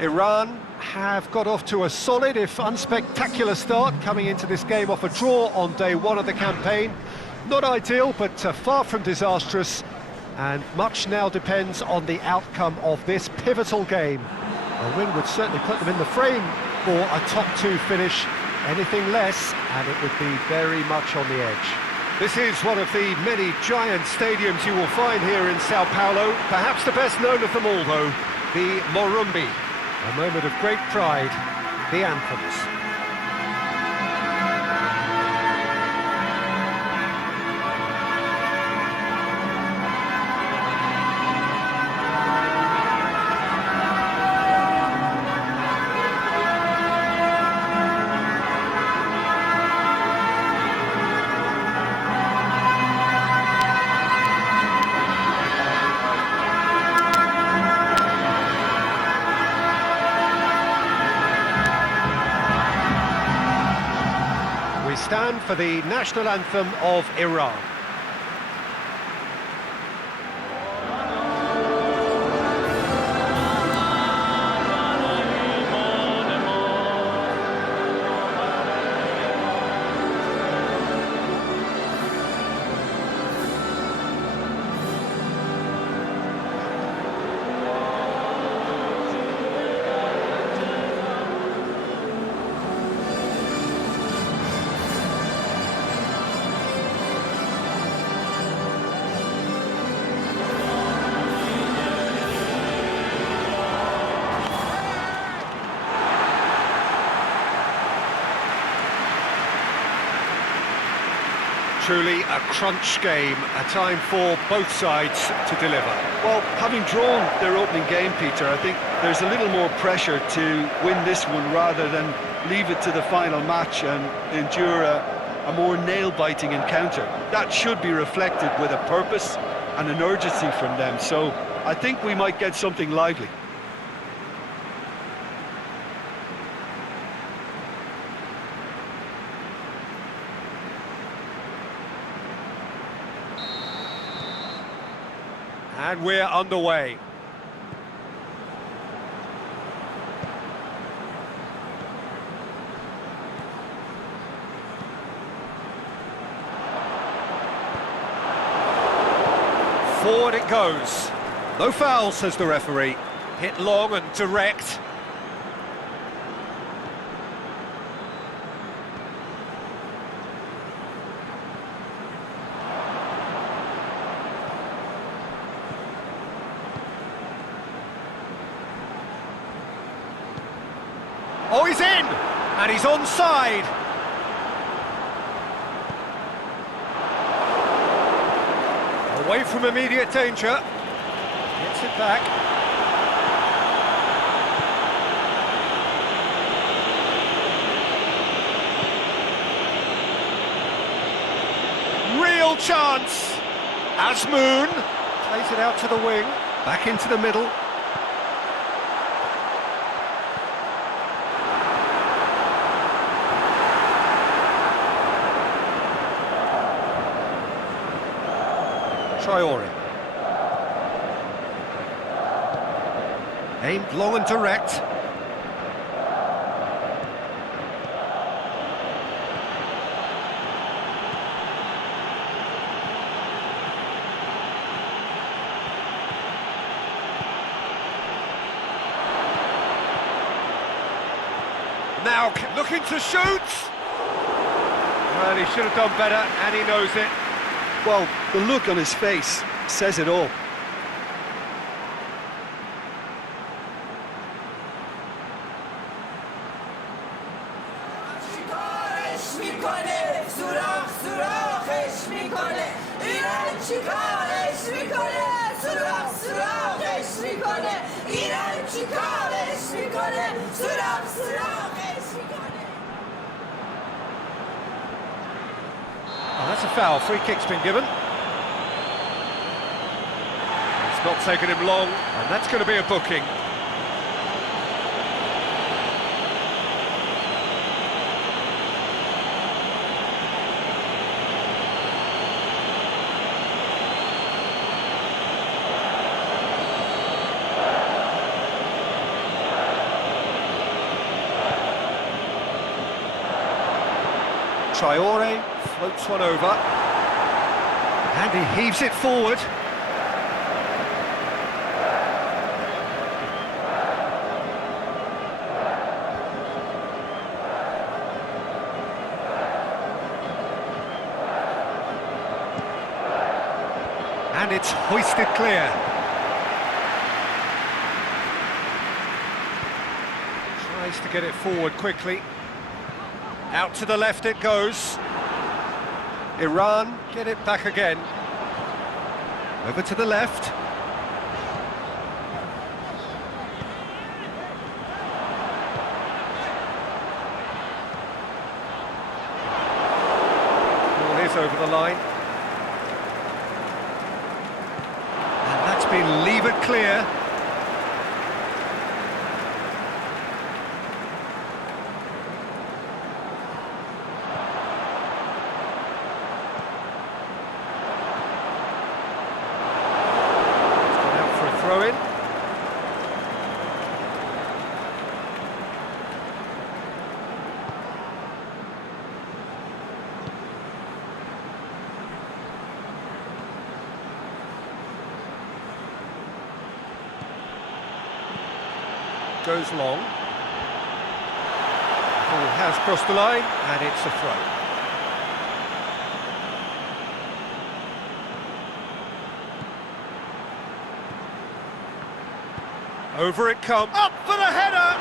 Iran have got off to a solid, if unspectacular start, coming into this game off a draw on day one of the campaign. Not ideal, but far from disastrous, and much now depends on the outcome of this pivotal game. A win would certainly put them in the frame for a top-2 finish. Anything less, and it would be very much on the edge. This is one of the many giant stadiums you will find here in Sao Paulo. Perhaps the best known of them all, though, the Morumbi. A moment of great pride, the anthems. Stand for the national anthem of Iran. Truly a crunch game, a time for both sides to deliver. Well, having drawn their opening game, Peter, I think there's a little more pressure to win this one rather than leave it to the final match and endure a more nail-biting encounter. That should be reflected with a purpose and an urgency from them, so I think we might get something lively. And we're underway. Forward it goes. No foul, says the referee. Hit long and direct. Oh, he's in! And he's onside! Away from immediate danger. Gets it back. Real chance! Azmoun plays it out to the wing. Back into the middle. Traore. Aimed long and direct. Now looking to shoot. Well, he should have done better, and he knows it. Well, the look on his face says it all. Oh, that's a foul. Free kick's been given. It's not taken him long, and that's going to be a booking. Traore floats one over. And he heaves it forward. And it's hoisted clear. Tries to get it forward quickly. Out to the left it goes. Iran get it back again. Over to the left. Ball is over the line. And that's been levered clear. Throw-in. Goes long. Ball has crossed the line, and it's a throw. Over it comes. Up for the header!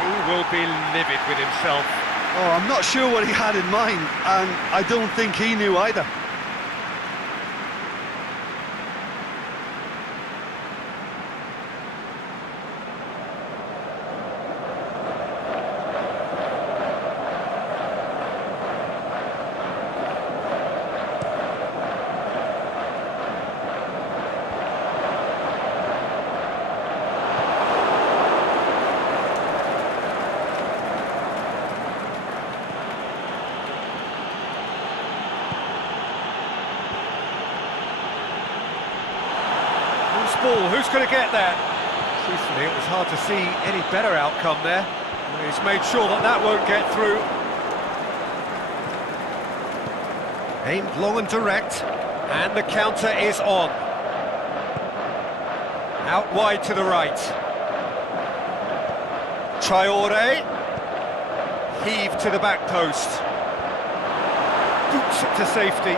He will be livid with himself. Oh, I'm not sure what he had in mind, and I don't think he knew either. Ball, who's going to get there? Truthfully, it was hard to see any better outcome there. He's made sure that that won't get through. Aimed long and direct, and the counter is on. Out wide to the right. Traore. Heave to the back post. Boots it to safety.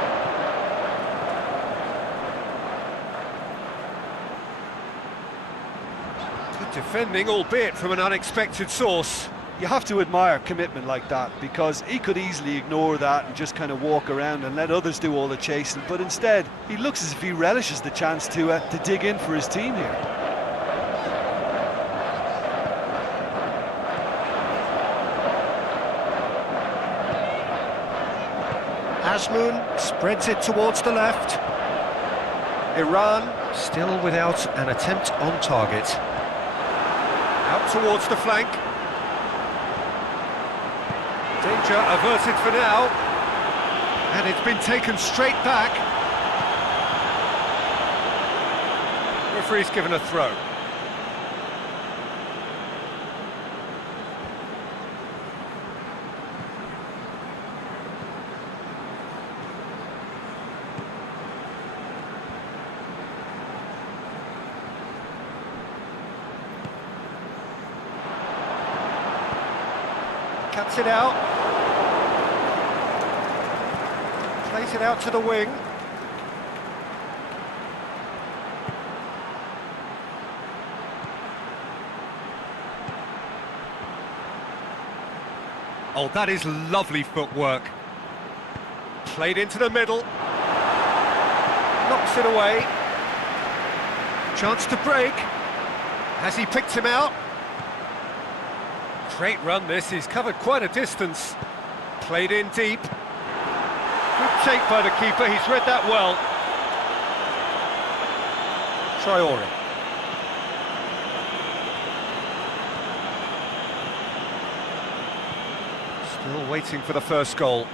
Defending, albeit from an unexpected source. You have to admire commitment like that, because he could easily ignore that and just kind of walk around and let others do all the chasing, but instead he looks as if he relishes the chance to dig in for his team here. Azmoun spreads it towards the left. Iran still without an attempt on target. Out towards the flank. Danger averted for now. And it's been taken straight back. Referee's given a throw. Cuts it out. Plays it out to the wing. Oh, that is lovely footwork. Played into the middle. Knocks it away. Chance to break. Has he picked him out? Great run this, he's covered quite a distance. Played in deep. Good take by the keeper, he's read that well. Traore. Still waiting for the first goal.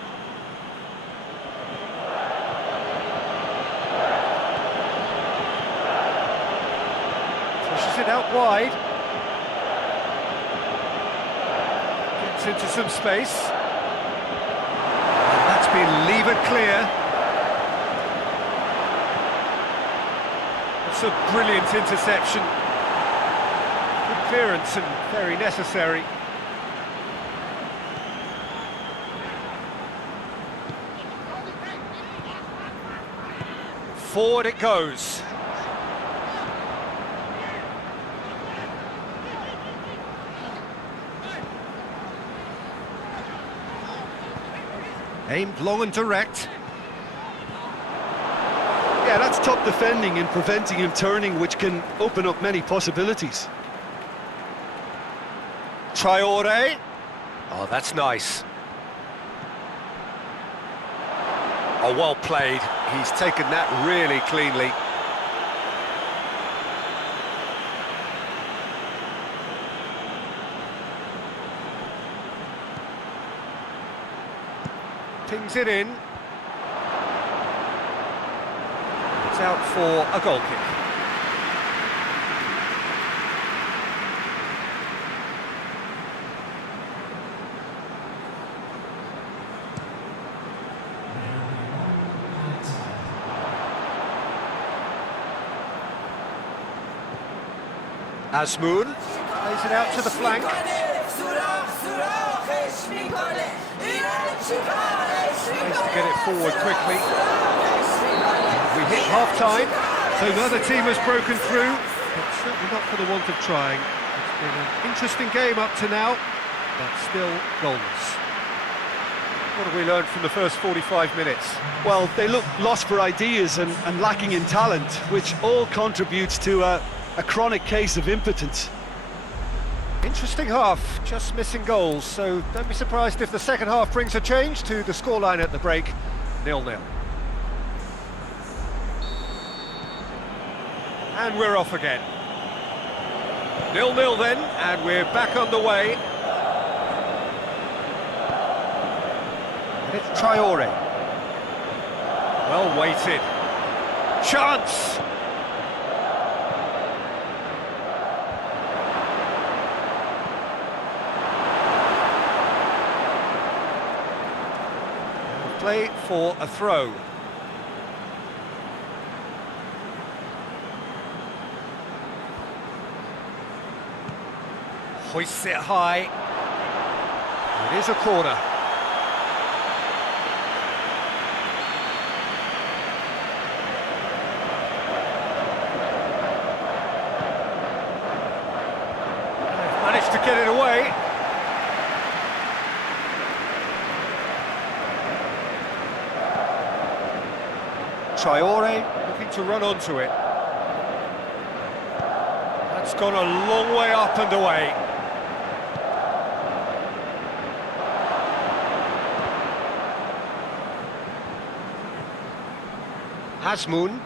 Pushes it out wide. Into some space. been levered clear. It's a brilliant interception. Good clearance and very necessary. Forward it goes. Aimed long and direct. Yeah, that's top defending and preventing him turning, which can open up many possibilities. Traore. Oh, that's nice. Oh, well played. He's taken that really cleanly. Pings it in. It's out for a goal kick. Azmoun plays it out to the flank. Nice to get it forward quickly. We hit half-time, so neither team has broken through, but certainly not for the want of trying. It's been an interesting game up to now, but still goalless. What have we learned from the first 45 minutes? Well, they look lost for ideas and lacking in talent, which all contributes to a chronic case of impotence. Interesting half, just missing goals, so don't be surprised if the second half brings a change to the scoreline at the break, 0-0. And we're off again. 0-0 then, and we're back underway. And it's Traore. Well weighted. Chance! Play for a throw. Hoists it high. It is a corner. They've managed to get it away. Traore looking to run onto it. That's gone a long way up and away. Azmoun.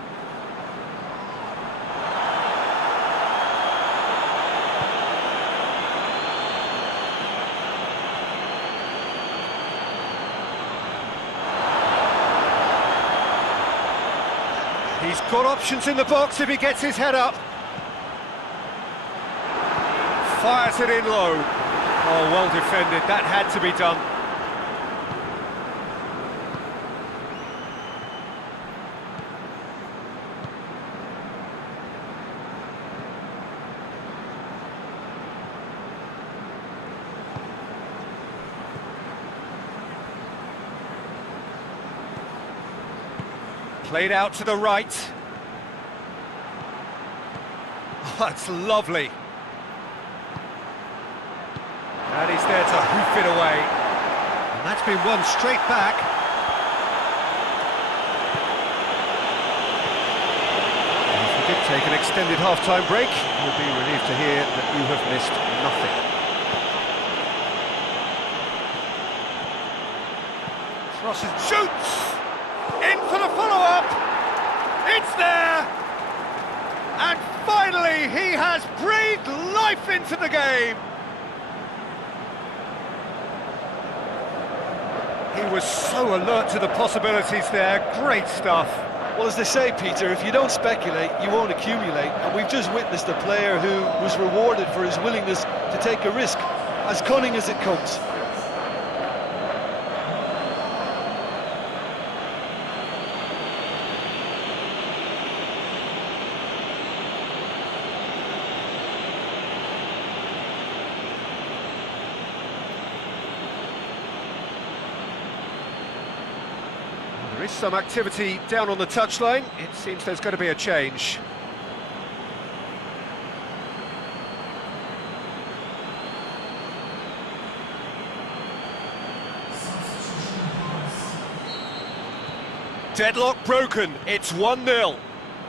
He's got options in the box if he gets his head up. Fires it in low. Oh, well defended. That had to be done. Played out to the right. Oh, that's lovely. And he's there to hoof it away. And that's been won straight back. And if we did take an extended half-time break, you'll be relieved to hear that you have missed nothing. Crosses, shoots! In for the follow-up! It's there! And finally, he has breathed life into the game! He was so alert to the possibilities there, great stuff. Well, as they say, Peter, if you don't speculate, you won't accumulate. And we've just witnessed a player who was rewarded for his willingness to take a risk, as cunning as it comes. There is some activity down on the touchline. It seems there's going to be a change. Deadlock broken, it's 1-0.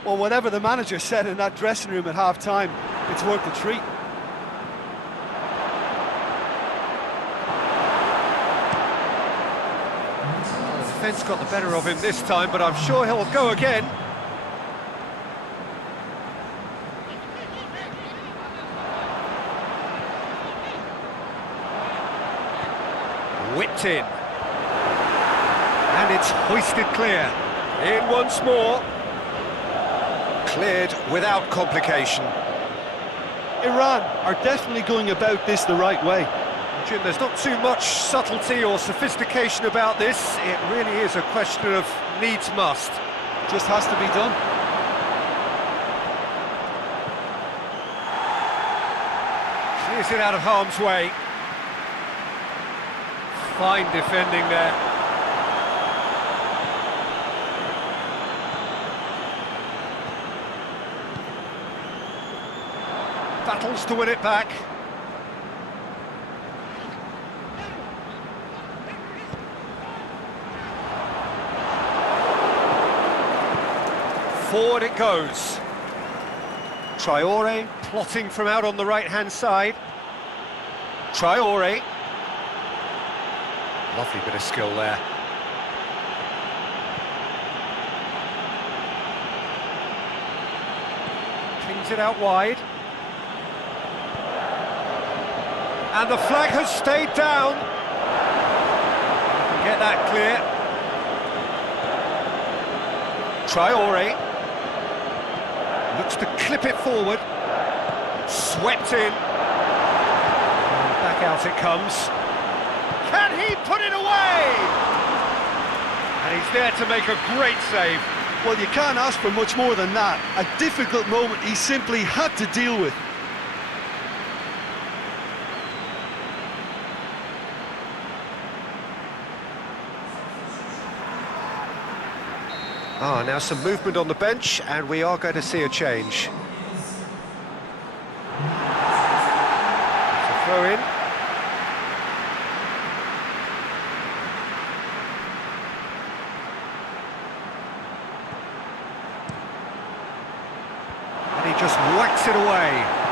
Well, whatever the manager said in that dressing room at half-time, it's worth the treat. The defence got the better of him this time, but I'm sure he'll go again. Whipped in. And it's hoisted clear. In once more. Cleared without complication. Iran are definitely going about this the right way. Jim, there's not too much subtlety or sophistication about this. It really is a question of needs must. Just has to be done. Clears it out of harm's way. Fine defending there. Battles to win it back. Forward it goes. Traore plotting from out on the right-hand side. Traore. Lovely bit of skill there. Pings it out wide. And the flag has stayed down. Get that clear. Traore. Looks to clip it forward. Swept in. And back out it comes. Can he put it away? And he's there to make a great save. Well, you can't ask for much more than that. A difficult moment he simply had to deal with. Now some movement on the bench, and we are going to see a change. It's a throw in. And he just whacks it away.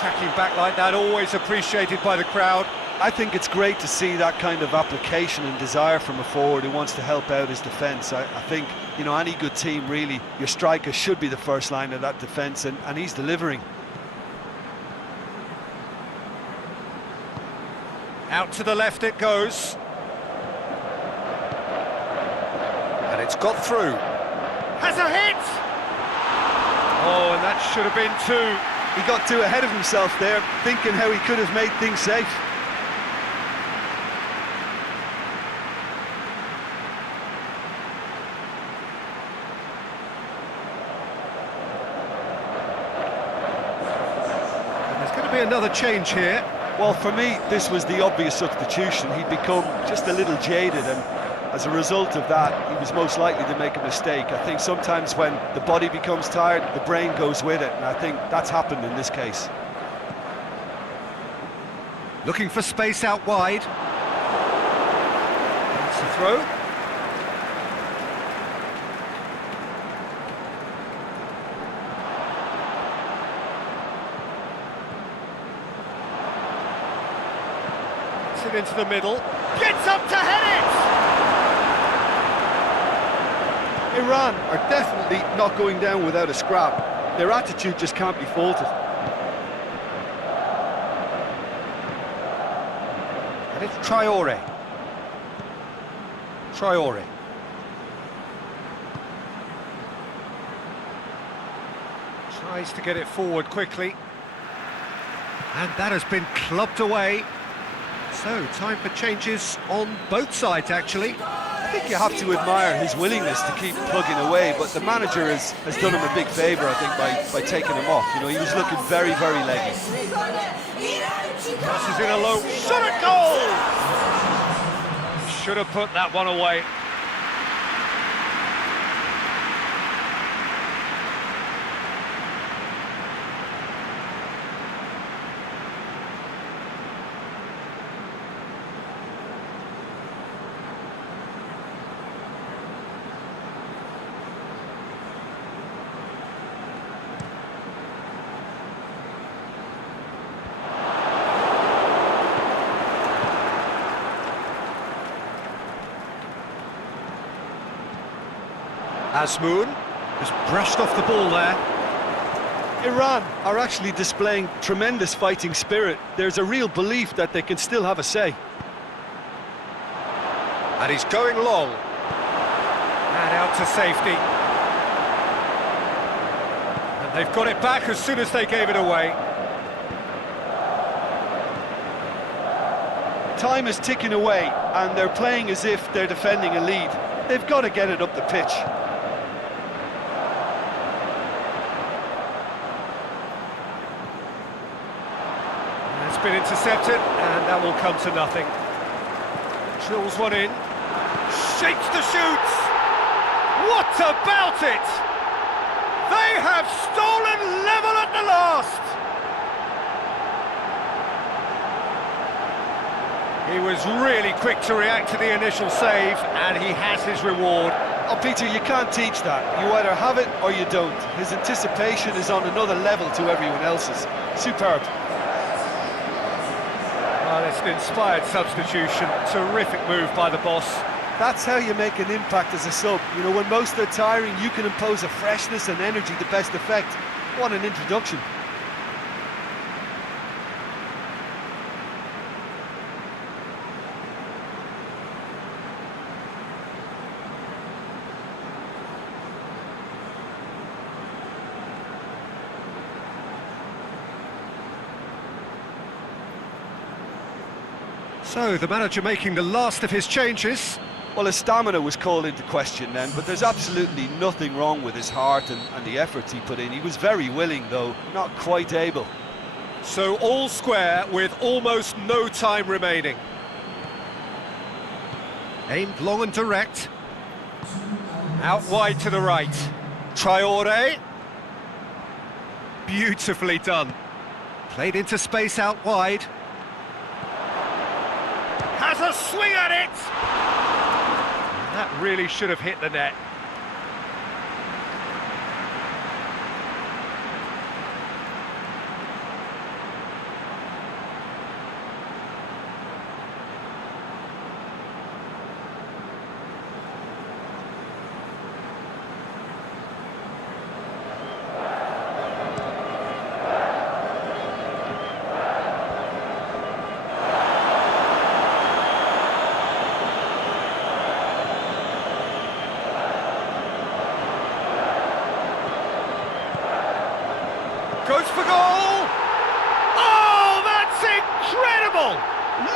Tracking back like that, always appreciated by the crowd. I think it's great to see that kind of application and desire from a forward who wants to help out his defence. I think, you know, any good team, really, your striker should be the first line of that defence, and he's delivering. Out to the left it goes. And it's got through. Has a hit! Oh, and that should have been two. He got too ahead of himself there, thinking how he could have made things safe. And there's going to be another change here. Well, for me, this was the obvious substitution. He'd become just a little jaded, and as a result of that, he was most likely to make a mistake. I think sometimes when the body becomes tired, the brain goes with it, and I think that's happened in this case. Looking for space out wide. That's a throw. Gets it into the middle. Gets up to head it! Iran are definitely not going down without a scrap. Their attitude just can't be faulted. And it's Traore. Traore. Tries to get it forward quickly. And that has been clubbed away. So, time for changes on both sides, actually. think you have to admire his willingness to keep plugging away, but the manager has done him a big favour, I think, by taking him off. You know, he was looking very, very leggy. Crosses in a low shot at goal! Should have put that one away. Azmoun has brushed off the ball there. Iran are actually displaying tremendous fighting spirit. There's a real belief that they can still have a say. And he's going long. And out to safety. And they've got it back as soon as they gave it away. Time is ticking away, and they're playing as if they're defending a lead. They've got to get it up the pitch. Been intercepted, and that will come to nothing. Drills one in, shakes the shoots. What about it? They have stolen level at the last. He was really quick to react to the initial save, and he has his reward. Oh, Peter, you can't teach that. You either have it or you don't. His anticipation is on another level to everyone else's. Superb. Well, it's an inspired substitution. Terrific move by the boss. That's how you make an impact as a sub. You know, when most are tiring, you can impose a freshness and energy to best effect. What an introduction. So, the manager making the last of his changes. Well, his stamina was called into question then, but there's absolutely nothing wrong with his heart and the efforts he put in. He was very willing, though, not quite able. So, all square with almost no time remaining. Aimed long and direct. Out wide to the right. Traore. Beautifully done. Played into space out wide. Has a swing at it! That really should have hit the net. Goes for goal! Oh, that's incredible!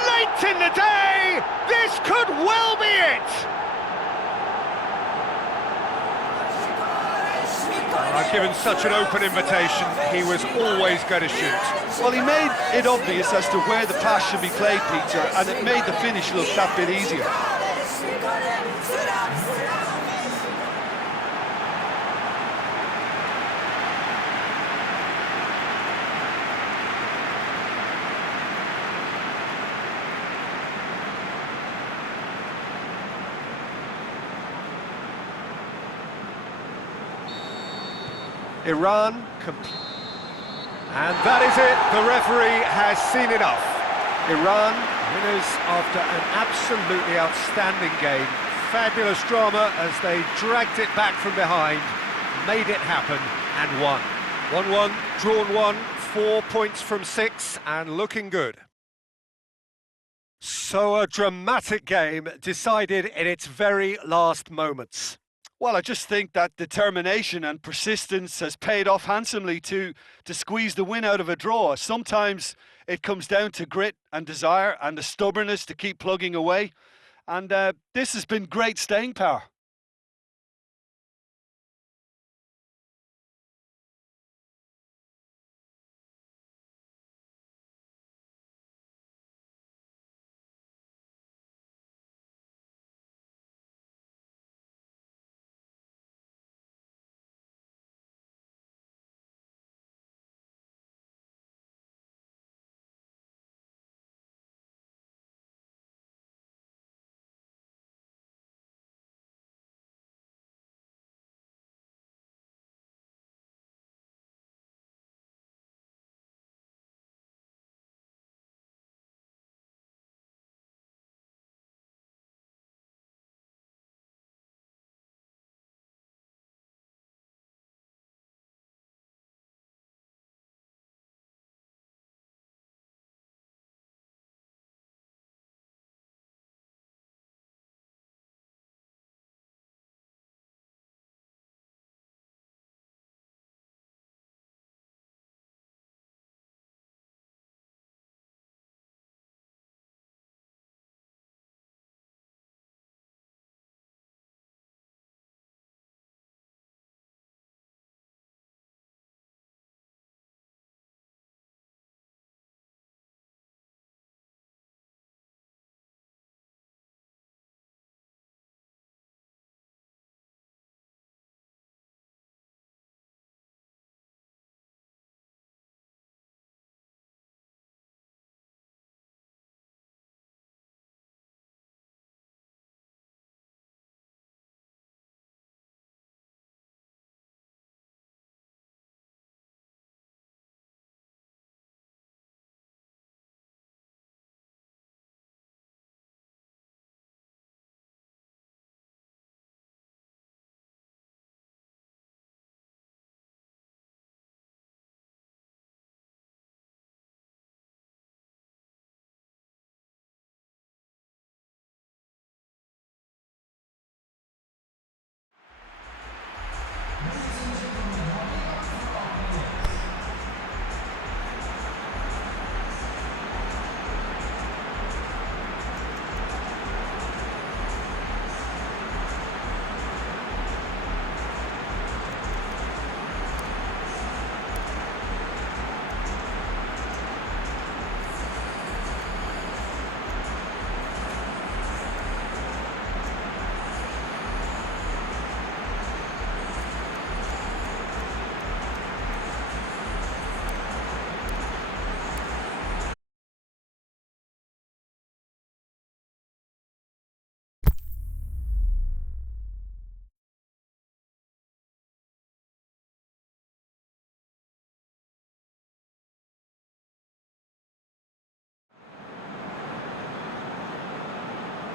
Late in the day, this could well be it! Given such an open invitation, he was always going to shoot. Well, he made it obvious as to where the pass should be played, Peter, and it made the finish look that bit easier. Iran, and that is it, the referee has seen enough. Iran, winners after an absolutely outstanding game. Fabulous drama as they dragged it back from behind, made it happen and won. 1-1, drawn 1, 4 points from 6 and looking good. So a dramatic game decided in its very last moments. Well, I just think that determination and persistence has paid off handsomely to squeeze the win out of a draw. Sometimes it comes down to grit and desire and the stubbornness to keep plugging away. And this has been great staying power.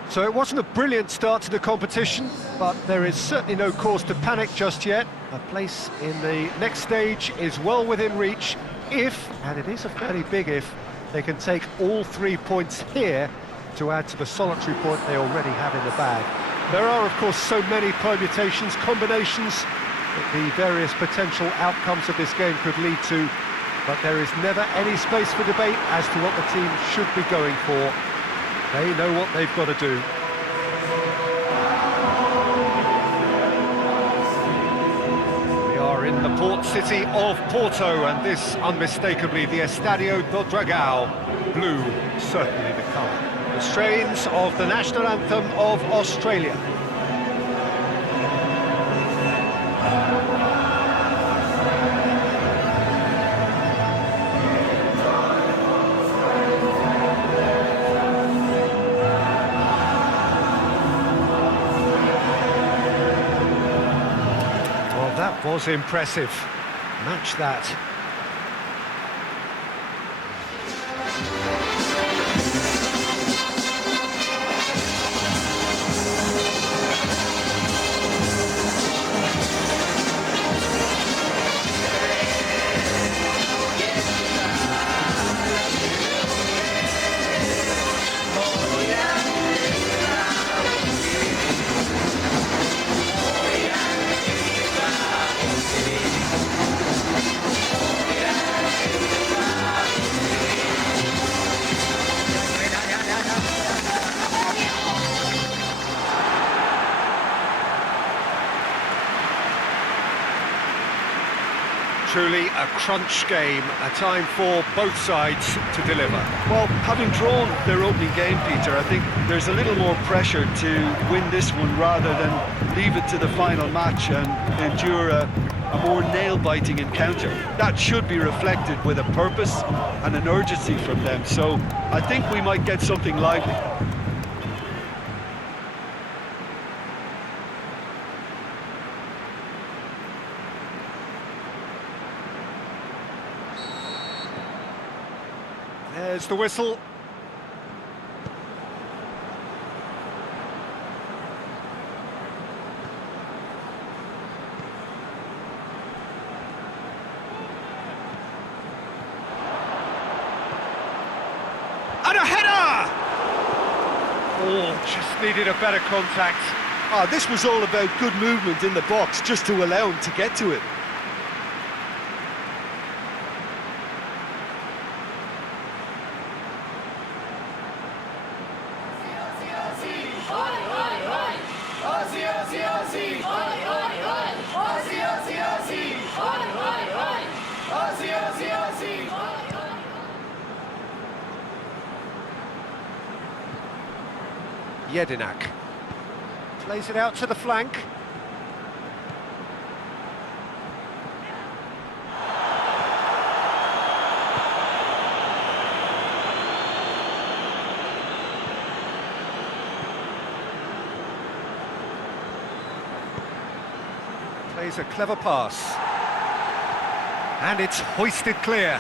So it wasn't a brilliant start to the competition, but there is certainly no cause to panic just yet. A place in the next stage is well within reach if, and it is a fairly big if, they can take all 3 points here to add to the solitary point they already have in the bag. There are, of course, so many permutations, combinations that the various potential outcomes of this game could lead to, but there is never any space for debate as to what the team should be going for. They know what they've got to do. We are in the port city of Porto, and this unmistakably the Estadio do Dragão. Blue, certainly the colour. The strains of the national anthem of Australia. That was impressive. Match that. Truly a crunch game, a time for both sides to deliver. Well, having drawn their opening game, Peter, I think there's a little more pressure to win this one rather than leave it to the final match and endure a more nail-biting encounter. That should be reflected with a purpose and an urgency from them, so I think we might get something lively. There's the whistle. And a header! Oh, just needed a better contact. This was all about good movement in the box just to allow him to get to it. Jedinak plays it out to the flank. Plays a clever pass. And it's hoisted clear.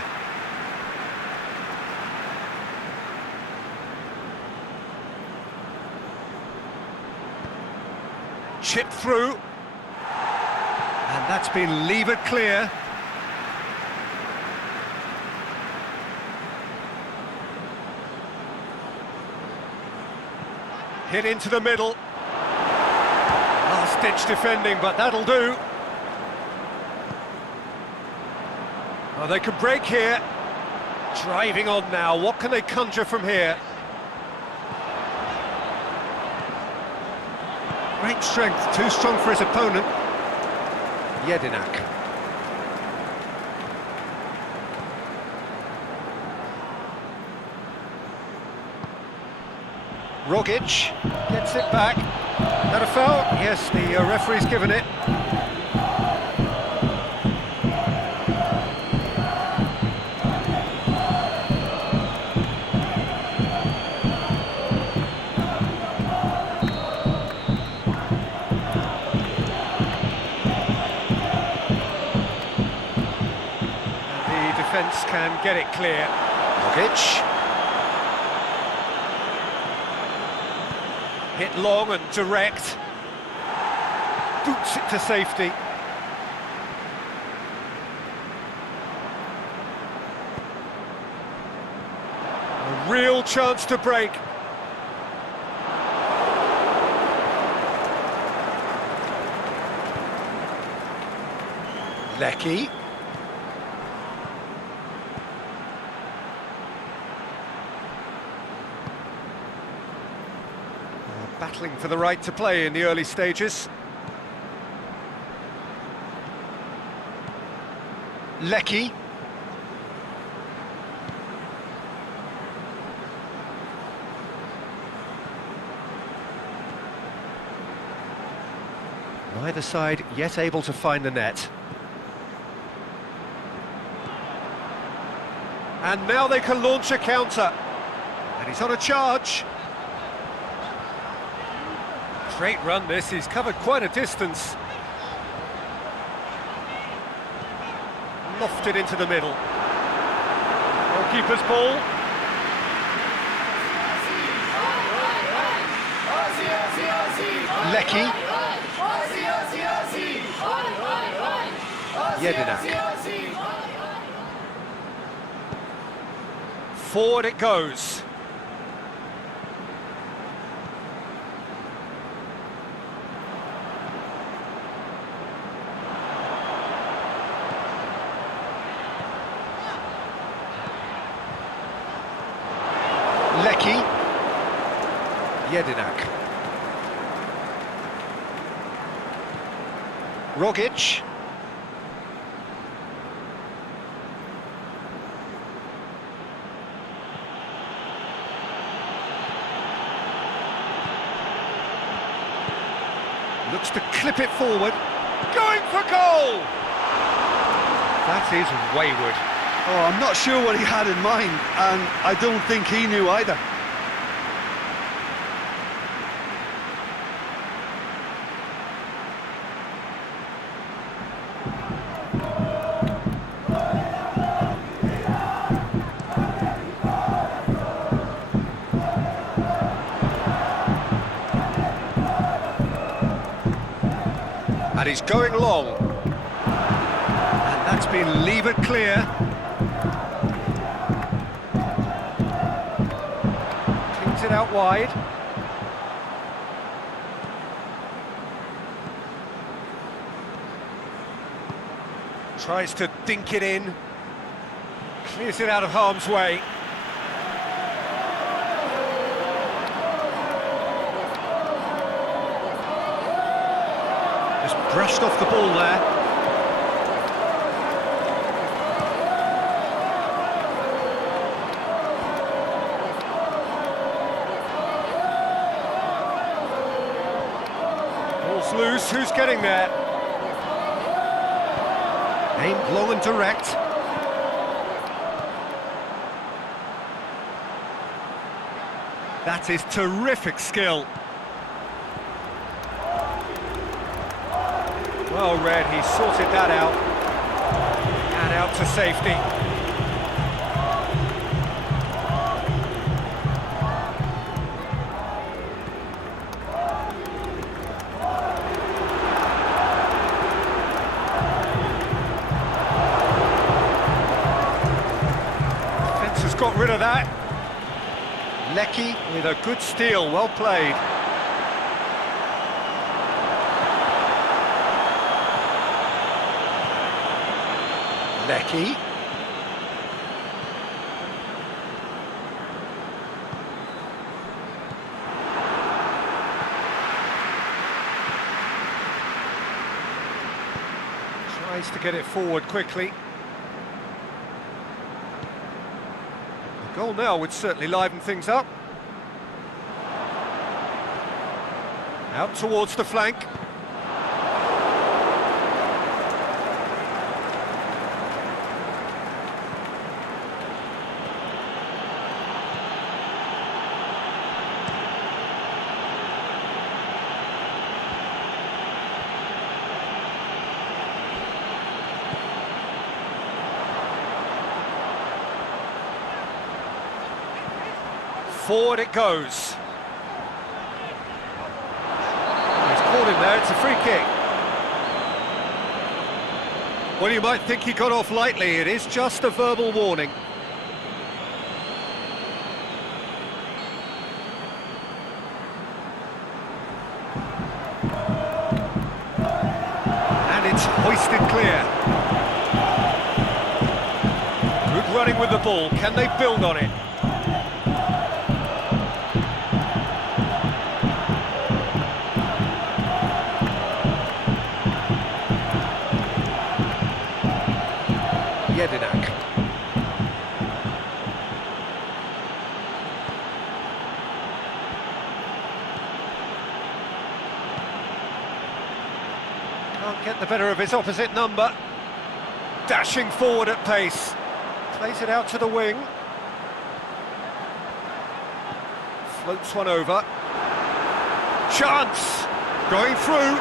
Chipped through, and that's been levered clear. Hit into the middle. Last-ditch defending, but that'll do. Oh, they can break here. Driving on now, what can they conjure from here? Great strength, too strong for his opponent. Jedinak. Rogic gets it back. That a foul? Yes, the referee's given it. Defence can get it clear. Rogic. Hit long and direct. Boots it to safety. A real chance to break. Lecky. Battling for the right to play in the early stages. Lecky. Neither side yet able to find the net. And now they can launch a counter. And he's on a charge. Great run this, he's covered quite a distance. Lofted into the middle. Goalkeeper's ball. Lecky. Jedinak. Forward it goes. Lecky. Jedinak. Rogic. Looks to clip it forward. Going for goal! That is wayward. Oh, I'm not sure what he had in mind, and I don't think he knew either. And he's going long. And that's been levered clear. Cleans it out wide. Tries to dink it in. Clears it out of harm's way. Just brushed off the ball there. Ball's loose, who's getting there? Aimed long and direct. That is terrific skill. Well read, he sorted that out. And out to safety. Defence has got rid of that. Lecky with a good steal, well played. Lecky. Tries to get it forward quickly. The goal now would certainly liven things up. Out towards the flank. Forward it goes. He's caught him there, it's a free kick. Well, you might think he got off lightly, it is just a verbal warning. And it's hoisted clear. Good running with the ball, can they build on it? Can't get the better of his opposite number. Dashing forward at pace. Plays it out to the wing. Floats one over. Chance! Going through.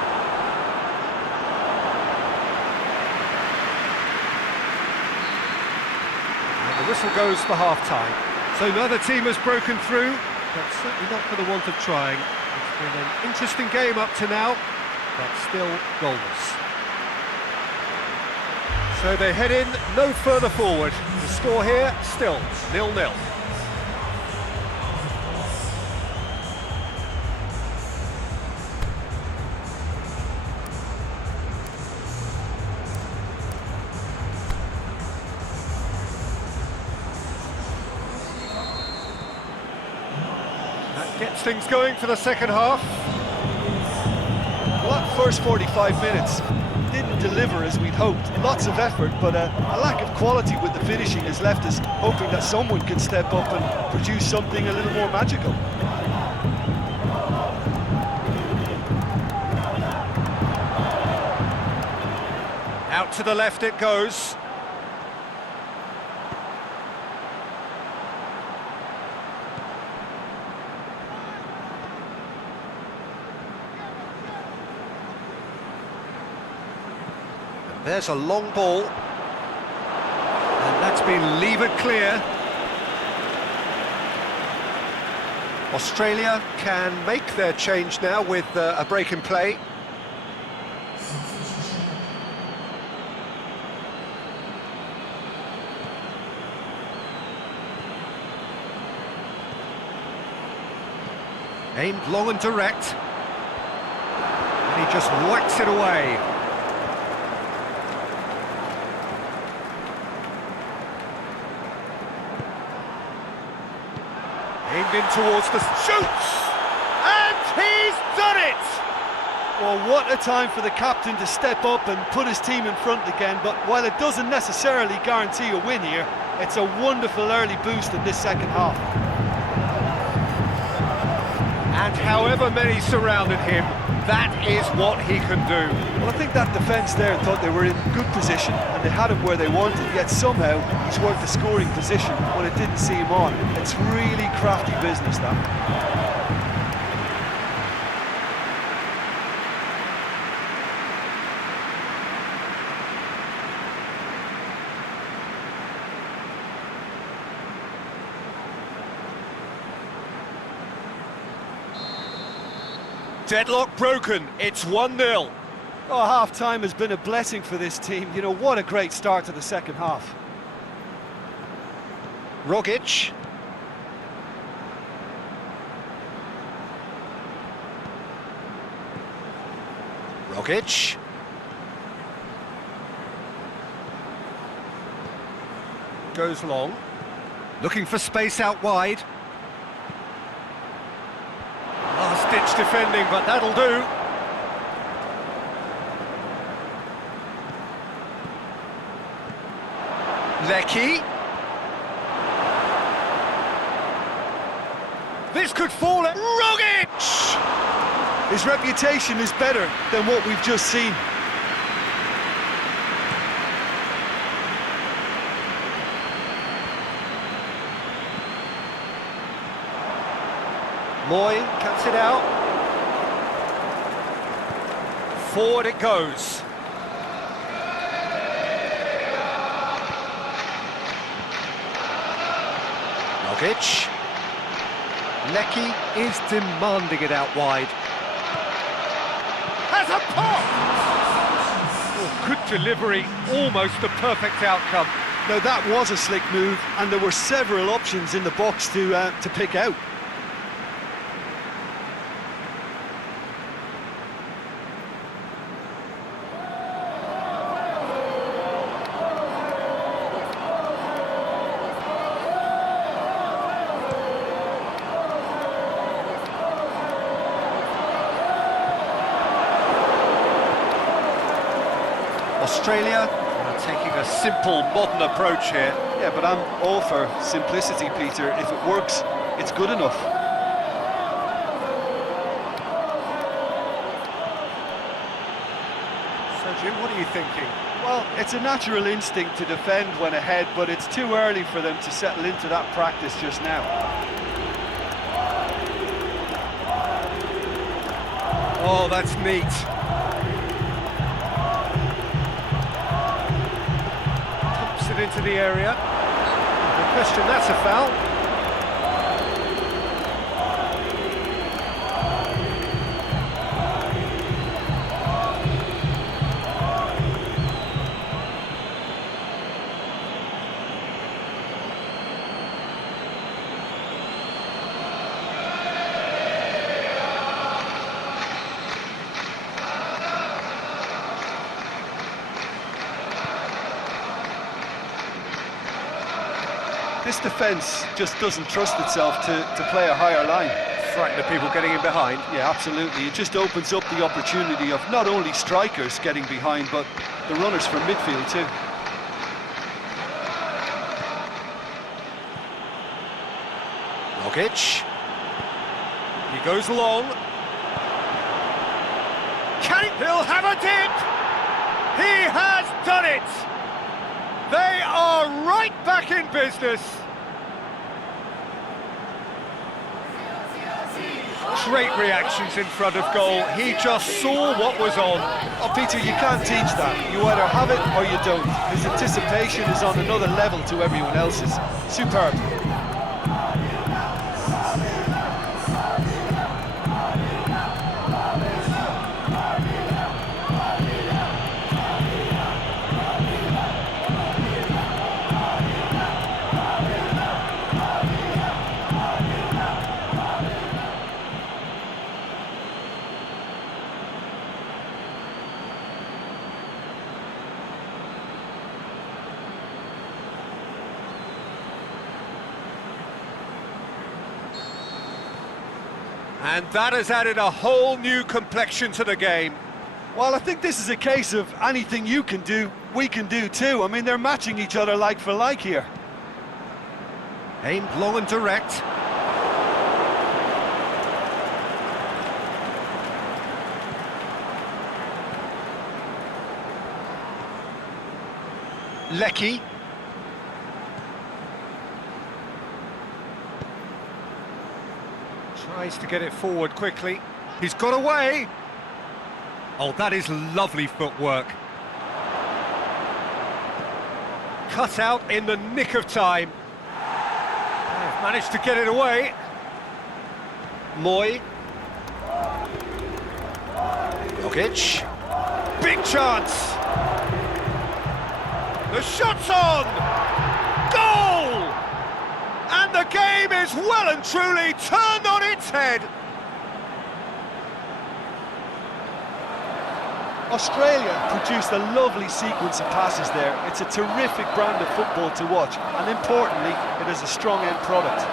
And the whistle goes for half-time. So neither team has broken through, but certainly not for the want of trying. It's been an interesting game up to now, but still goalless. So they head in no further forward. The score here, still 0-0. That gets things going for the second half. Well, that first 45 minutes didn't deliver as we'd hoped. Lots of effort, but a lack of quality with the finishing has left us hoping that someone can step up and produce something a little more magical. Out to the left it goes. And there's a long ball. And that's been levered clear. Australia can make their change now with a break in play. Aimed long and direct. And he just whacks it away. Aimed in towards the... shoots! And he's done it! Well, what a time for the captain to step up and put his team in front again, but while it doesn't necessarily guarantee a win here, it's a wonderful early boost in this second half. And however many surrounded him, that is what he can do. Well, I think that defence there thought they were in good position and they had him where they wanted, yet somehow he's worked the scoring position when it didn't see him on. It's really crafty business, that. Deadlock broken, it's 1-0. Oh, half-time has been a blessing for this team. You know, what a great start to the second half. Rogic. Rogic. Goes long. Looking for space out wide. Last-ditch defending, but that'll do. Lecky. This could fall at Rogic! His reputation is better than what we've just seen. Moy cuts it out. Forward it goes. Rogic. Lecky is demanding it out wide. Has a pop! Oh, good delivery, almost the perfect outcome. Now that was a slick move, and there were several options in the box to pick out. Australia are taking a simple, modern approach here. Yeah, but I'm all for simplicity, Peter. If it works, it's good enough. So, Jim, what are you thinking? Well, it's a natural instinct to defend when ahead, but it's too early for them to settle into that practice just now. Oh, that's neat. It into the area. No question, that's a foul. This defence just doesn't trust itself to play a higher line. Frightened of people getting in behind. Yeah, absolutely. It just opens up the opportunity of not only strikers getting behind, but the runners from midfield too. Rogic. He goes long. Can he? He'll have a dip! He has done it! They are right back in business. Great reactions in front of goal. He just saw what was on. Oh, Peter, you can't teach that. You either have it or you don't. His anticipation is on another level to everyone else's. Superb. And that has added a whole new complexion to the game. Well, I think this is a case of anything you can do, we can do too. I mean, they're matching each other like for like here. Aimed long and direct. Lecky. Tries to get it forward quickly. He's got away. Oh, that is lovely footwork. Cut out in the nick of time. They've managed to get it away. Moy. Jokic. Big chance. The shot's on! Goal! And the game is well and truly turned on its head. Australia produced a lovely sequence of passes there. It's a terrific brand of football to watch, and importantly, it is a strong end product.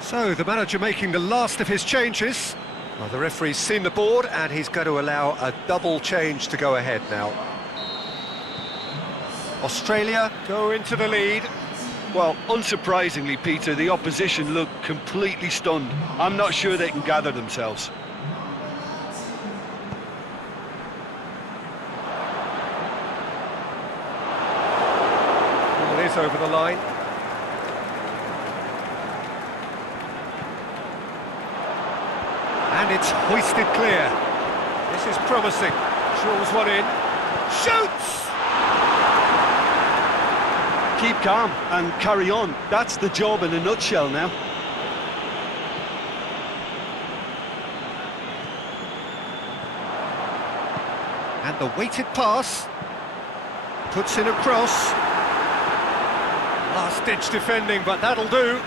So, the manager making the last of his changes. Well, the referee's seen the board and he's going to allow a double change to go ahead now. Australia go into the lead. Well, unsurprisingly, Peter, the opposition look completely stunned. I'm not sure they can gather themselves. It is over the line. And it's hoisted clear. This is promising. Draws one in. Shoots! Keep calm and carry on. That's the job in a nutshell now. And the weighted pass. Puts in a cross. Last-ditch defending, but that'll do.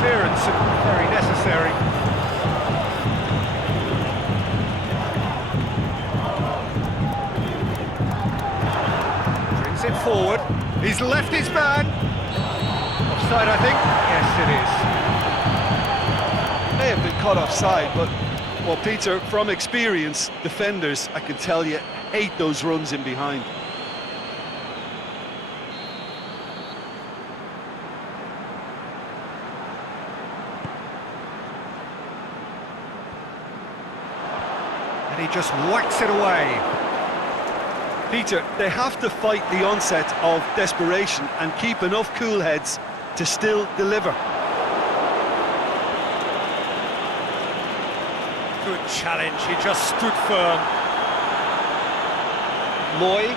Clearance and very necessary. Brings it forward. He's left his man. Offside, I think. Yes, it is. May have been caught offside, but, well, Peter, from experience, defenders, I can tell you, hate those runs in behind. And he just whacks it away. Peter, they have to fight the onset of desperation and keep enough cool heads to still deliver. Good challenge, he just stood firm. Moy.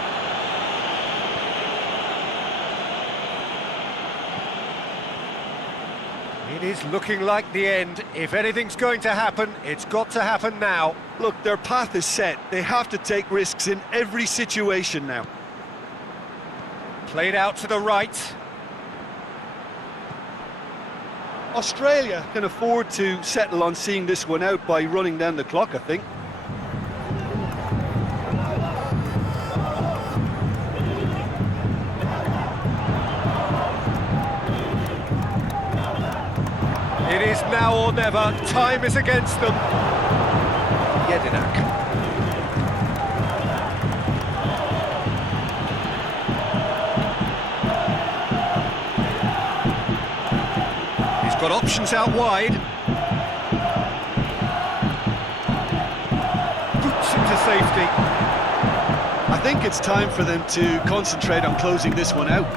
It is looking like the end. If anything's going to happen, it's got to happen now. Look, their path is set. They have to take risks in every situation now. Played out to the right. Australia can afford to settle on seeing this one out by running down the clock, I think. It is now or never. Time is against them. Jedinak. He's got options out wide. Boots into safety. I think it's time for them to concentrate on closing this one out.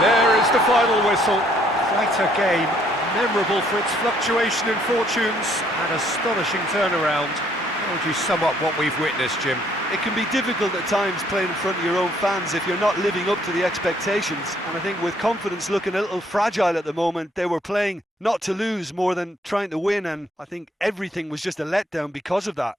There is the final whistle. Quite a game, memorable for its fluctuation in fortunes and astonishing turnaround. How would you sum up what we've witnessed, Jim? It can be difficult at times playing in front of your own fans if you're not living up to the expectations. And I think with confidence looking a little fragile at the moment, they were playing not to lose more than trying to win. And I think everything was just a letdown because of that.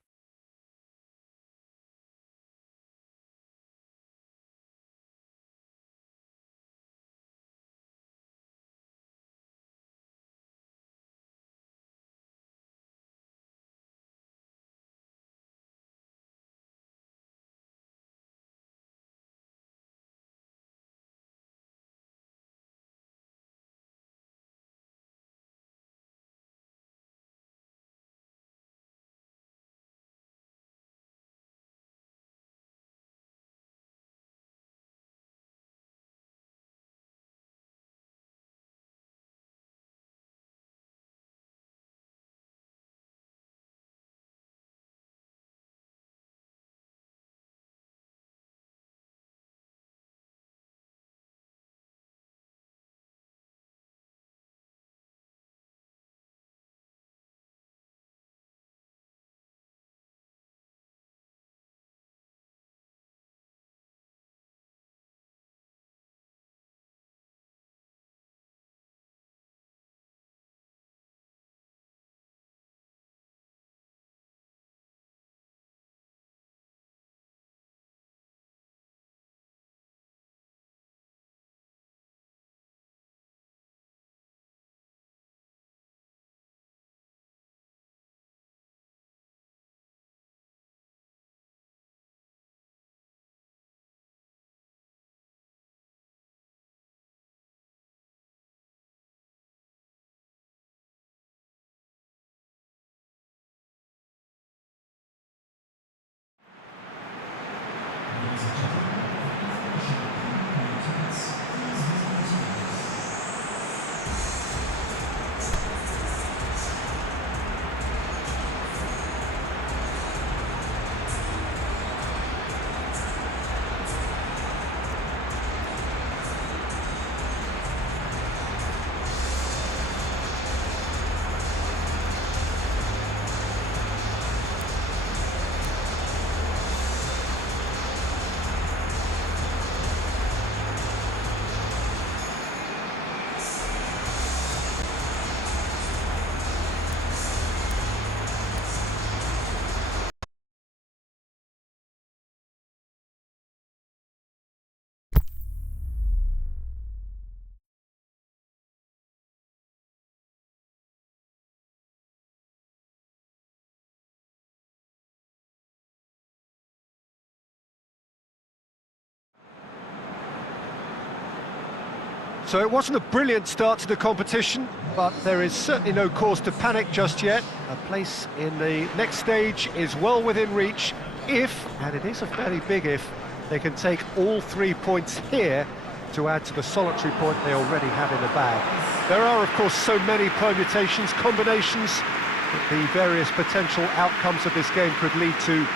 So it wasn't a brilliant start to the competition, but there is certainly no cause to panic just yet. A place in the next stage is well within reach if, and it is a fairly big if, they can take all 3 points here to add to the solitary point they already have in the bag. There are, of course, so many permutations, combinations that the various potential outcomes of this game could lead to,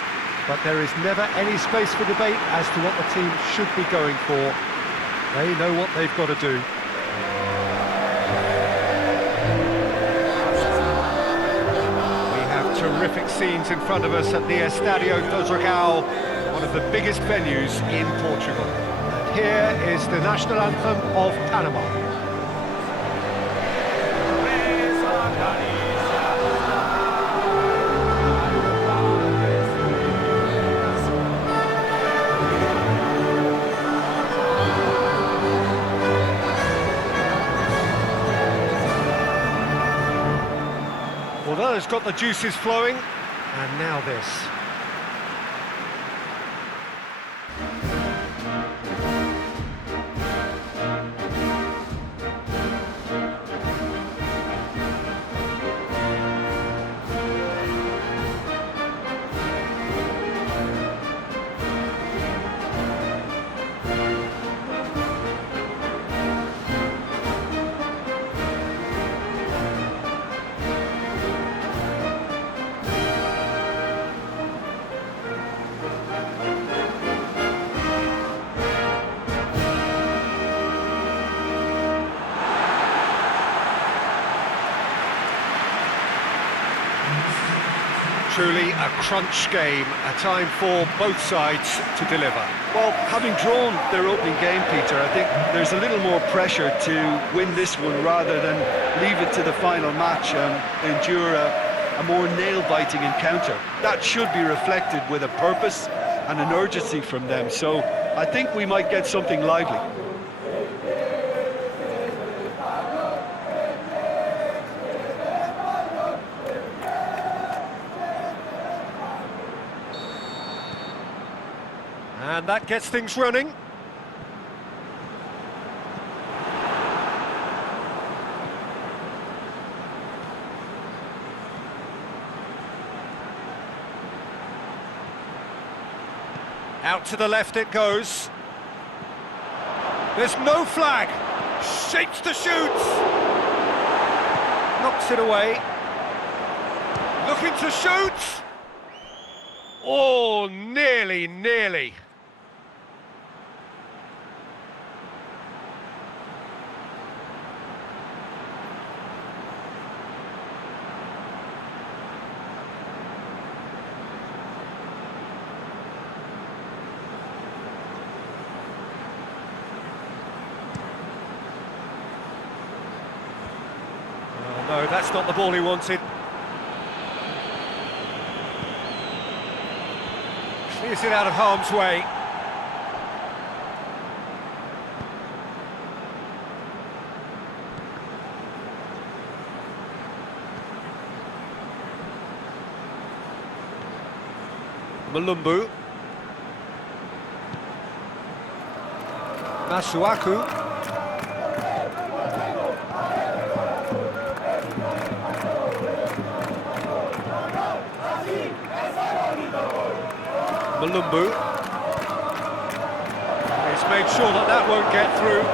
but there is never any space for debate as to what the team should be going for. They know what they've got to do. We have terrific scenes in front of us at the Estadio do Dragão, one of the biggest venues in Portugal. And here is the national anthem of Panama. Well, it's got the juices flowing, and now this. Truly a crunch game, a time for both sides to deliver. Well, having drawn their opening game, Peter, I think there's a little more pressure to win this one rather than leave it to the final match and endure a more nail-biting encounter. That should be reflected with a purpose and an urgency from them, so I think we might get something lively. And that gets things running. Out to the left it goes. There's no flag. Shapes to shoot. Knocks it away. Looking to shoot. Oh, nearly, nearly. No, that's not the ball he wanted. Clears it out of harm's way. Malumbu. Masuaku. Malumbu. He's made sure that that won't get through.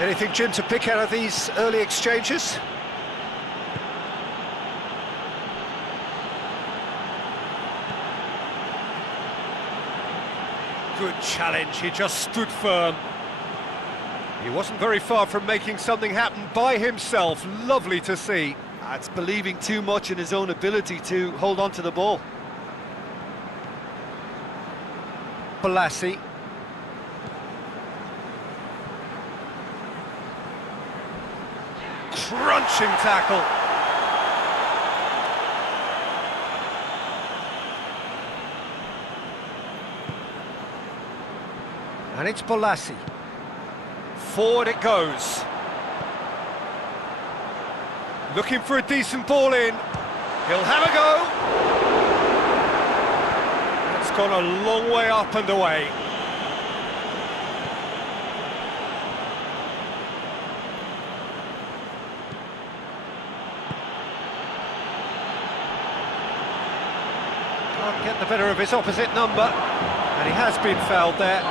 Anything, Jim, to pick out of these early exchanges? Good challenge, he just stood firm. He wasn't very far from making something happen by himself. Lovely to see. That's believing too much in his own ability to hold on to the ball. Balassi. Crunching tackle. And it's Balassi. Forward it goes. Looking for a decent ball in. He'll have a go. It's gone a long way up and away. Can't get the better of his opposite number, and he has been fouled there.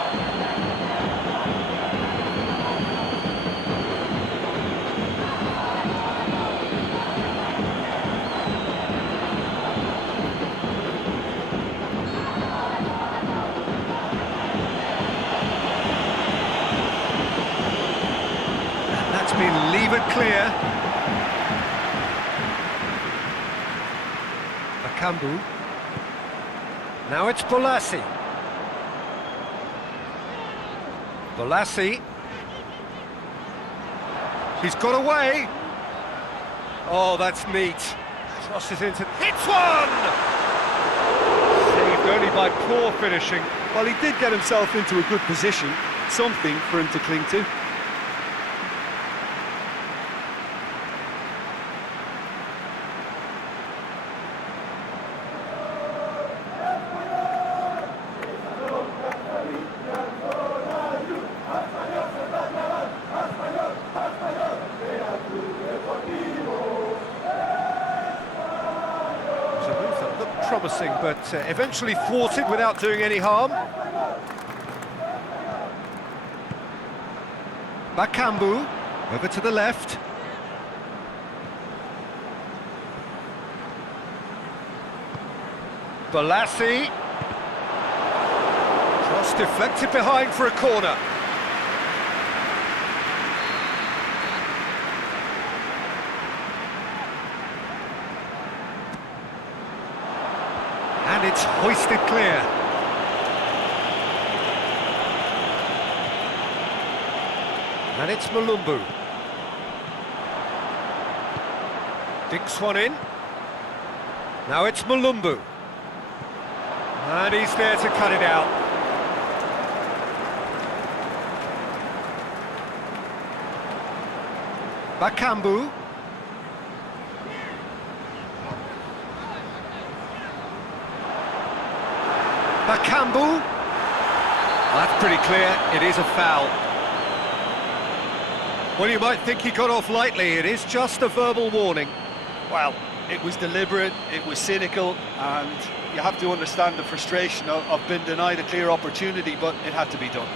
And that's been levered clear. A Bakambu. Now it's Bolasie. Bolasie. He's got away. Oh, that's neat. Crosses into... Hits one! Saved only by poor finishing. Well, he did get himself into a good position, something for him to cling to. Promising, but eventually thwarted without doing any harm. Bakambu, over to the left. Bolasie. Cross deflected behind for a corner. And it's hoisted clear. And it's Mulumbu. Dinks one in. Now it's Mulumbu. And he's there to cut it out. Bakambu. Bakambu. That's pretty clear, it is a foul. Well, you might think he got off lightly, it is just a verbal warning. Well, it was deliberate, it was cynical, and you have to understand the frustration of being denied a clear opportunity, but it had to be done.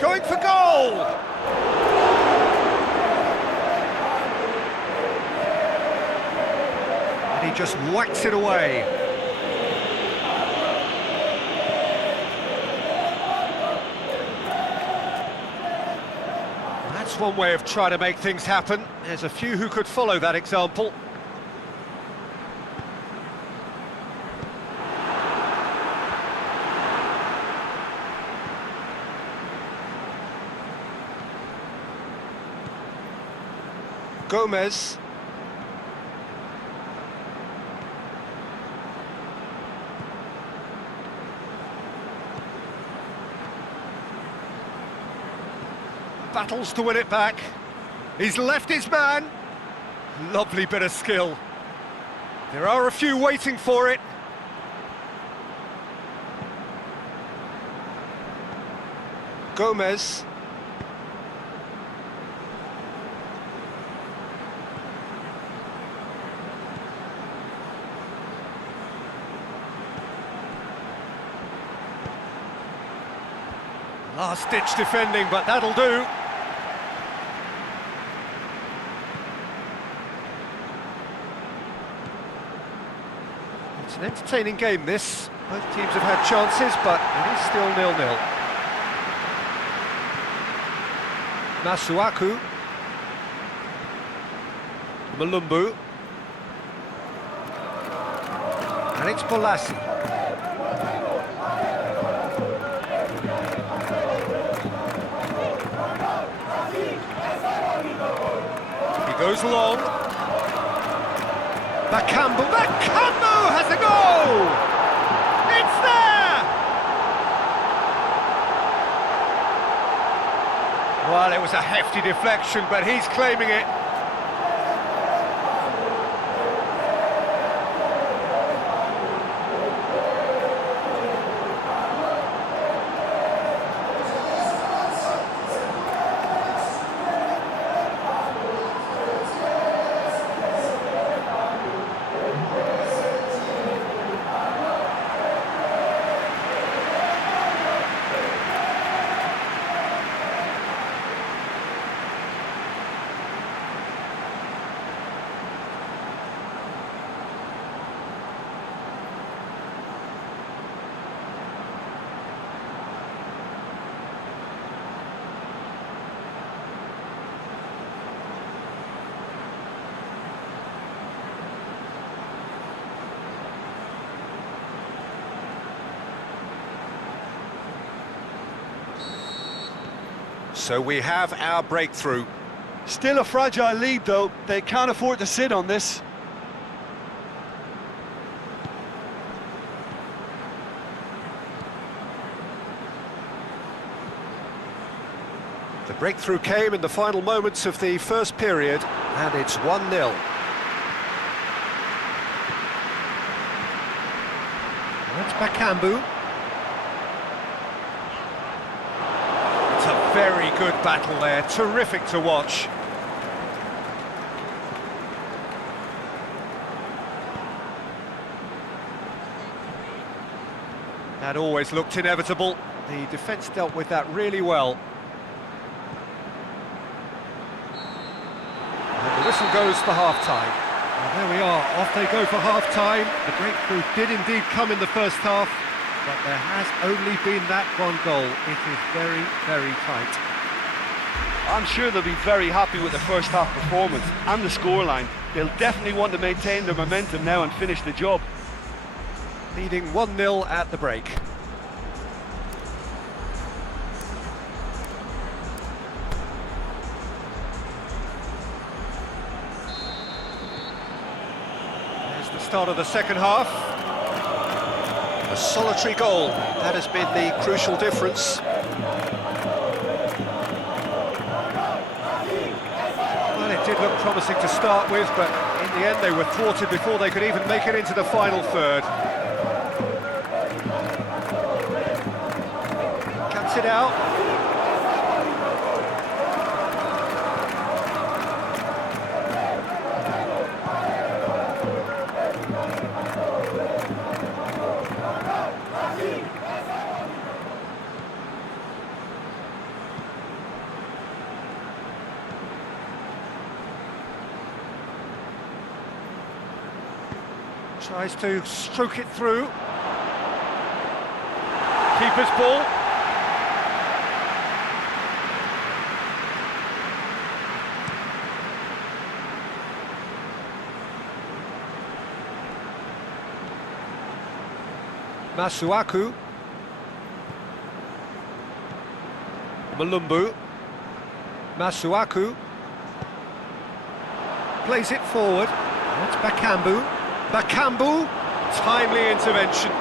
Going for goal! And he just whacks it away. That's one way of trying to make things happen. There's a few who could follow that example. Gomez. Battles to win it back. He's left his man. Lovely bit of skill. There are a few waiting for it. Gomez. Last-ditch defending, but that'll do. It's an entertaining game, this. Both teams have had chances, but it is still 0-0. Masuaku. Mulumbu. And it's Bolasie. Goes long. Bakambu. Bakambu has a goal! It's there! Well, it was a hefty deflection, but he's claiming it. So we have our breakthrough. Still a fragile lead, though. They can't afford to sit on this. The breakthrough came in the final moments of the first period, and it's 1-0. That's Bakambu. It's a very good battle there, terrific to watch. That always looked inevitable. The defence dealt with that really well. And the whistle goes for half-time. Well, there we are, off they go for half-time. The breakthrough did indeed come in the first half, but there has only been that one goal. It is very, very tight. I'm sure they'll be very happy with the first half performance and the scoreline. They'll definitely want to maintain their momentum now and finish the job. Leading 1-0 at the break. There's the start of the second half. A solitary goal, that has been the crucial difference. Well, it did look promising to start with, but in the end they were thwarted before they could even make it into the final third. Cuts it out. Tries to stroke it through. Keeper's ball. Masuaku. Malumbu. Masuaku. Plays it forward. That's Bakambu. Bakambu, timely intervention.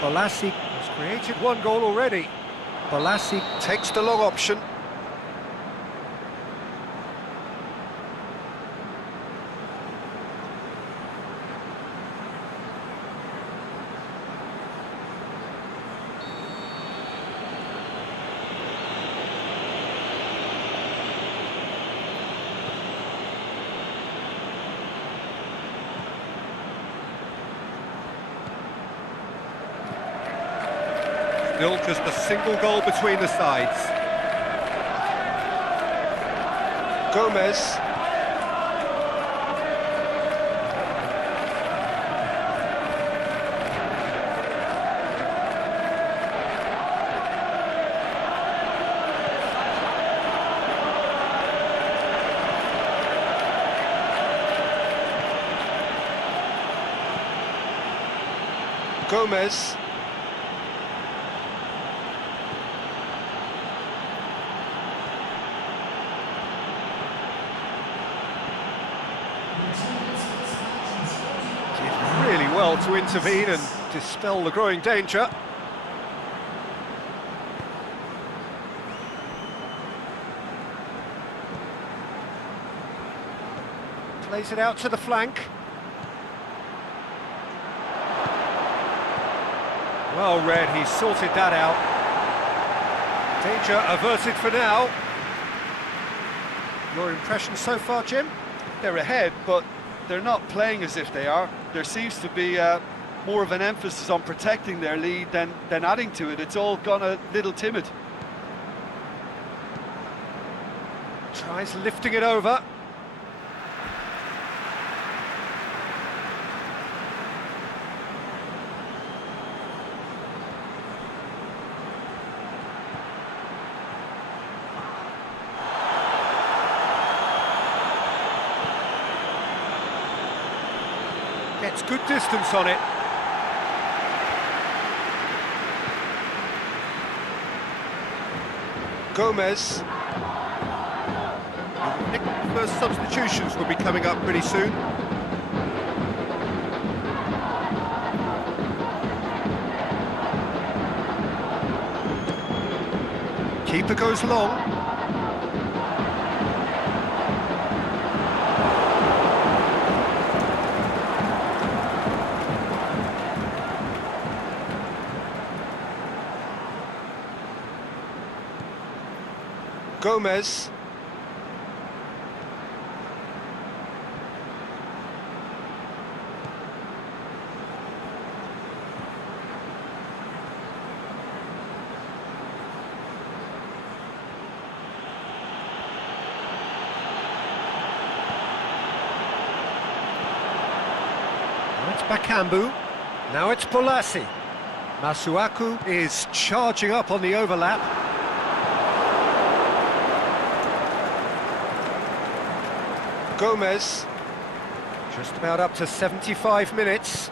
Bolasi has created one goal already. Bolasi takes the long option. Still just a single goal between the sides. Gomez. Gomez. Really well to intervene and dispel the growing danger. Plays it out to the flank. Well read, he sorted that out. Danger averted for now. Your impression so far, Jim? They're ahead, but they're not playing as if they are. There seems to be more of an emphasis on protecting their lead than adding to it. It's all gone a little timid. Tries lifting it over. Gets good distance on it. Gomez. I think the first substitutions will be coming up pretty soon. Keeper goes long. Gomez. Now it's Bakambu. Now it's Bolasie. Masuaku is charging up on the overlap. Gomez, just about up to 75 minutes.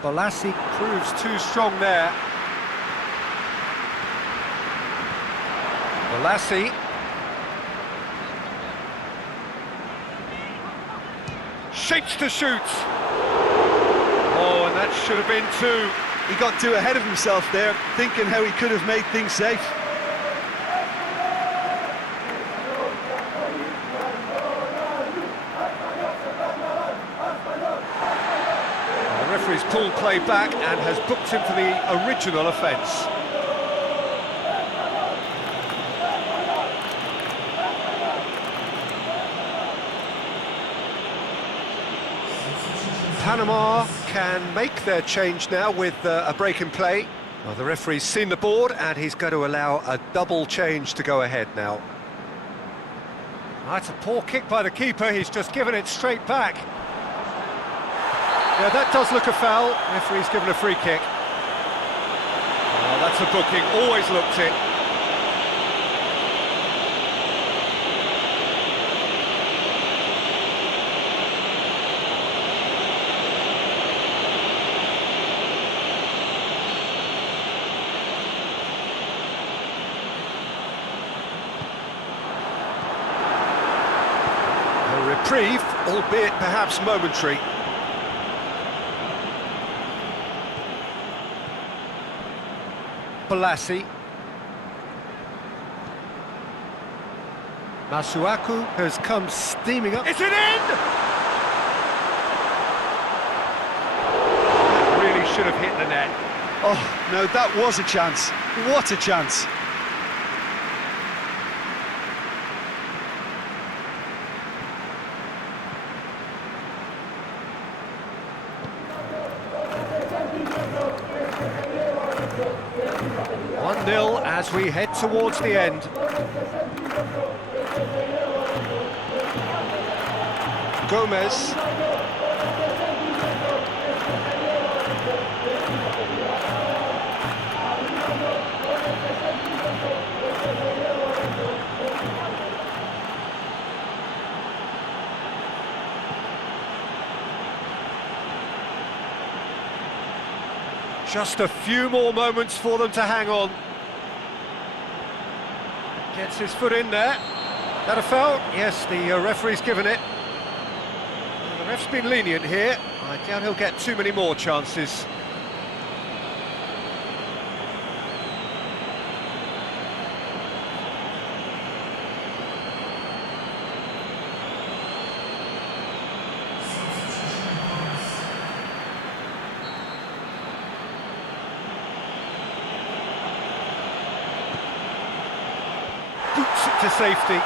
Bolasie proves too strong there. Bolasie. Shapes to shoot. Oh, and that should have been two. He got too ahead of himself there, thinking how he could have made things safe. The referee's pulled play back and has booked him for the original offence. Panama can make their change now with a break in play. Well, the referee's seen the board and he's going to allow a double change to go ahead now. That's a poor kick by the keeper, he's just given it straight back. Yeah, that does look a foul. Referee's given a free kick. Oh, that's a booking, always looked it. Reprieve, albeit perhaps momentary. Bolasie. Masuaku has come steaming up. Is it in? That really should have hit the net. Oh, no, that was a chance. What a chance. As we head towards the end. Gomez. Just a few more moments for them to hang on. Gets his foot in there. That a foul? Yes, the referee's given it. Well, the ref's been lenient here. I doubt he'll get too many more chances. Boots it to safety.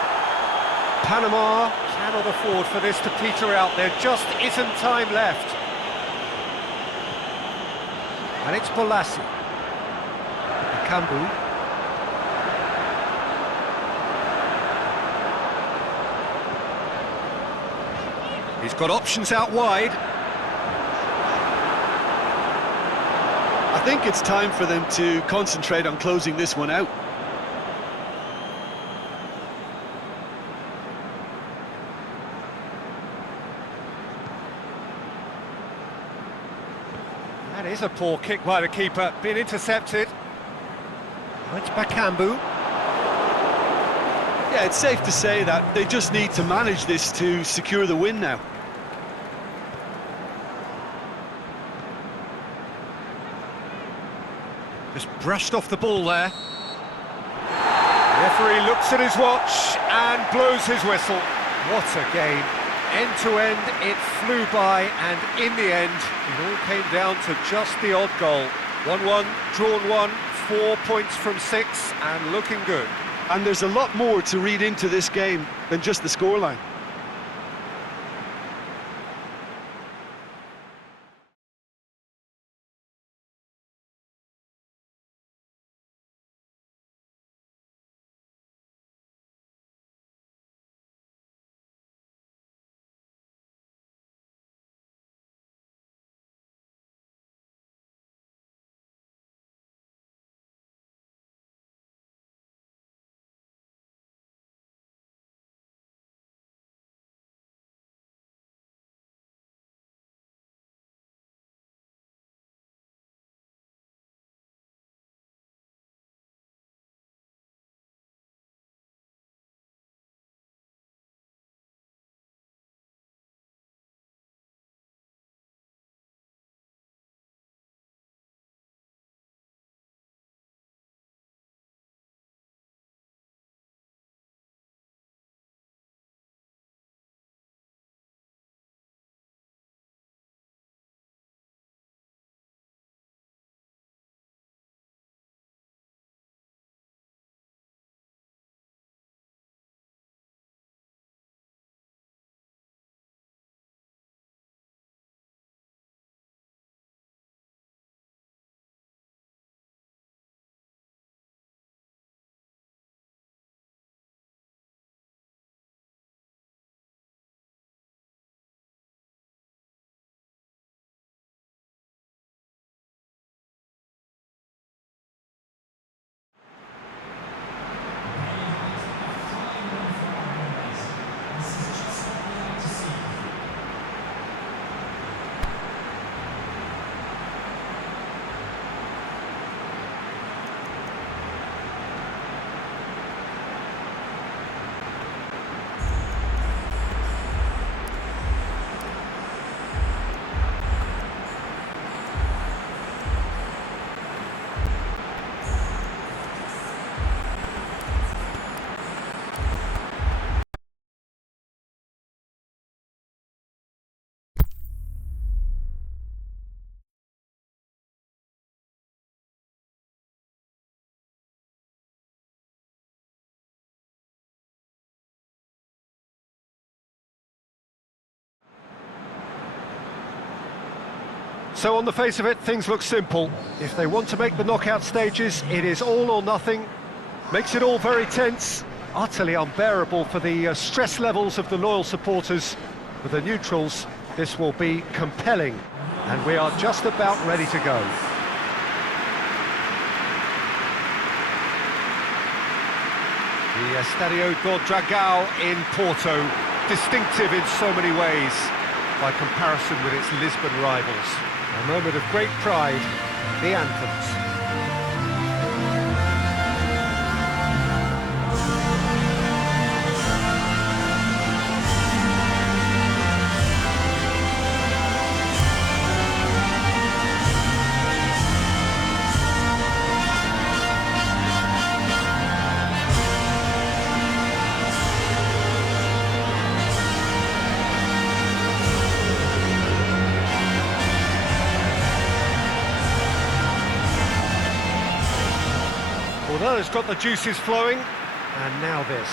Panama cannot afford for this to peter out. There just isn't time left. And it's Bolasie. Bakambu. He's got options out wide. I I think it's time for them to concentrate on closing this one out. That is a poor kick by the keeper, being intercepted. It's Bakambu. Yeah, it's safe to say that they just need to manage this to secure the win now. Just brushed off the ball there. The referee looks at his watch and blows his whistle. What a game. End to end, it flew by, and in the end, it all came down to just the odd goal. 1-1, drawn 1, 4 points from 6, and looking good. And there's a lot more to read into this game than just the scoreline. So on the face of it, things look simple. If they want to make the knockout stages, it is all or nothing. Makes it all very tense, utterly unbearable for the stress levels of the loyal supporters. For the neutrals, this will be compelling, and we are just about ready to go. The Estadio do Dragão in Porto, distinctive in so many ways, by comparison with its Lisbon rivals. A moment of great pride, the anthems. Well, it's got the juices flowing, and now this.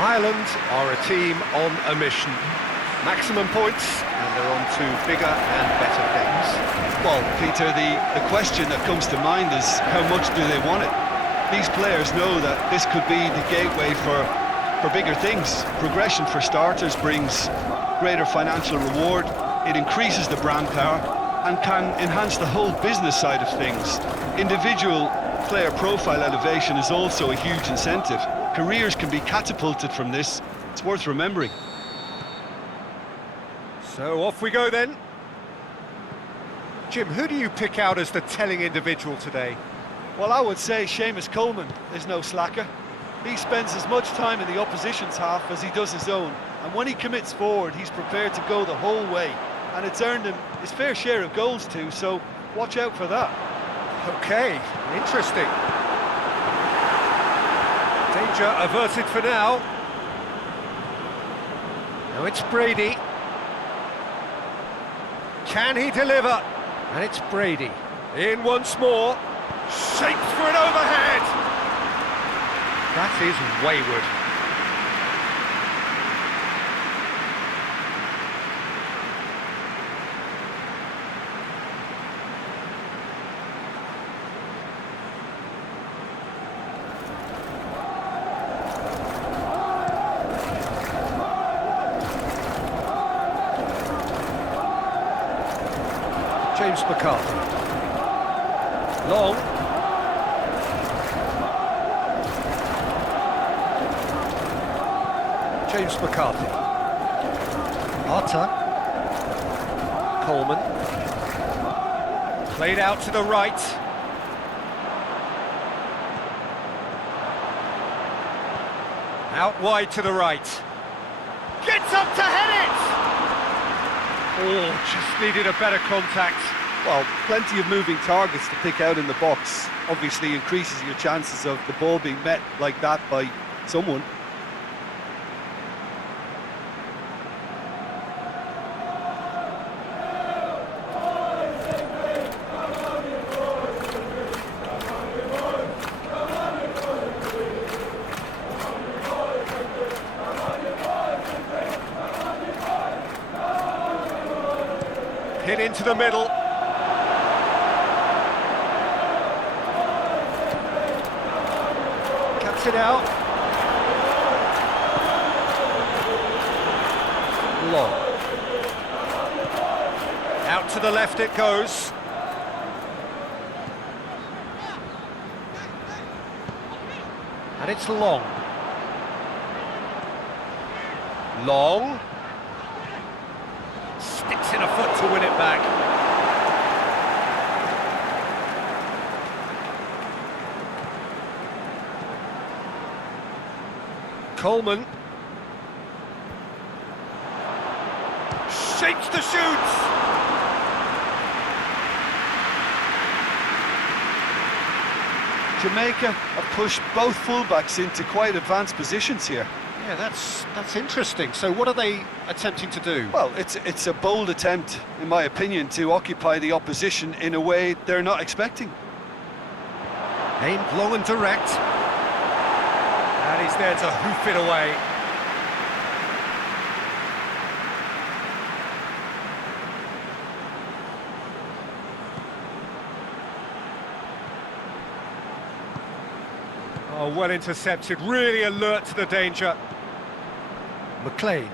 Ireland are a team on a mission. Maximum points, and they're on to bigger and better things. Well, Peter, the question that comes to mind is how much do they want it? These players know that this could be the gateway for bigger things. Progression, for starters, brings greater financial reward, it increases the brand power, and can enhance the whole business side of things. Individual player profile elevation is also a huge incentive. Careers can be catapulted from this. It's worth remembering. So off we go then. Jim, who do you pick out as the telling individual today? Well, I would say Seamus Coleman is no slacker. He spends as much time in the opposition's half as he does his own, and when he commits forward, he's prepared to go the whole way, and it's earned him his fair share of goals too, so watch out for that. Okay, interesting. Danger averted for now. Now it's Brady. Can he deliver? And it's Brady. In once more. Shaped for an overhead. That is wayward. James McCarthy. Long. James McCarthy. Arta. Coleman. Played out to the right. Out wide to the right. Gets up to head it! Oh, just needed a better contact. Well, plenty of moving targets to pick out in the box. Obviously increases your chances of the ball being met like that by someone. Hit into the middle. Cuts it out. Long. Out to the left it goes. And it's Long. Long. Sticks in a foot to win it back. Coleman. Shapes to shoot! Jamaica have pushed both fullbacks into quite advanced positions here. Yeah, that's interesting. So what are they attempting to do? Well, it's a bold attempt, in my opinion, to occupy the opposition in a way they're not expecting. Aimed long and direct. And he's there to hoof it away. Oh, well intercepted, really alert to the danger. McLean.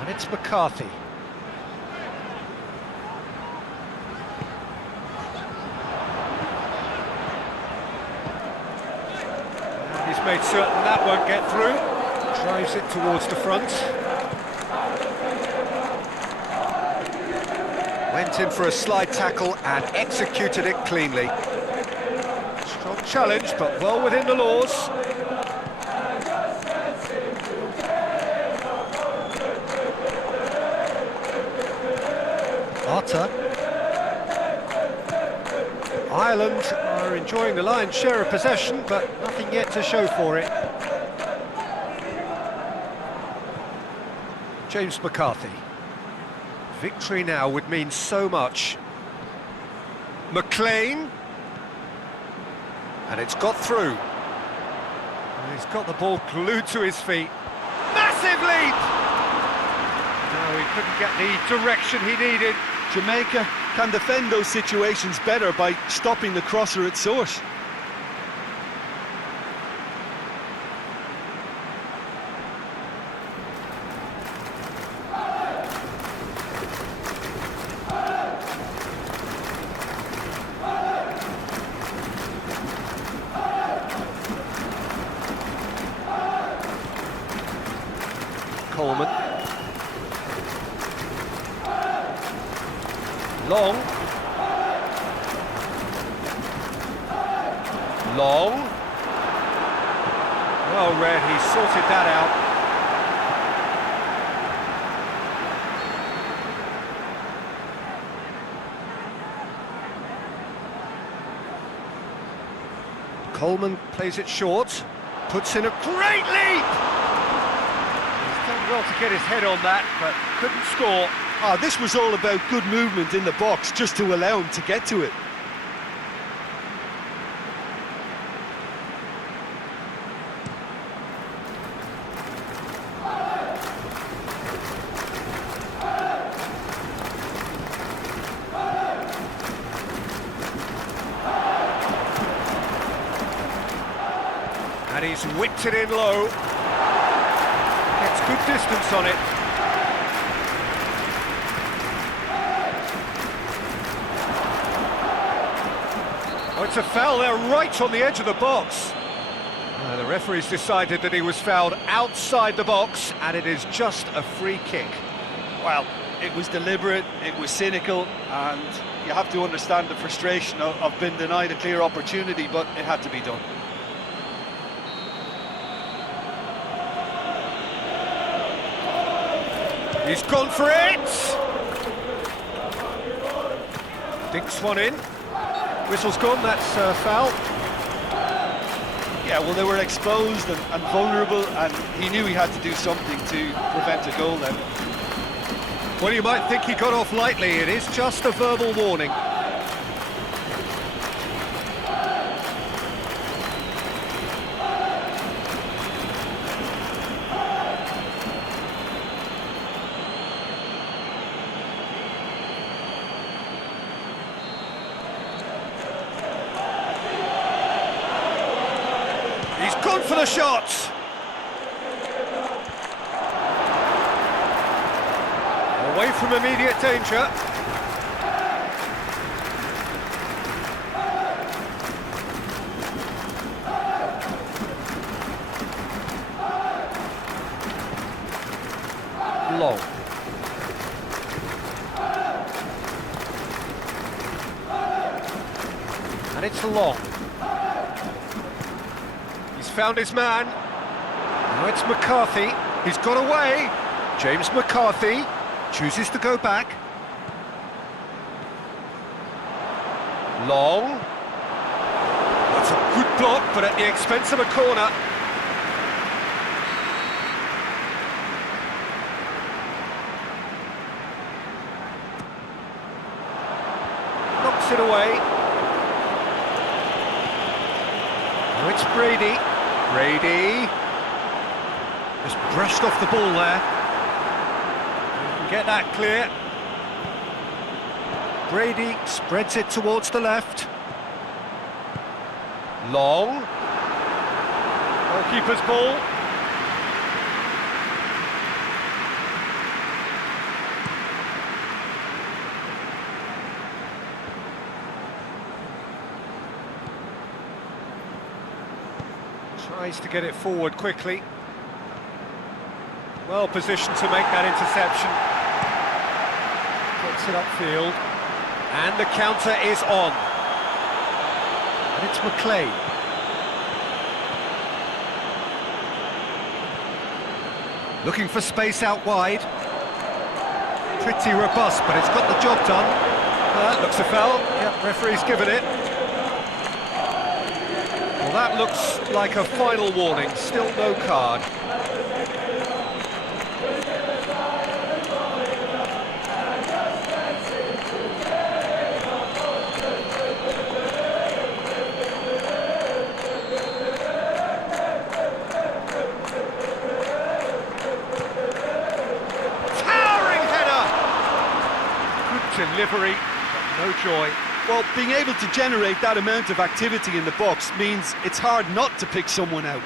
And it's McCarthy. And he's made certain that won't get through. Drives it towards the front. Went in for a slide tackle and executed it cleanly. Strong challenge, but well within the laws. Arta. Ireland are enjoying the lion's share of possession, but nothing yet to show for it. James McCarthy. Victory now would mean so much. McLean. And it's got through. He's got the ball glued to his feet. Massive leap! No, he couldn't get the direction he needed. Jamaica can defend those situations better by stopping the crosser at source. Coleman. Long. Long. Well read, he sorted that out. Coleman plays it short, puts in a great leap! He's done well to get his head on that, but couldn't score. Ah, this was all about good movement in the box, just to allow him to get to it. And he's whipped it in low. Gets good distance on it. Oh, it's a foul there, right on the edge of the box. The referee's decided that he was fouled outside the box, and it is just a free kick. Well, it was deliberate, it was cynical, and you have to understand the frustration of being denied a clear opportunity, but it had to be done. He's gone for it! Dinks one in. Whistle's gone, that's foul. Yeah, well, they were exposed and vulnerable, and he knew he had to do something to prevent a goal then. Well, you might think he got off lightly, it is just a verbal warning. He's gone for the shot! Away from immediate danger. Long. And it's Long. He's found his man. Now it's McCarthy. He's got away. James McCarthy chooses to go back. Long. That's a good block, but at the expense of a corner. Knocks it away. Now it's Brady. Brady. Just brushed off the ball there. Get that clear. Brady spreads it towards the left. Long. Goalkeeper's ball. Tries to get it forward quickly. Well positioned to make that interception. Gets it upfield. And the counter is on. And it's McLean. Looking for space out wide. Pretty robust, but it's got the job done. Looks a foul. Yep, referee's given it. Well, that looks like a final warning. Still no card. delivery, but no joy. Well, being able to generate that amount of activity in the box means it's hard not to pick someone out.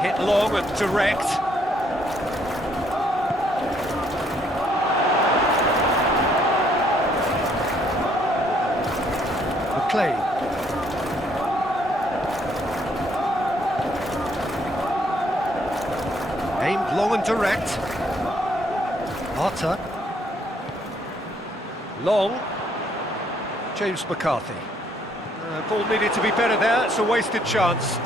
Hit long and direct. McLean. Aimed long and direct. Arter. Long. James McCarthy. Ball needed to be better there, it's a wasted chance.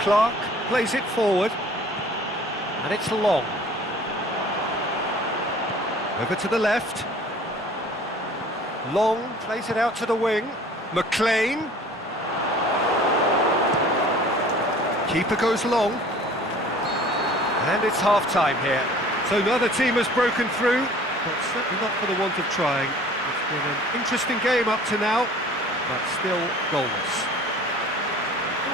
Clark plays it forward, and it's long. Over to the left. Long plays it out to the wing. McLean. Keeper goes long. And it's half-time here. So neither team has broken through, but certainly not for the want of trying. It's been an interesting game up to now, but still goalless.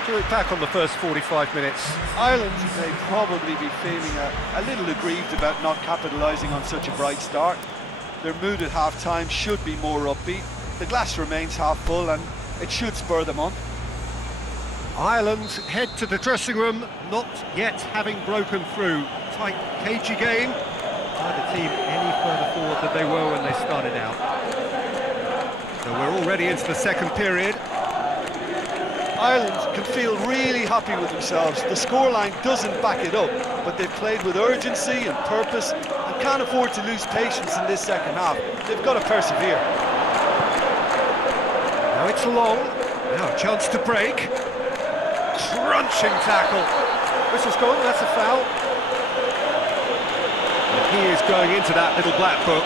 To look back on the first 45 minutes. Ireland may probably be feeling a little aggrieved about not capitalising on such a bright start. Their mood at half-time should be more upbeat. The glass remains half full and it should spur them on. Ireland head to the dressing room, not yet having broken through. Tight, cagey game. Neither team any further forward than they were when they started out. So we're already into the second period. Ireland can feel really happy with themselves. The scoreline doesn't back it up, but they've played with urgency and purpose and can't afford to lose patience in this second half. They've got to persevere. Now it's long. Now a chance to break. Crunching tackle. Whistle's gone, that's a foul. And he is going into that little black book.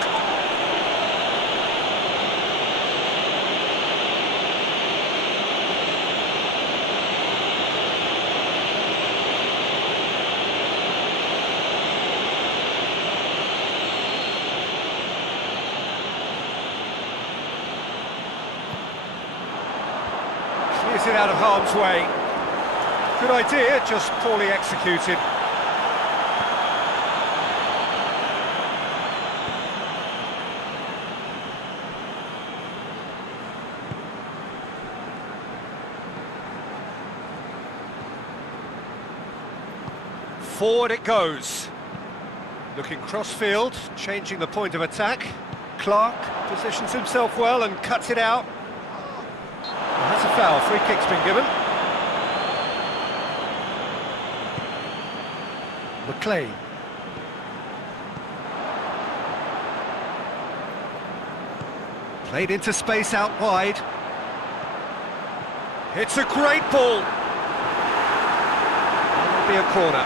Clears it out of harm's way. Good idea, just poorly executed. Forward it goes. Looking cross-field, changing the point of attack. Clark positions himself well and cuts it out. And that's a foul, free kick's been given. McLean. Played into space out wide. It's a great ball. It'll be a corner.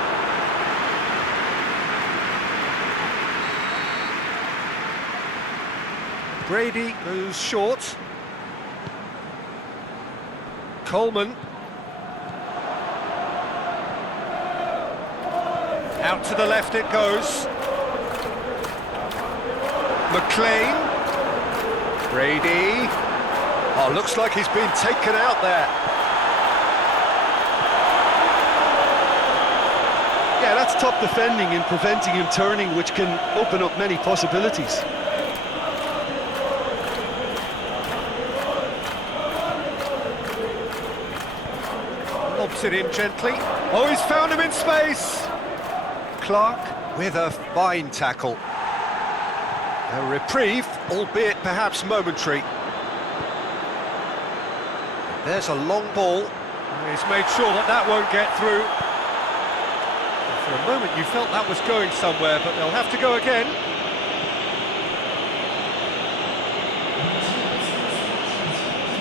Brady goes short. Coleman. Out to the left it goes. McLean. Brady. Oh, looks like he's been taken out there. Yeah, that's top defending and preventing him turning, which can open up many possibilities. Lobs it in gently. Oh, he's found him in space. Clark with a fine tackle. A reprieve, albeit perhaps momentary. There's a long ball. He's made sure that that won't get through. And for a moment you felt that was going somewhere, but they'll have to go again.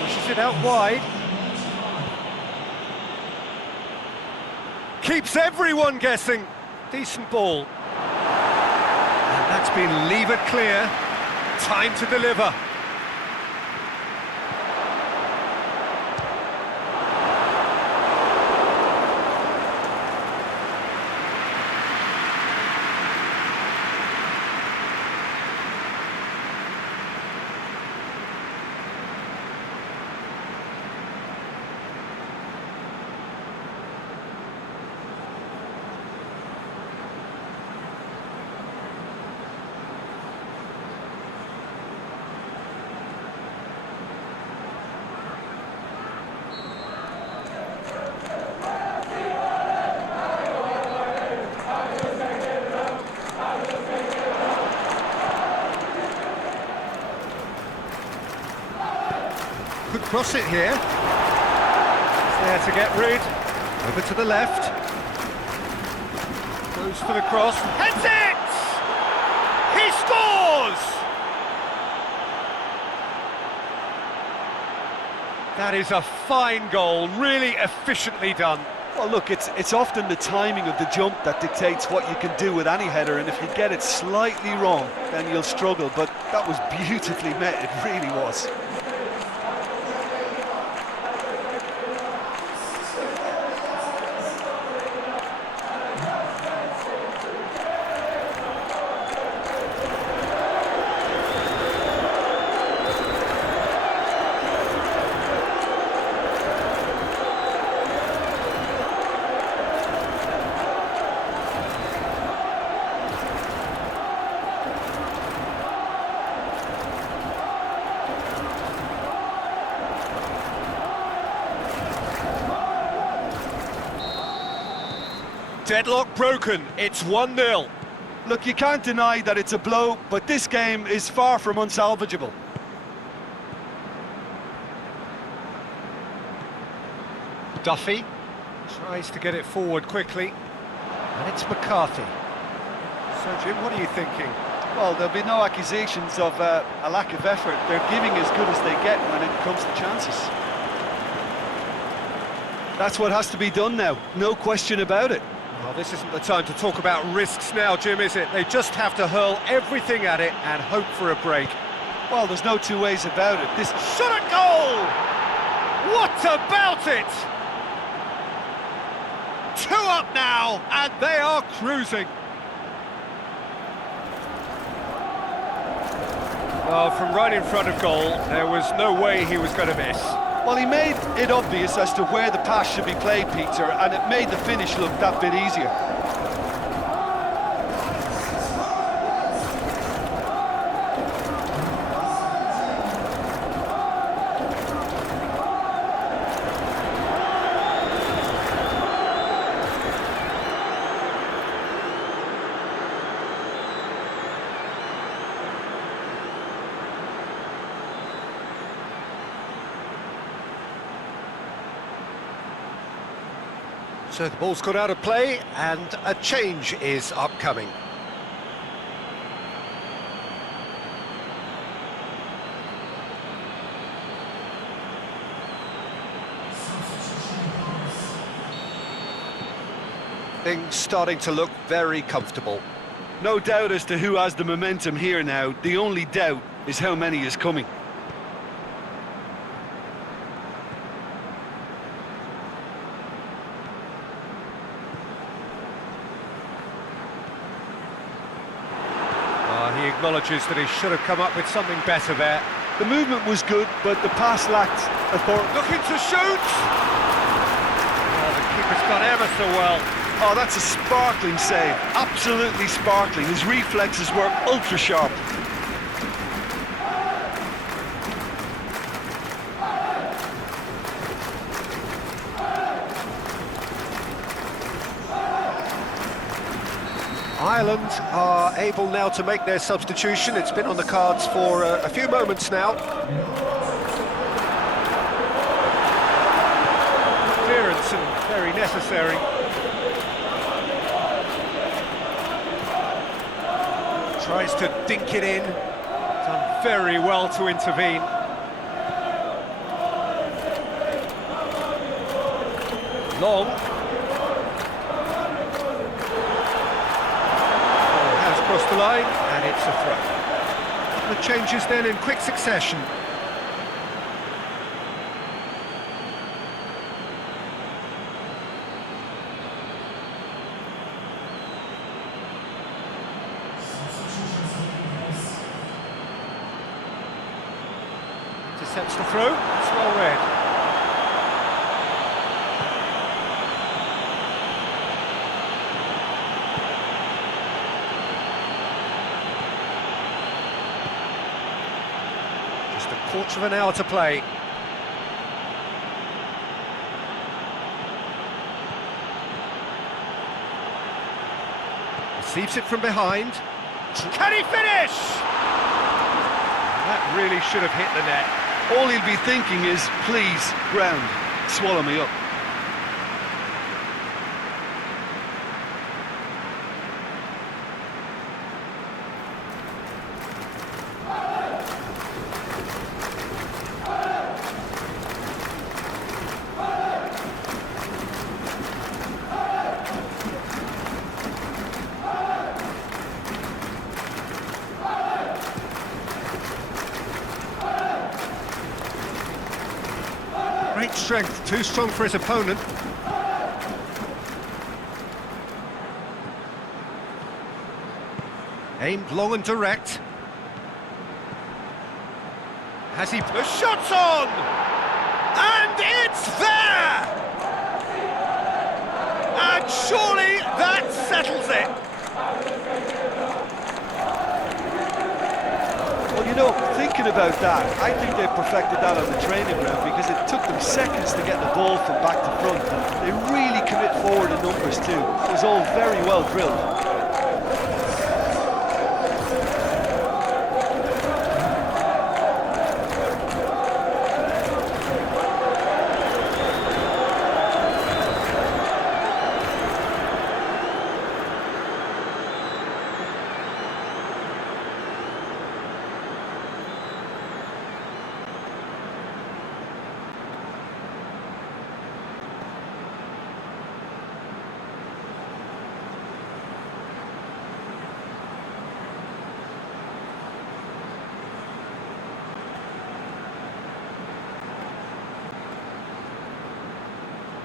Pushes it out wide. Keeps everyone guessing. Decent ball. And that's been levered clear. Time to deliver. could cross it here. It's there to get rid. Over to the left. Goes for the cross. Heads it! He scores! That is a fine goal, really efficiently done. Well, look, it's often the timing of the jump that dictates what you can do with any header, and if you get it slightly wrong, then you'll struggle, but that was beautifully met, it really was. Deadlock broken, it's 1-0. Look, you can't deny that it's a blow, but this game is far from unsalvageable. Duffy tries to get it forward quickly, and it's McCarthy. So Jim, what are you thinking? Well, there'll be no accusations of a lack of effort. They're giving as good as they get when it comes to chances. That's what has to be done now, no question about it. Well, this isn't the time to talk about risks now, Jim, is it? They just have to hurl everything at it and hope for a break. Well, there's no two ways about it. This shot at goal! What about it? 2 up now, and they are cruising. Well, from right in front of goal, there was no way he was going to miss. Well, he made it obvious as to where the pass should be played, Peter, and it made the finish look that bit easier. So the ball's got out of play, and a change is upcoming. Things starting to look very comfortable. No doubt as to who has the momentum here now. The only doubt is how many is coming. He acknowledges that he should have come up with something better there. The movement was good, but the pass lacked authority. Looking to shoot! Oh, the keeper's done ever so well. Oh, that's a sparkling save. Absolutely sparkling. His reflexes were ultra sharp. Ireland are able now to make their substitution. It's been on the cards for a few moments now. Clearance and very necessary. Tries to dink it in. Done very well to intervene. Long. Across the line, and it's a throw. The changes then in quick succession. Intercepts the throw, it's well read. Quarter of an hour to play. Receives it from behind. Can he finish? That really should have hit the net. All he'll be thinking is, please, ground, swallow me up. Great strength, too strong for his opponent. Aimed long and direct. Has he... The shot's on! And it's there! And surely that settles it! Well, you know, thinking about that, I think they perfected that on the training ground because it took them seconds to get the ball from back to front. They really commit forward in numbers too. It was all very well drilled.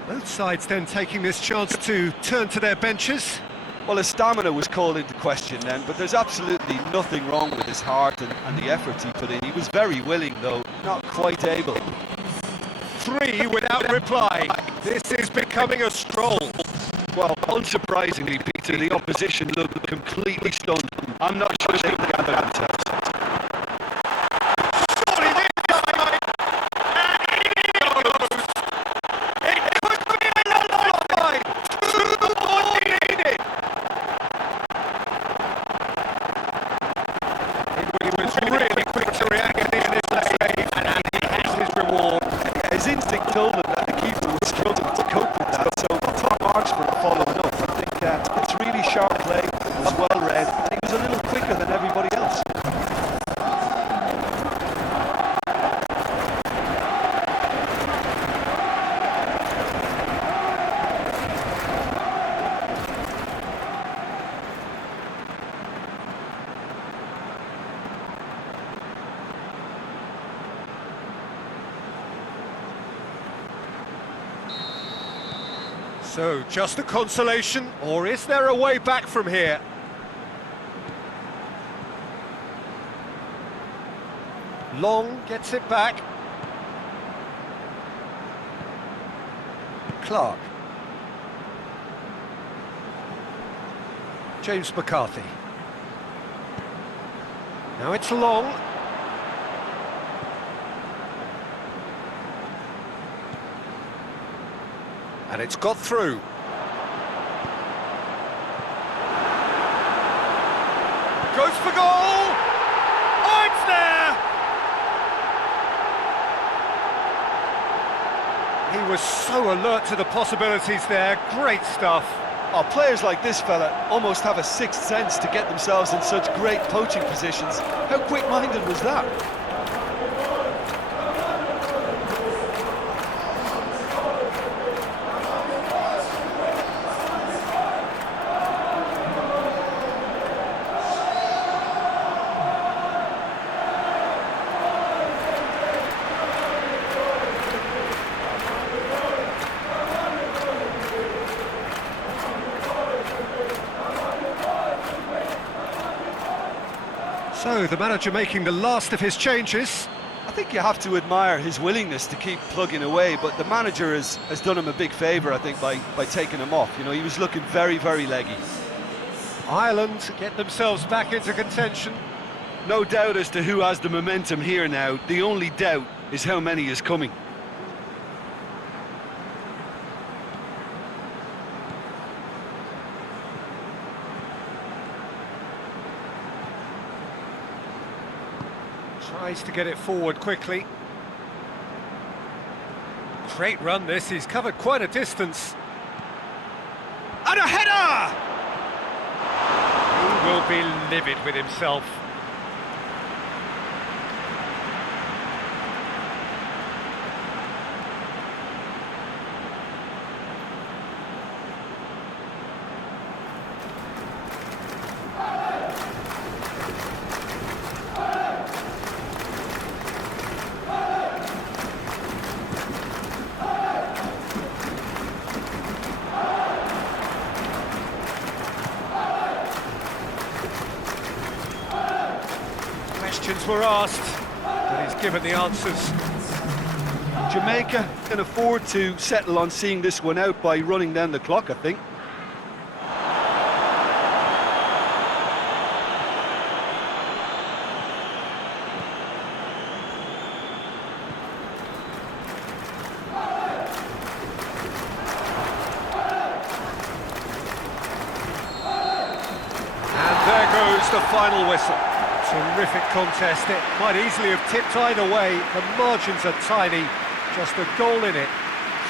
Both sides then taking this chance to turn to their benches. Well, his stamina was called into question then, but there's absolutely nothing wrong with his heart and the efforts he put in. He was very willing, though, not quite able. 3 without reply. This is becoming a stroll. Well, unsurprisingly, Peter, the opposition looked completely stunned. I'm not sure they could gather themselves. Surely this time, and it goes. It could be another line. 2 more needed. He was really quick to react in the initial stage, and he has his reward. His instinct told him that the keeper was struggling to cope with that, so top marks for him following up. I think it's really sharp play, it was well read, and he was a little quicker than everybody else. So, just a consolation, or is there a way back from here? Long gets it back. Clark. James McCarthy. Now it's Long. And it's got through. Goes for goal! Oh, it's there! He was so alert to the possibilities there. Great stuff. Oh, players like this fella almost have a sixth sense to get themselves in such great poaching positions. How quick-minded was that? So, the manager making the last of his changes. I think you have to admire his willingness to keep plugging away, but the manager has done him a big favour, I think, by taking him off. You know, he was looking very, very leggy. Ireland get themselves back into contention. No doubt as to who has the momentum here now. The only doubt is how many is coming. Tries to get it forward quickly. Great run this, he's covered quite a distance. And a header! He will be livid with himself. Questions were asked, but he's given the answers. Jamaica can afford to settle on seeing this one out by running down the clock, I think. And there goes the final whistle. Terrific contest, it might easily have tipped either way, the margins are tiny, just a goal in it.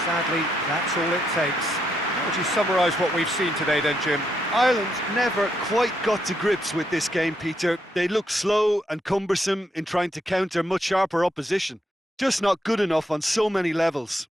Sadly, that's all it takes. How would you summarise what we've seen today then, Jim? Ireland never quite got to grips with this game, Peter. They look slow and cumbersome in trying to counter much sharper opposition. Just not good enough on so many levels.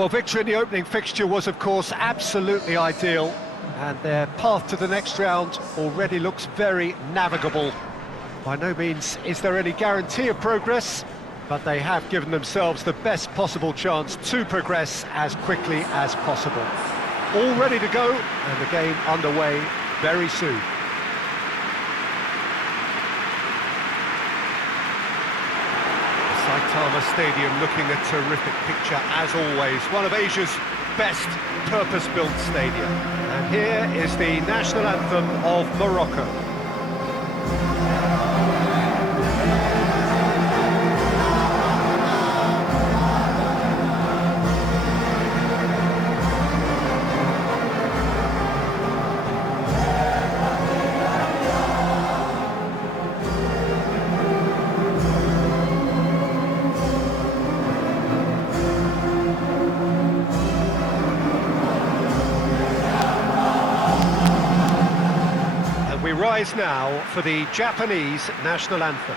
Well, victory in the opening fixture was, of course, absolutely ideal, and their path to the next round already looks very navigable. By no means is there any guarantee of progress, but they have given themselves the best possible chance to progress as quickly as possible. All ready to go, and the game underway very soon. Saitama Stadium looking a terrific picture as always, one of Asia's best purpose-built stadia. And here is the national anthem of Morocco. We rise now for the Japanese national anthem.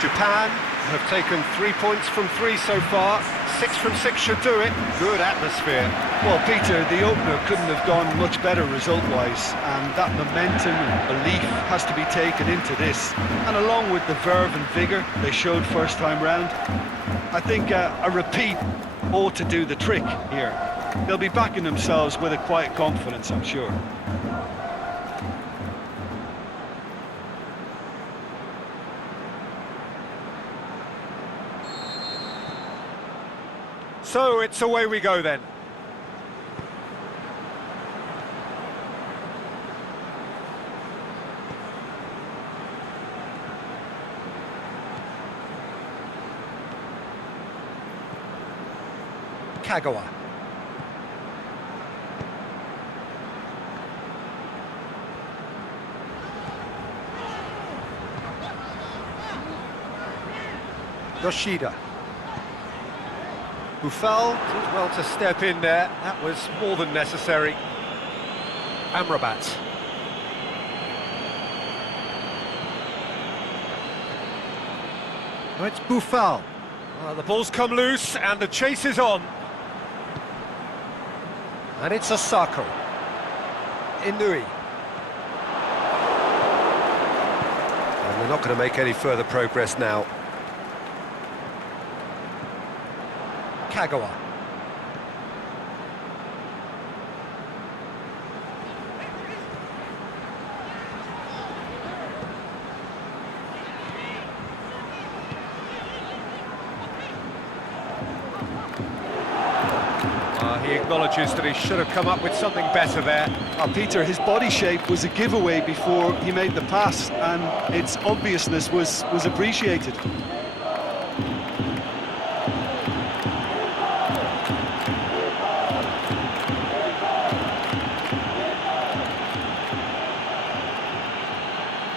Japan have taken 3 points from 3 so far. 6 from 6 should do it. Good atmosphere. Well, Peter, the opener couldn't have gone much better result-wise, and that momentum and belief has to be taken into this. And along with the verve and vigour they showed first time round, I think a repeat ought to do the trick here. They'll be backing themselves with a quiet confidence, I'm sure. So it's away we go then. Kagawa. Yoshida. Buffal did well to step in there. That was more than necessary. Amrabat. Oh, it's Buffal. Well, the ball's come loose and the chase is on. And it's Osako. Inui. And they're not going to make any further progress now. Kagawa. He acknowledges that he should have come up with something better there. Peter, his body shape was a giveaway before he made the pass, and its obviousness was appreciated.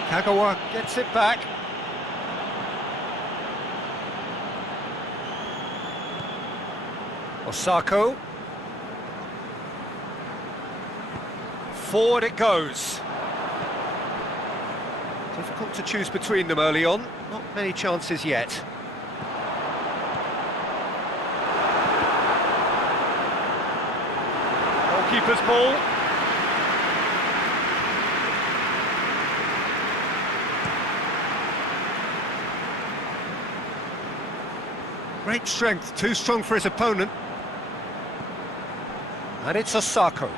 Kagawa gets it back. Osako. Forward it goes. Difficult to choose between them early on. Not many chances yet. Goalkeeper's ball. Great strength, too strong for his opponent. And it's Osako.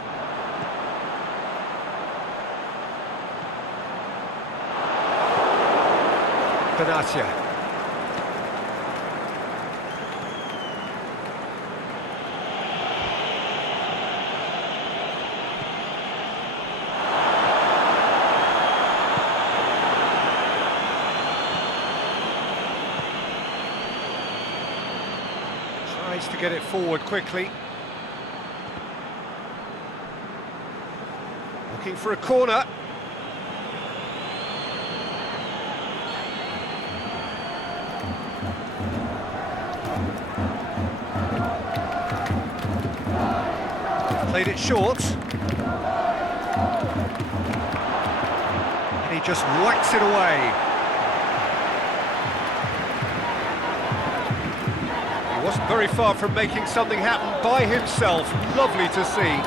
Benatia. get it forward quickly. Looking for a corner. Played it short. And he just whacks it away. He wasn't very far from making something happen by himself. Lovely to see.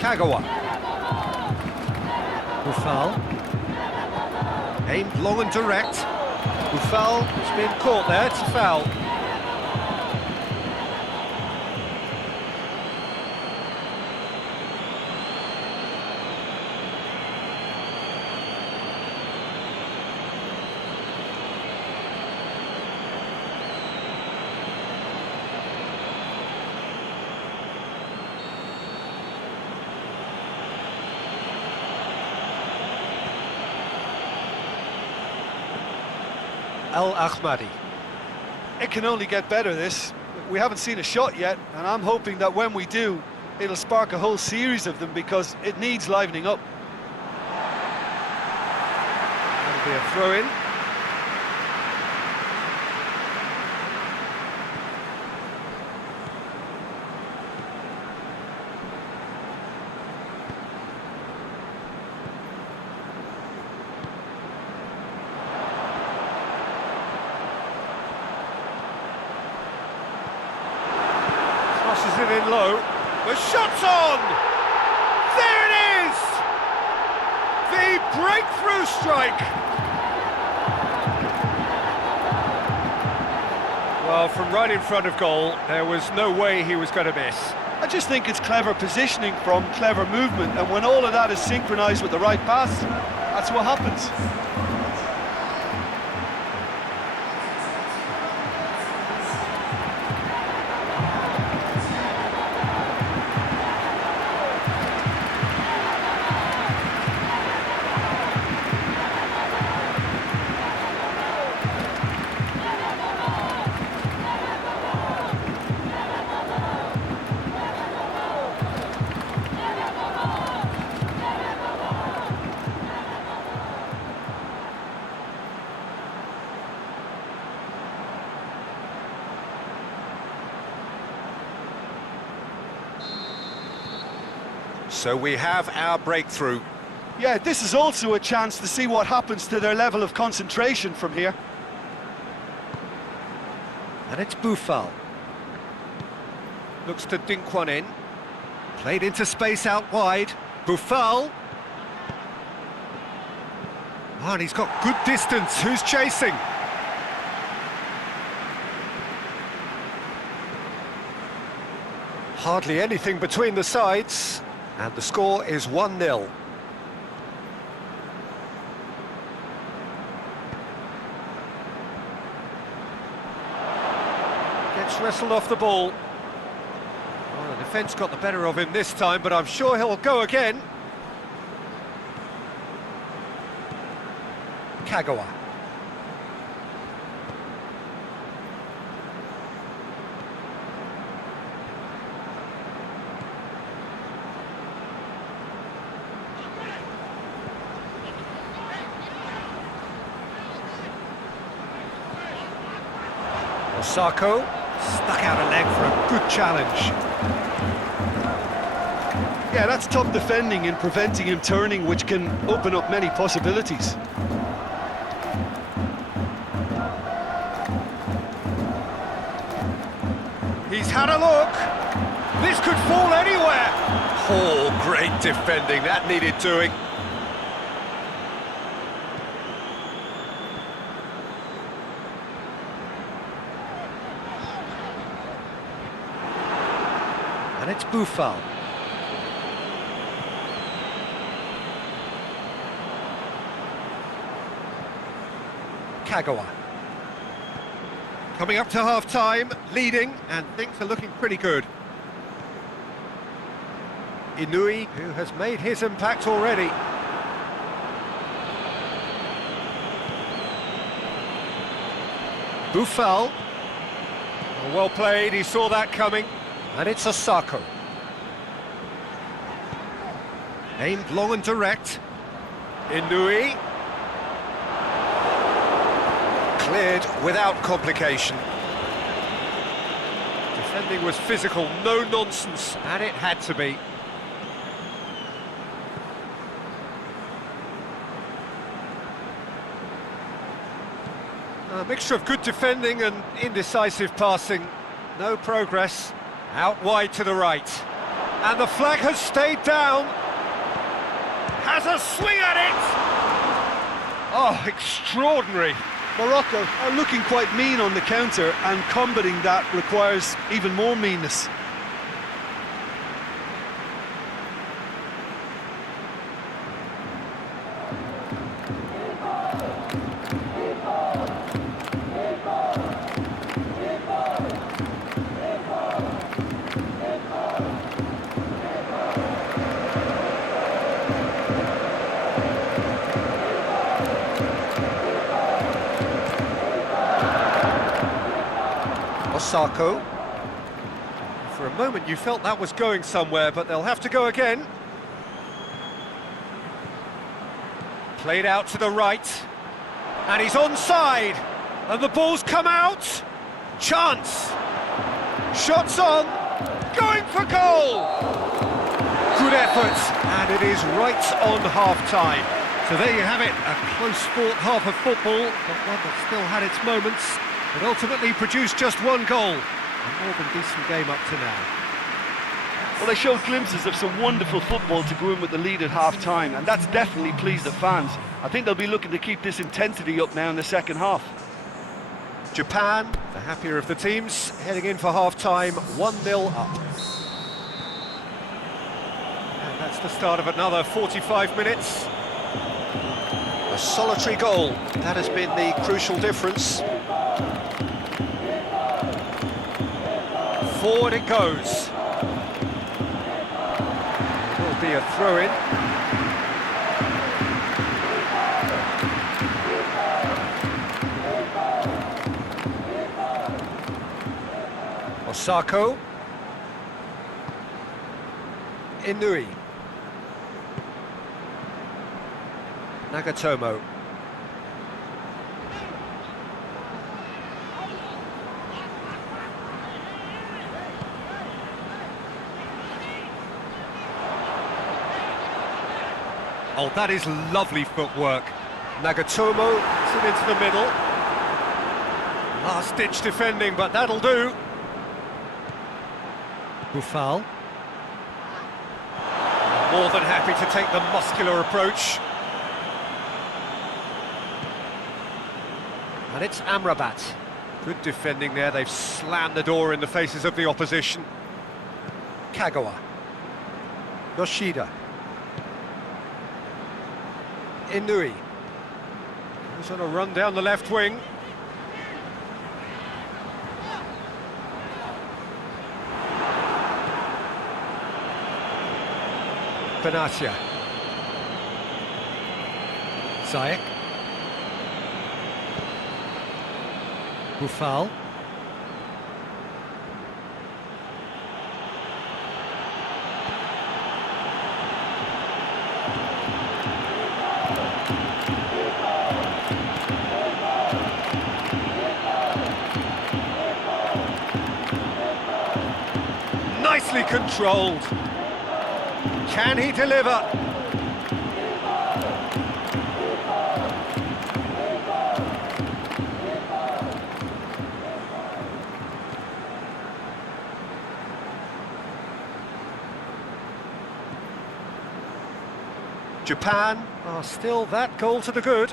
Kagawa. Buffal. Aimed long and direct. Buffal has been caught there, it's a foul. Al-Ahmadi. It can only get better, this. We haven't seen a shot yet, and I'm hoping that when we do, it'll spark a whole series of them because it needs livening up. That'll be a throw-in. Crosses it in low. The shot's on! There it is! The breakthrough strike! Well, from right in front of goal, there was no way he was going to miss. I just think it's clever positioning from clever movement, and when all of that is synchronised with the right pass, that's what happens. So we have our breakthrough. Yeah, this is also a chance to see what happens to their level of concentration from here. And it's Buffal. Looks to dink one in. Played into space out wide. Buffal. Oh, and he's got good distance. Who's chasing? Hardly anything between the sides. And the score is 1-0. Gets wrestled off the ball. Well, the defence got the better of him this time, but I'm sure he'll go again. Kagawa. Osako stuck out a leg for a good challenge. Yeah, that's top defending and preventing him turning, which can open up many possibilities. He's had a look. This could fall anywhere. Oh, great defending. That needed doing. And it's Buffal. Kagawa. Coming up to half-time, leading, and things are looking pretty good. Inui, who has made his impact already. Buffal. Well played, he saw that coming. And it's Osako. Aimed long and direct. Inui. Cleared without complication. Defending was physical, no nonsense, and it had to be. A mixture of good defending and indecisive passing. No progress. Out wide to the right. And the flag has stayed down. Has a swing at it! Oh, extraordinary. Morocco are looking quite mean on the counter, and combating that requires even more meanness. Osako. For a moment you felt that was going somewhere, but they'll have to go again. Played out to the right. And he's onside. And the ball's come out. Chance. Shots on. Going for goal. Good effort. And it is right on half-time. So there you have it. A close-fought half of football, but one that still had its moments. But ultimately produced just one goal. A more than decent game up to now. Well, they showed glimpses of some wonderful football to go in with the lead at half-time, and that's definitely pleased the fans. I think they'll be looking to keep this intensity up now in the second half. Japan, the happier of the teams, heading in for half-time, 1-0 up. And that's the start of another 45 minutes. A solitary goal, that has been the crucial difference. Forward it goes. It will be a throw-in. Osako. Inui. Nagatomo. Oh, that is lovely footwork. Nagatomo puts it into the middle. Last-ditch defending, but that'll do. Buffal. More than happy to take the muscular approach. And it's Amrabat. Good defending there, they've slammed the door in the faces of the opposition. Kagawa. Yoshida. Inui. Goes on a run down the left wing. Benatia. Zayek. Buffal. Nicely controlled. Can he deliver? Japan are still that goal to the good.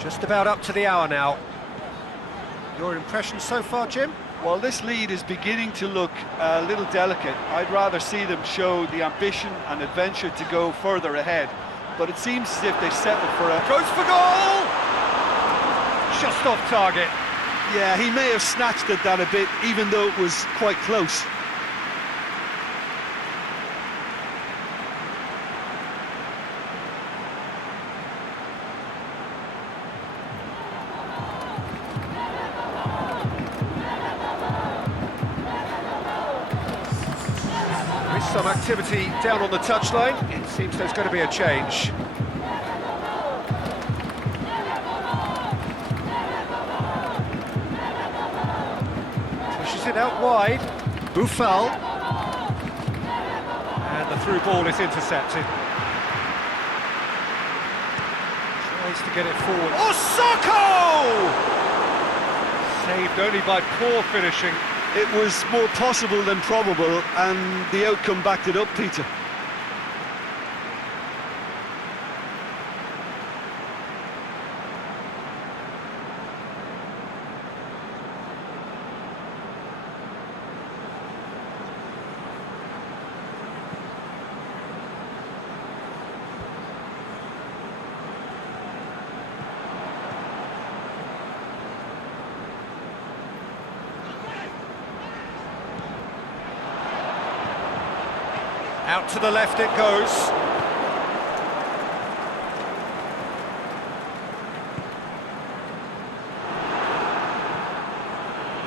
Just about up to the hour now. Your impression so far, Jim? Well, this lead is beginning to look a little delicate. I'd rather see them show the ambition and adventure to go further ahead. But it seems as if they settled for a... Goes for goal! Just off target. Yeah, he may have snatched at that a bit, even though it was quite close. some activity down on the touchline. It seems there's going to be a change. Pushes it out wide. Buffal. And the through ball is intercepted. Tries to get it forward. Osako! Saved only by poor finishing. It was more possible than probable, and the outcome backed it up, Peter. Out to the left it goes.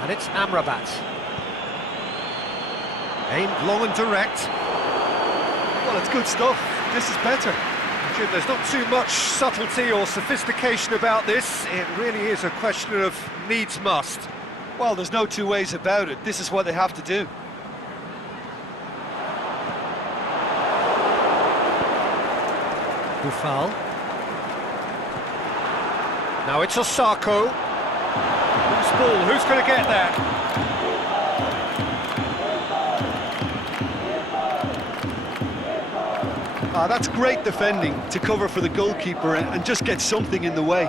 And it's Amrabat. Aimed long and direct. Well, it's good stuff. This is better. Jim, there's not too much subtlety or sophistication about this. It really is a question of needs must. Well, there's no two ways about it. This is what they have to do. Buffal. Now it's Osako. Who's ball? Who's going to get there? That's great defending to cover for the goalkeeper and just get something in the way.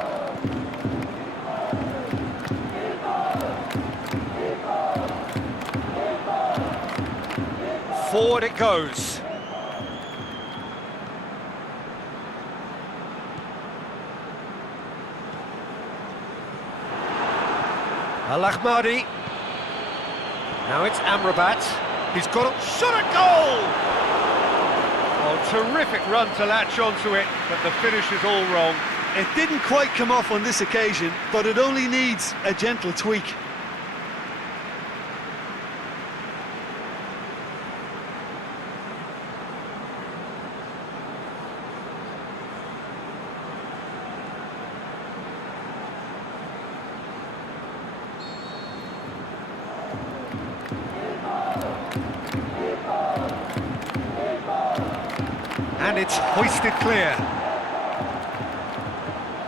Forward it goes. Al-Ahmadi. Now it's Amrabat. He's got a shot at goal! Oh, terrific run to latch onto it, but the finish is all wrong. It didn't quite come off on this occasion, but it only needs a gentle tweak. And it's hoisted clear.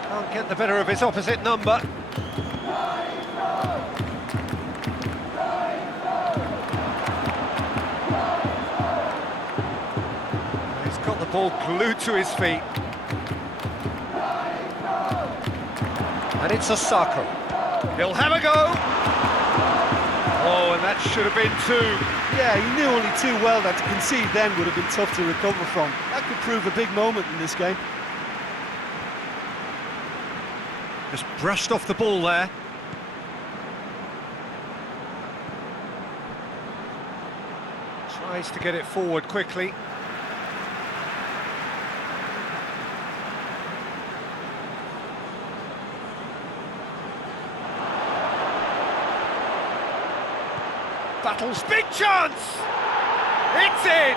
Can't get the better of his opposite number. He's got the ball glued to his feet. And it's Osako. He'll have a go. Oh, and that should have been two. Yeah, he knew only too well that to concede then would have been tough to recover from. That could prove a big moment in this game. Just brushed off the ball there. Tries to get it forward quickly. Battles, big chance! It's in!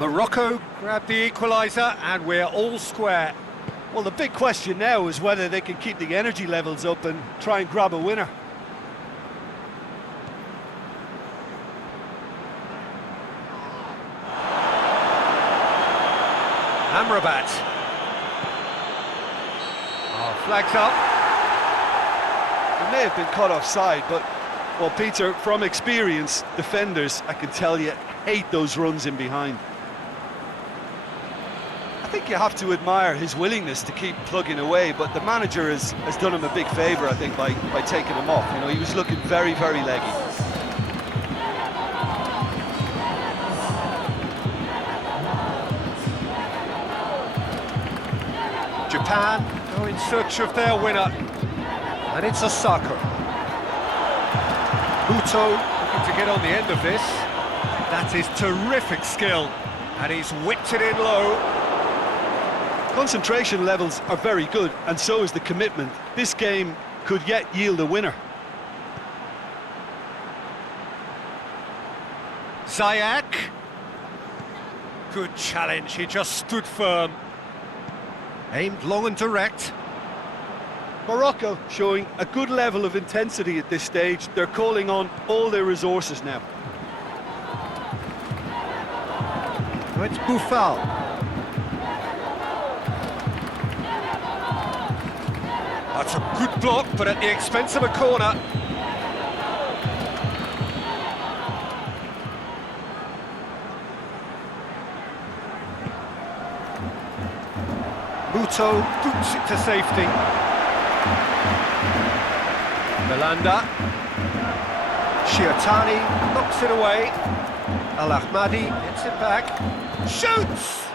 Morocco grabbed the equaliser and we're all square. Well, the big question now is whether they can keep the energy levels up and try and grab a winner. Amrabat. Oh, flags up. may have been caught offside, but, well, Peter, from experience, defenders, I can tell you, hate those runs in behind. I think you have to admire his willingness to keep plugging away, but the manager has done him a big favour, I think, by taking him off. You know, he was looking very, very leggy. Japan go in search of their winner, and it's Osaka. Muto looking to get on the end of this. That is terrific skill, and he's whipped it in low. Concentration levels are very good, and so is the commitment. This game could yet yield a winner. Ziyech. Good challenge, he just stood firm. Aimed long and direct. Morocco showing a good level of intensity at this stage. They're calling on all their resources now. Oh, it's Boufal. That's a good block, but at the expense of a corner. Muto boots it to safety. Belanda. Shiatani knocks it away. Al-Ahmadi gets it back. Shoots!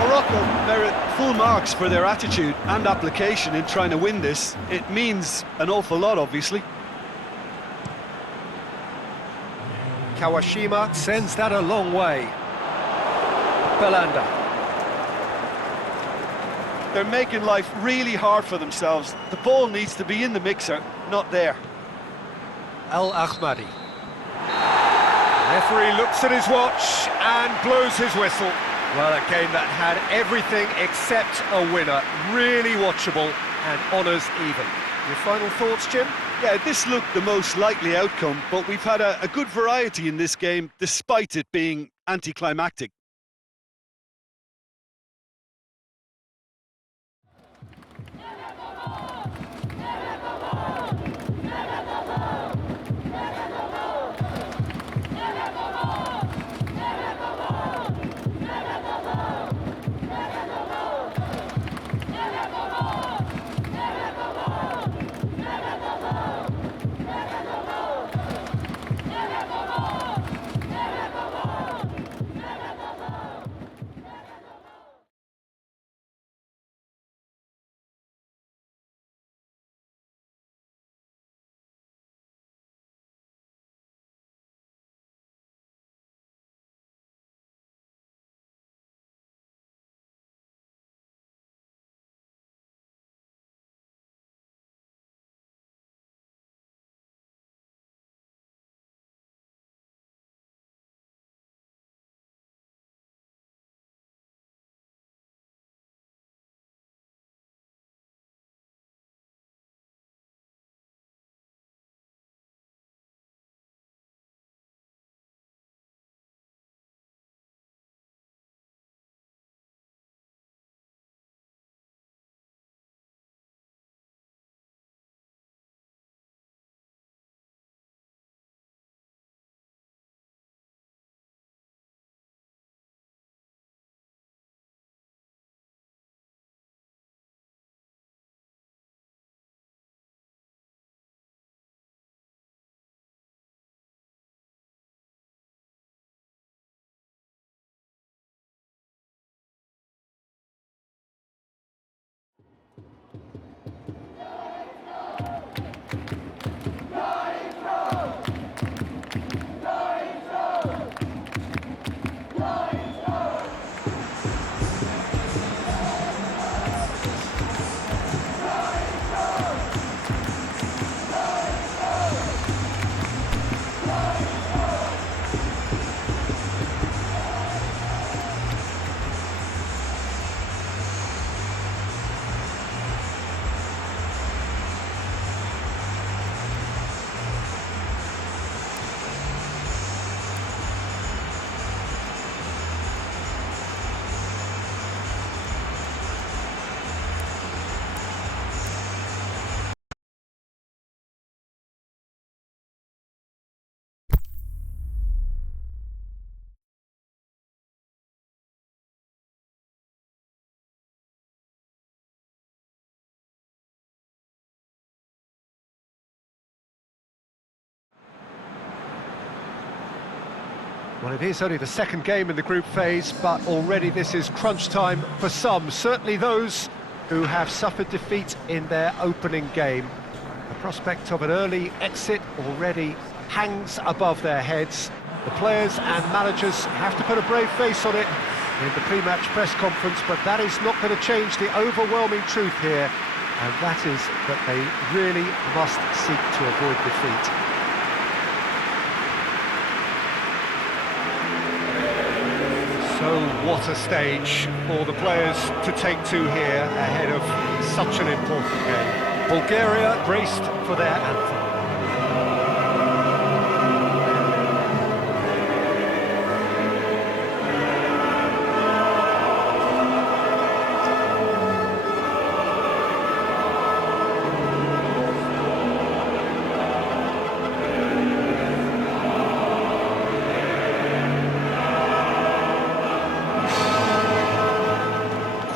Morocco merit full marks for their attitude and application in trying to win this. It means an awful lot, obviously. Kawashima sends that a long way. Belanda. They're making life really hard for themselves. The ball needs to be in the mixer, not there. Al-Ahmadi. Referee looks at his watch and blows his whistle. Well, a game that had everything except a winner. Really watchable and honours even. Your final thoughts, Jim? Yeah, this looked the most likely outcome, but we've had a good variety in this game, despite it being anticlimactic. Well, it is only the second game in the group phase, but already this is crunch time for some, certainly those who have suffered defeat in their opening game. The prospect of an early exit already hangs above their heads. The players and managers have to put a brave face on it in the pre-match press conference, but that is not going to change the overwhelming truth here, and that is that they really must seek to avoid defeat. So what a stage for the players to take to here ahead of such an important game. Bulgaria braced for their anthem.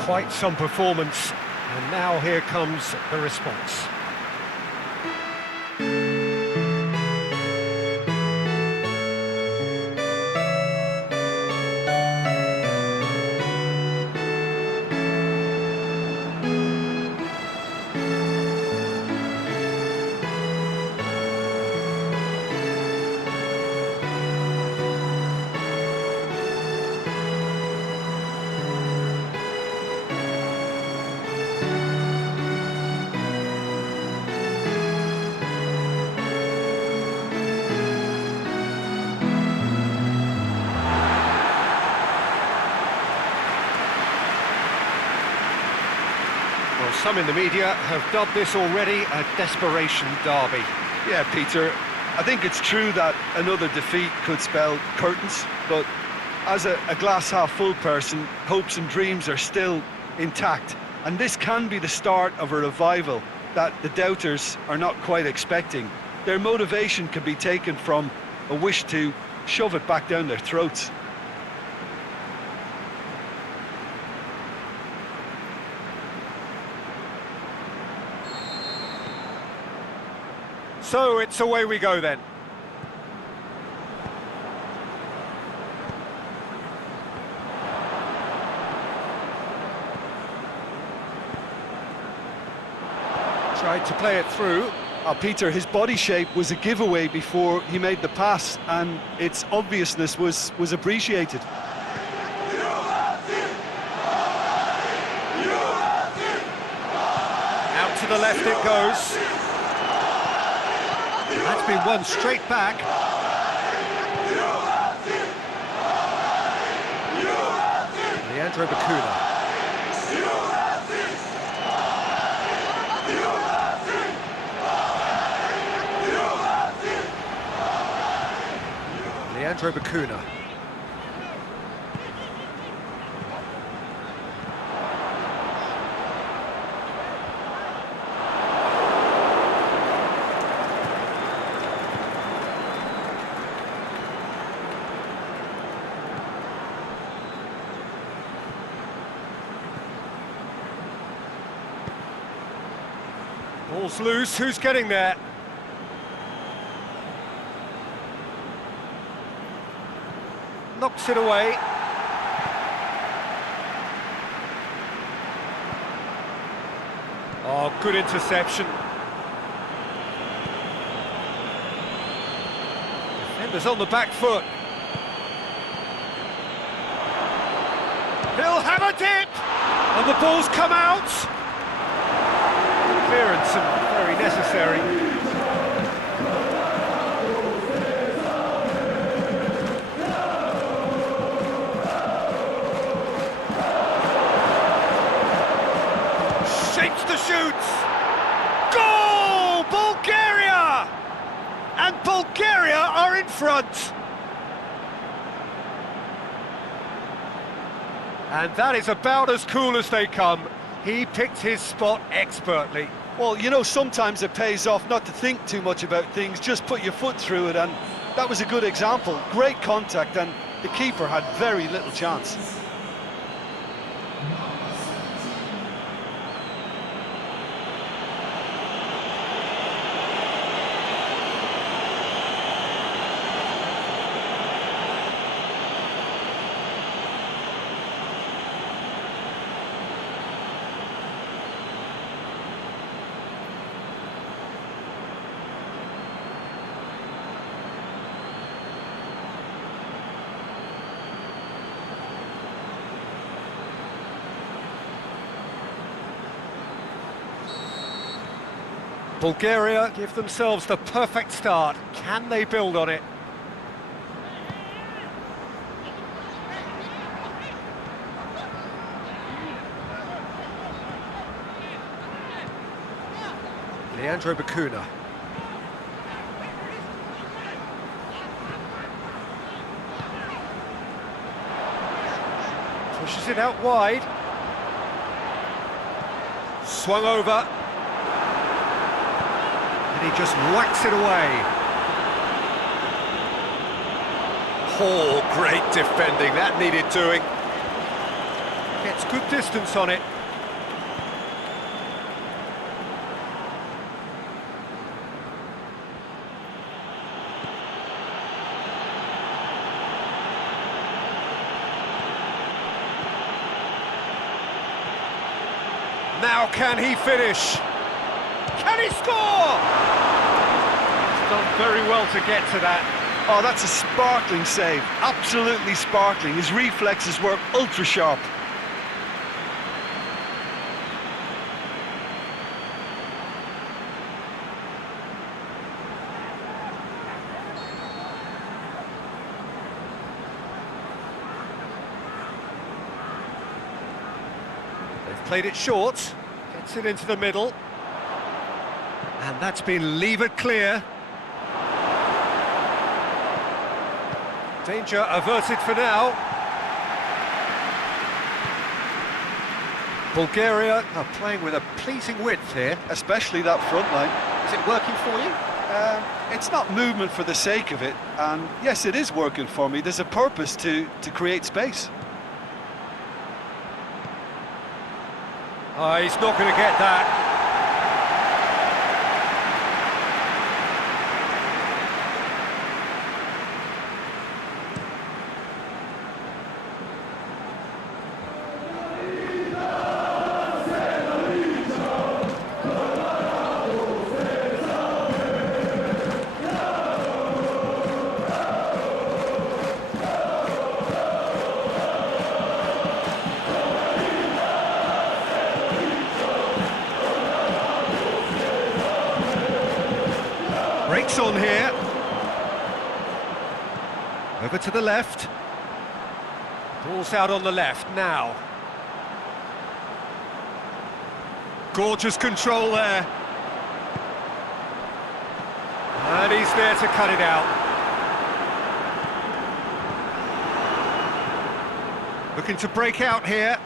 Quite some performance, and now here comes the response. Well, some in the media have dubbed this already a desperation derby. Yeah, Peter, I think it's true that another defeat could spell curtains, but as a glass-half-full person, hopes and dreams are still intact. And this can be the start of a revival that the doubters are not quite expecting. Their motivation can be taken from a wish to shove it back down their throats. So it's away we go then. Tried to play it through. Peter, his body shape was a giveaway before he made the pass, and its obviousness was appreciated. Out to the left it goes. That's been won straight back. Leandro Bacuna. Leandro Bacuna. Ball's loose, who's getting there? Knocks it away. Oh, good interception. Defenders on the back foot. He'll have a dip! And the ball's come out! Clearance and very necessary. Shapes the shoots! Goal! Bulgaria! And Bulgaria are in front! And that is about as cool as they come. He picked his spot expertly. Well, you know, sometimes it pays off not to think too much about things, just put your foot through it, and that was a good example. Great contact, and the keeper had very little chance. Bulgaria give themselves the perfect start. Can they build on it? Leandro Bacuna. Pushes it out wide. Swung over. And he just whacks it away. Oh, great defending, that needed doing. Gets good distance on it. Now can he finish? Can he score? He's done very well to get to that. Oh, that's a sparkling save, absolutely sparkling. His reflexes were ultra sharp. They've played it short, gets it into the middle. And that's been levered clear. Danger averted for now. Bulgaria are playing with a pleasing width here. Especially that front line. Is it working for you? It's not movement for the sake of it, and yes, it is working for me. There's a purpose to create space. Oh, he's not going to get that. Breaks on here. Over to the left. Ball's out on the left now. Gorgeous control there. And he's there to cut it out. Looking to break out here.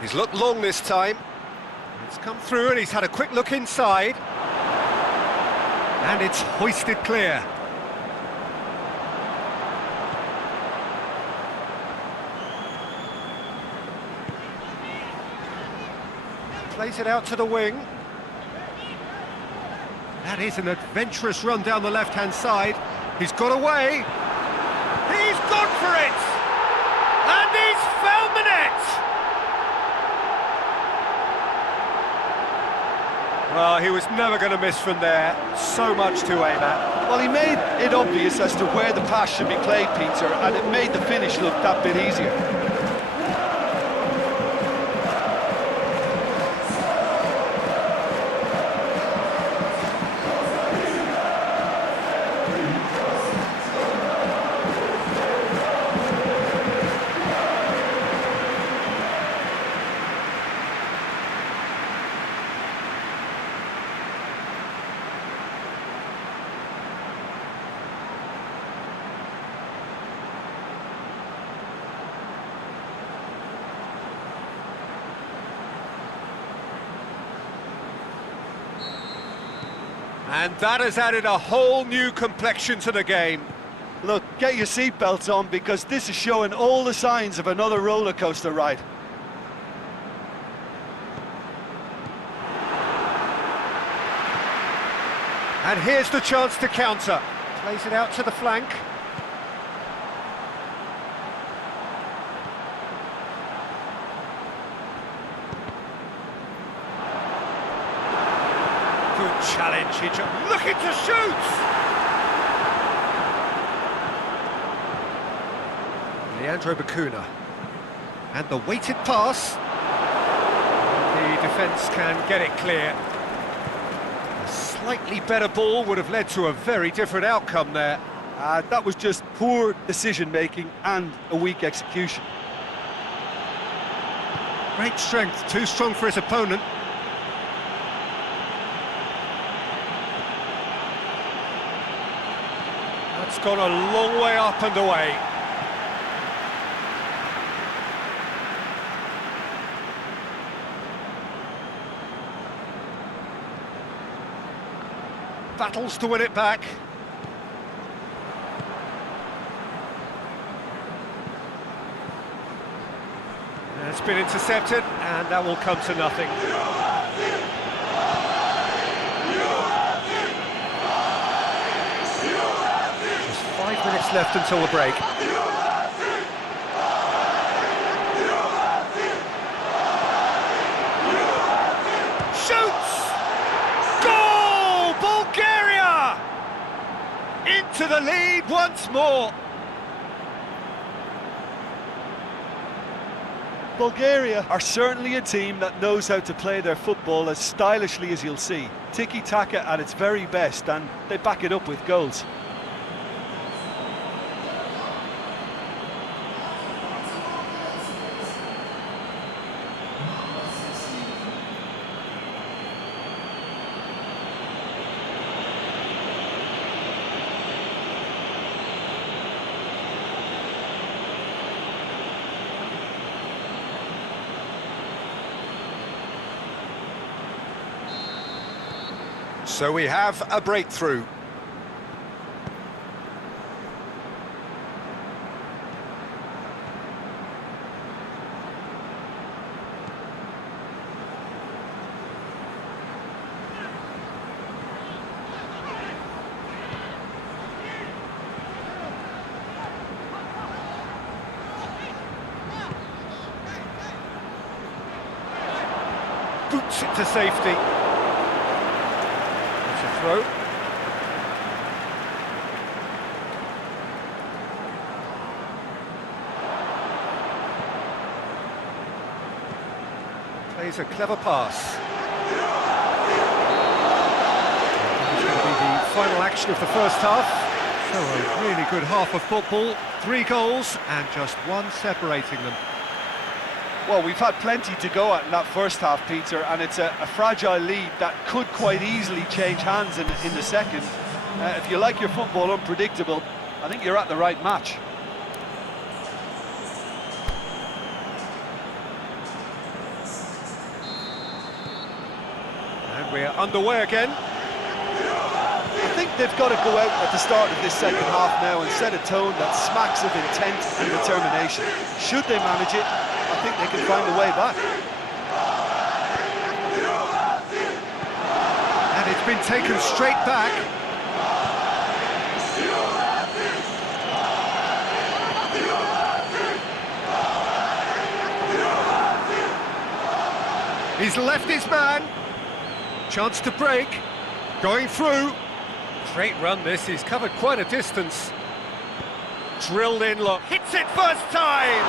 He's looked long this time. It's come through and he's had a quick look inside. And it's hoisted clear. Plays it out to the wing. That is an adventurous run down the left-hand side. He's got away. He's gone for it! And he's found the net! Well, he was never going to miss from there. So much to aim at. Well, he made it obvious as to where the pass should be played, Peter, and it made the finish look that bit easier. And that has added a whole new complexion to the game. Look, get your seatbelts on, because this is showing all the signs of another roller coaster ride. And here's the chance to counter. Plays it out to the flank. challenge, looking to shoot! Leandro Bacuna. And the weighted pass. The defence can get it clear. A slightly better ball would have led to a very different outcome there. That was just poor decision-making and a weak execution. Great strength, too strong for his opponent. That's gone a long way up and away. Battles to win it back. It's been intercepted, and that will come to nothing. Just 5 minutes left until the break. Shoots! Goal! Bulgaria! Into the lead once more. Bulgaria are certainly a team that knows how to play their football as stylishly as you'll see. Tiki-taka at its very best, and they back it up with goals. So we have a breakthrough. Boots it to safety. Throw. Plays a clever pass. It's going to be the final action of the first half. So a really good half of football, 3 goals and just 1 separating them. Well, we've had plenty to go at in that first half, Peter, and it's a fragile lead that could quite easily change hands in the second. If you like your football unpredictable, I think you're at the right match. And we're underway again. I think they've got to go out at the start of this second half now and set a tone that smacks of intent and determination. Should they manage it, I think they can find a way back. And it's been taken straight back. He's left his man. Chance to break. Going through. Great run this, he's covered quite a distance. Drilled in low. Hits it first time!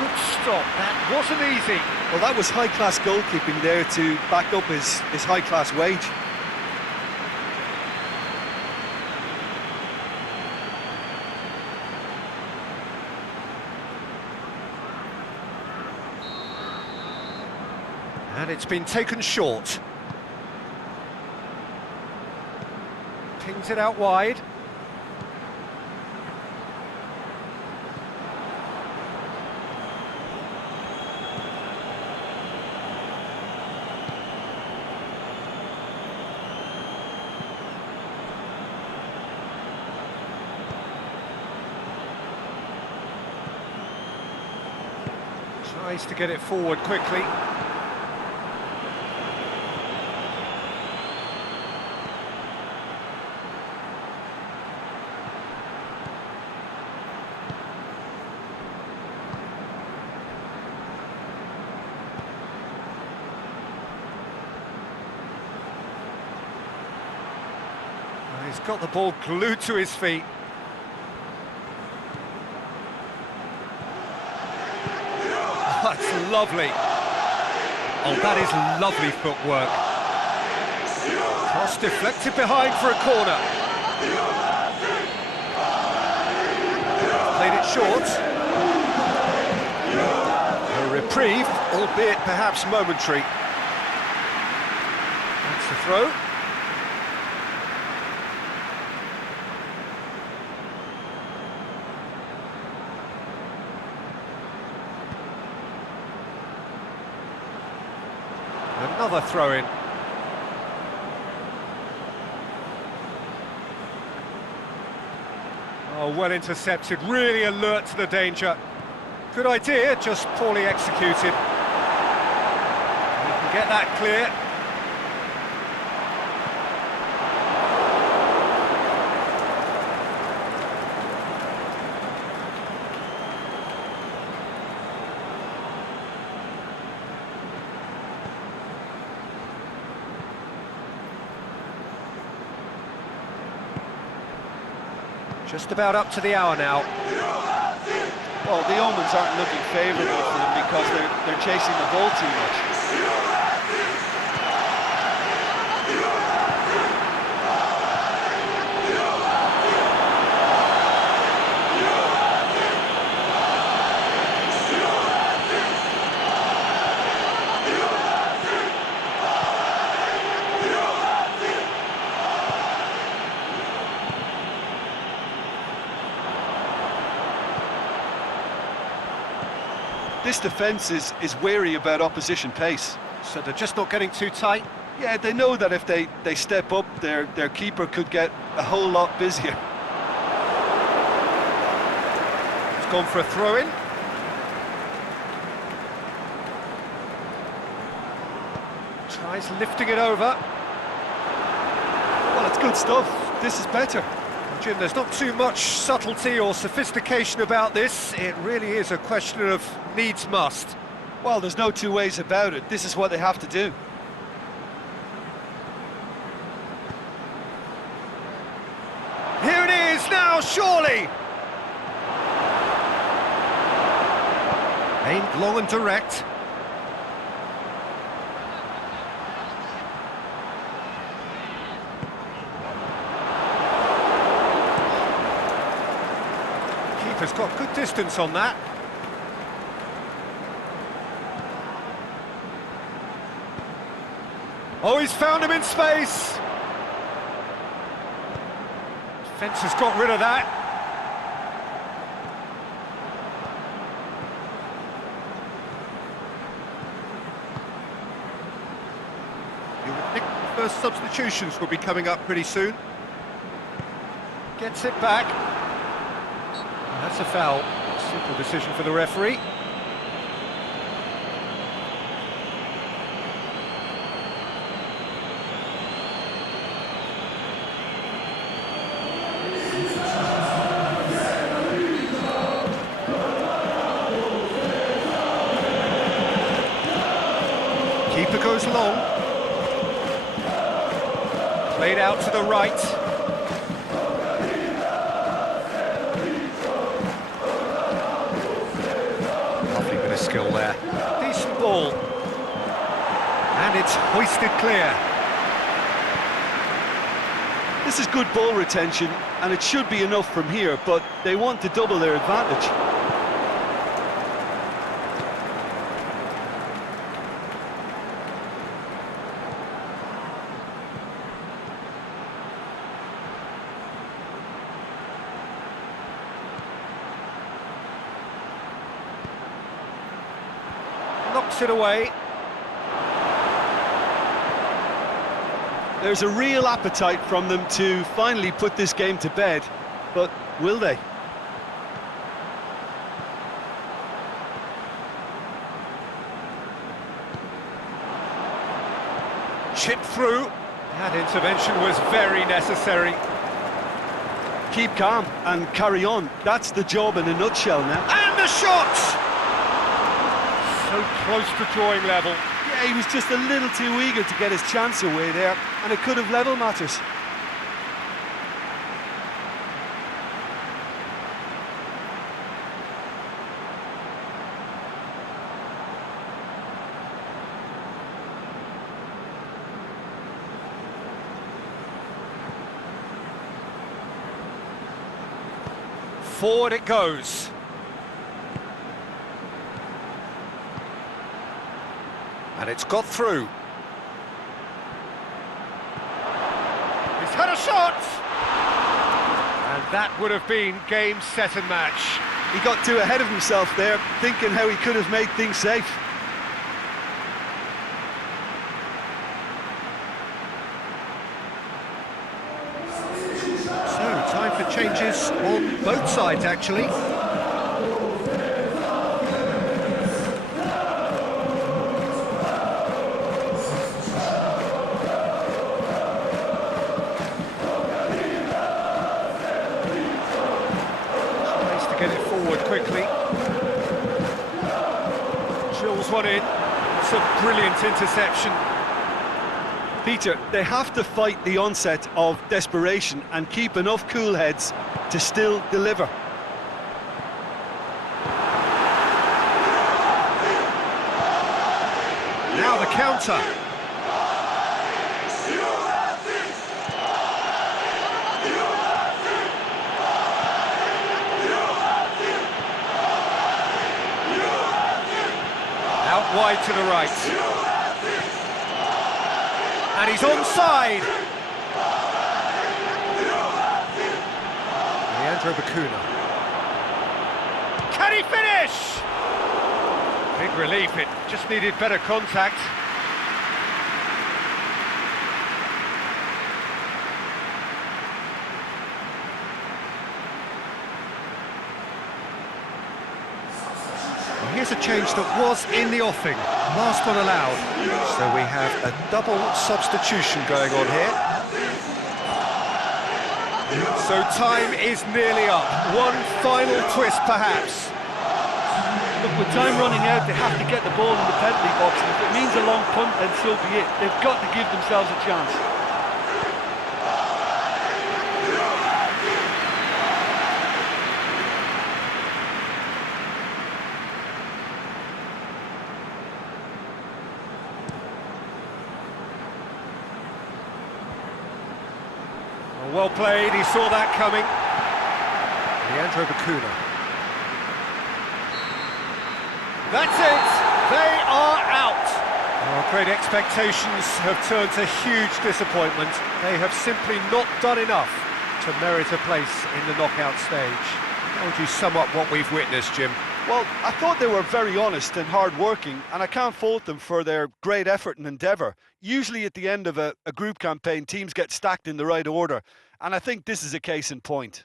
Good stop, that wasn't easy. Well, that was high-class goalkeeping there to back up his high-class wage. And it's been taken short. Pings it out wide. Tries to get it forward quickly. got the ball glued to his feet. That's lovely. Oh, that is lovely footwork. Cross deflected behind for a corner. Played it short. A reprieve, albeit perhaps momentary. That's the throw. Another throw-in. Oh, well intercepted, really alert to the danger. Good idea, just poorly executed. You can get that clear. Just about up to the hour now. Well, the omens aren't looking favourable for them because they're chasing the ball too much. This defence is wary about opposition pace. So they're just not getting too tight? Yeah, they know that if they step up, their keeper could get a whole lot busier. It's gone for a throw-in. Tries lifting it over. Well, it's good stuff. This is better. Jim, there's not too much subtlety or sophistication about this. It really is a question of needs must. Well, there's no two ways about it. This is what they have to do. Here it is now, surely! Aimed long and direct. Keeper's got good distance on that. Oh, he's found him in space! Defence has got rid of that. You would think the first substitutions will be coming up pretty soon. Gets it back. That's a foul. Simple decision for the referee. Keeper goes long. Played out to the right. Lovely bit of skill there. Decent ball. And it's hoisted clear. This is good ball retention, and it should be enough from here, but they want to double their advantage. Knocks it away. There's a real appetite from them to finally put this game to bed, but will they? Chipped through. That intervention was very necessary. Keep calm and carry on. That's the job in a nutshell now. And the shot! So close to drawing level. Yeah, he was just a little too eager to get his chance away there, and it could have level matters. Forward it goes. And it's got through. He's had a shot! And that would have been game, set and match. He got too ahead of himself there, thinking how he could have made things safe. So, time for changes on both sides, actually. Get it forward quickly. Drills one in. It's a brilliant interception. Peter, they have to fight the onset of desperation and keep enough cool heads to still deliver. Now the counter. Out wide to the right. And he's onside. Leandro Burkina. Can he finish? Big relief, it just needed better contact. Here's a change that was in the offing, last one allowed. So we have a double substitution going on here. So time is nearly up. One final twist, perhaps. Look, with time running out, they have to get the ball in the penalty box, and if it means a long punt, then so be it. They've got to give themselves a chance. Well played, he saw that coming. Leandro Burkina. That's it, they are out. Well, great expectations have turned to huge disappointment. They have simply not done enough to merit a place in the knockout stage. How would you sum up what we've witnessed, Jim? Well, I thought they were very honest and hard-working, and I can't fault them for their great effort and endeavour. Usually at the end of a group campaign, teams get stacked in the right order, and I think this is a case in point.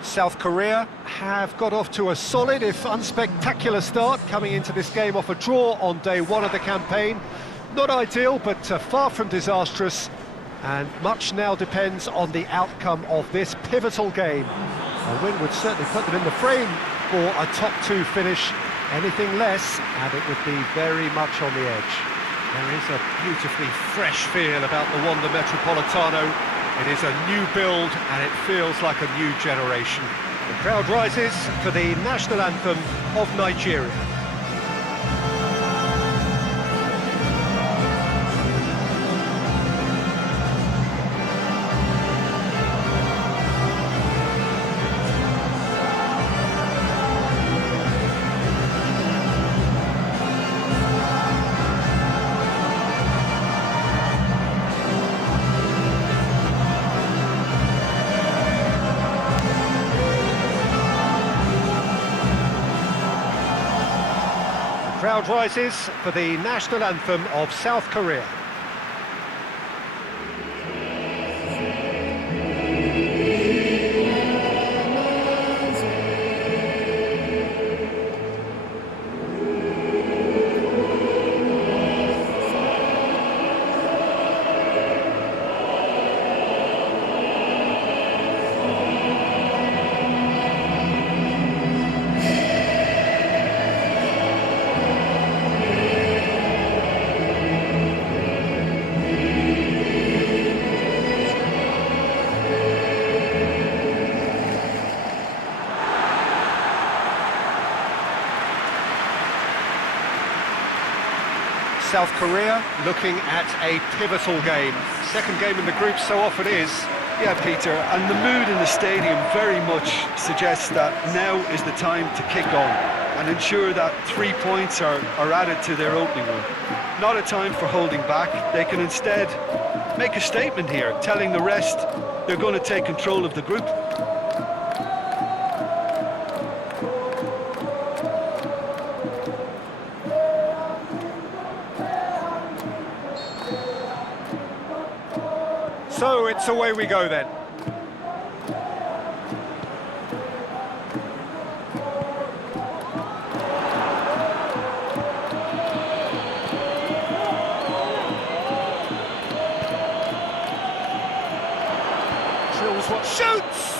South Korea have got off to a solid, if unspectacular start, coming into this game off a draw on day one of the campaign. Not ideal, but far from disastrous, and much now depends on the outcome of this pivotal game. A win would certainly put them in the frame for a top two finish. Anything less, and it would be very much on the edge. There is a beautifully fresh feel about the Wanda Metropolitano. It is a new build, and it feels like a new generation. The crowd rises for the national anthem of Nigeria. Crowd rises for the national anthem of South Korea. South Korea looking at a pivotal game. Second game in the group, so often is. Yeah, Peter, and the mood in the stadium very much suggests that now is the time to kick on and ensure that 3 points are added to their opening one. Not a time for holding back. They can instead make a statement here, telling the rest they're going to take control of the group. So it's away we go then. Drills what shoots!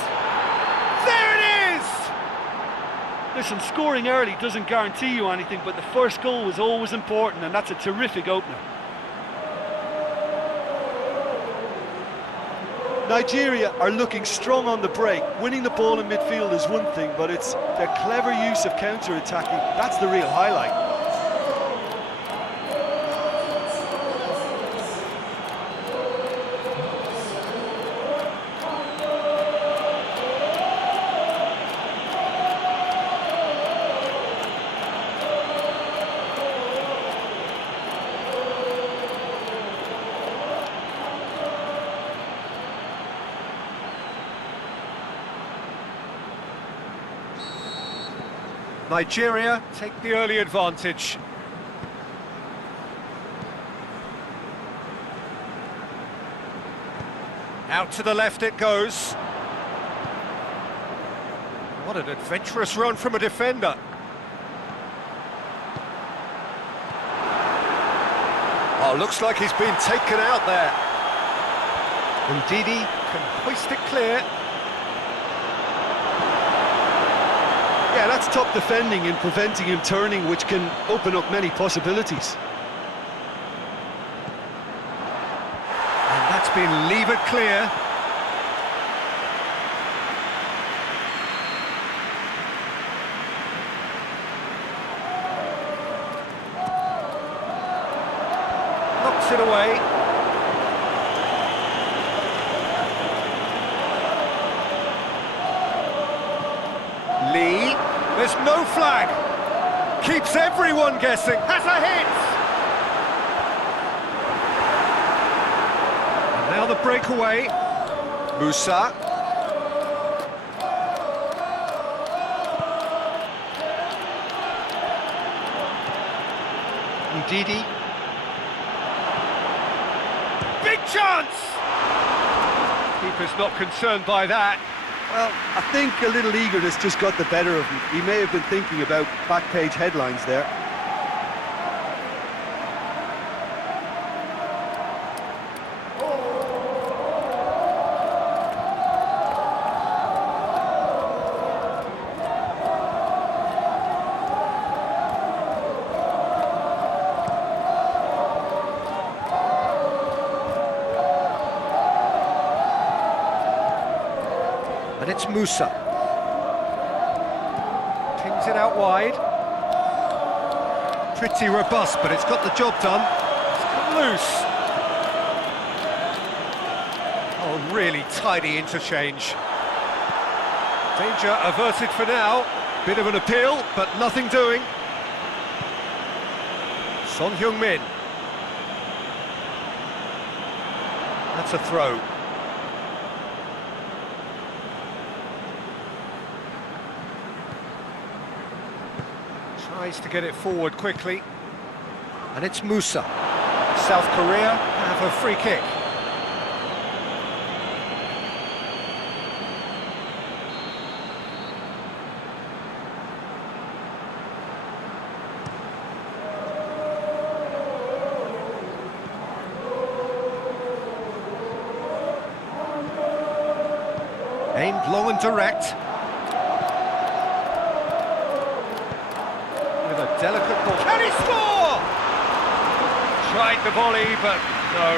There it is! Listen, scoring early doesn't guarantee you anything, but the first goal was always important, and that's a terrific opener. Nigeria are looking strong on the break. Winning the ball in midfield is one thing, but it's their clever use of counter-attacking. That's the real highlight. Nigeria take the early advantage. Out to the left it goes. What an adventurous run from a defender. Oh, looks like he's been taken out there. And Didi can hoist it clear. Yeah, that's top defending and preventing him turning, which can open up many possibilities. And that's been levered clear. Knocks it away. Lee, there's no flag. Keeps everyone guessing. Has a hit. And now the breakaway. Musa. Ndidi. Big chance! Keeper's not concerned by that. Well, I think a little eagerness just got the better of him. He may have been thinking about back page headlines there. And it's Musa. Pings it out wide. Pretty robust, but it's got the job done. It's come loose. Oh, really tidy interchange. Danger averted for now. Bit of an appeal, but nothing doing. Son Heung-min. That's a throw. Tries to get it forward quickly. And it's Musa. South Korea have a free kick. Aimed long and direct. With a delicate ball. Can he score? Tried the volley, but no.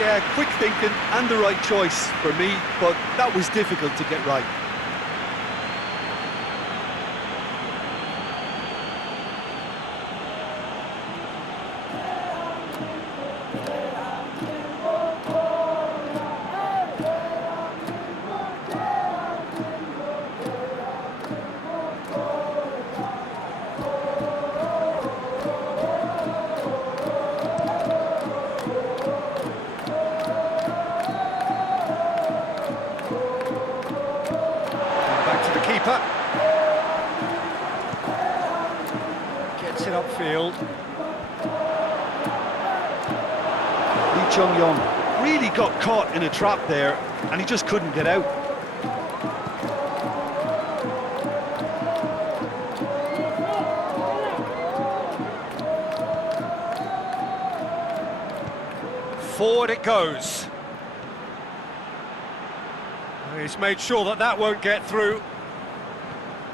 Yeah, quick thinking and the right choice for me, but that was difficult to get right. Gets it upfield. Lee Chung-yong really got caught in a trap there, and he just couldn't get out. Forward it goes. He's made sure that that won't get through.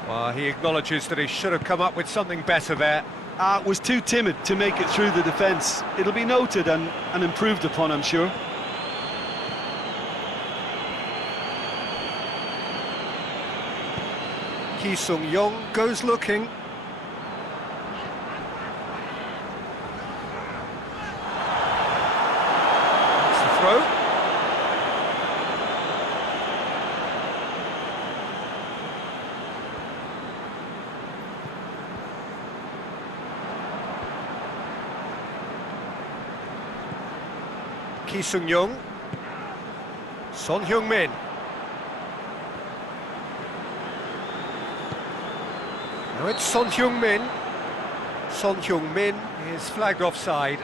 Well, he acknowledges that he should have come up with something better there. Was too timid to make it through the defence. It'll be noted and improved upon, I'm sure. Ki Sung-yong goes looking. It's the throw. Ki Sung-yong. Son Heung-min. Now it's Son Heung-min. Son Heung-min is flagged offside.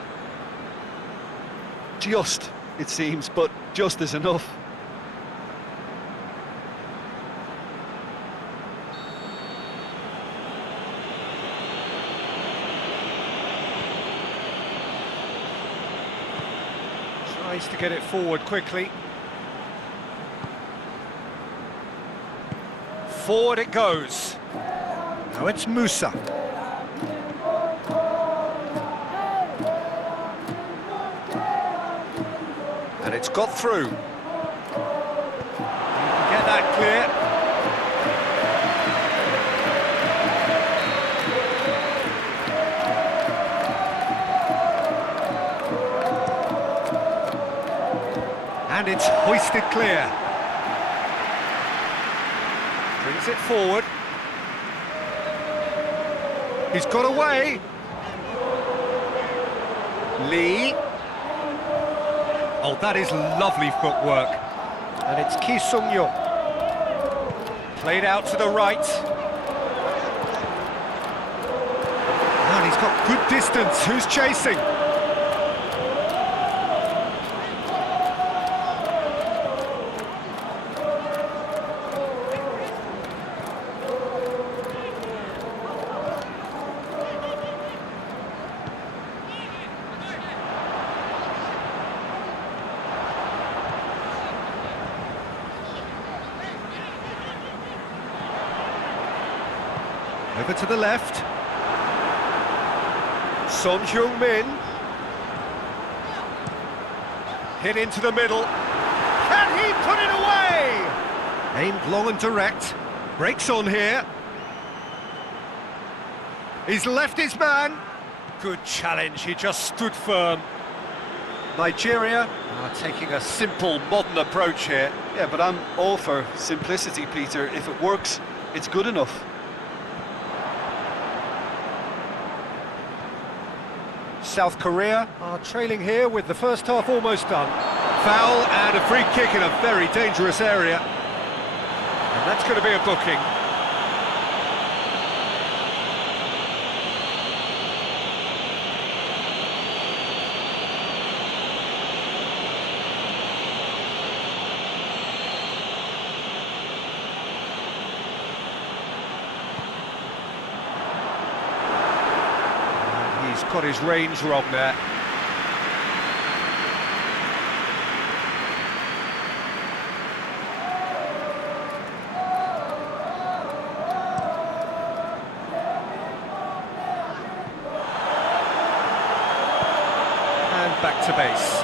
Just, it seems, but just is enough. Tries to get it forward quickly. Forward it goes. Now it's Musa. And it's got through. You can get that clear. And it's hoisted clear. Brings it forward. He's got away. Lee. Oh, that is lovely footwork. And it's Ki Sung-yong. Played out to the right. And he's got good distance. Who's chasing? Over to the left. Son Heung-min. Hit into the middle. Can he put it away? Aimed long and direct. Breaks on here. He's left his man. Good challenge, he just stood firm. Nigeria are taking a simple, modern approach here. Yeah, but I'm all for simplicity, Peter. If it works, it's good enough. South Korea are trailing here with the first half almost done. Foul and a free kick in a very dangerous area. And that's going to be a booking. He's got his range wrong there. And back to base.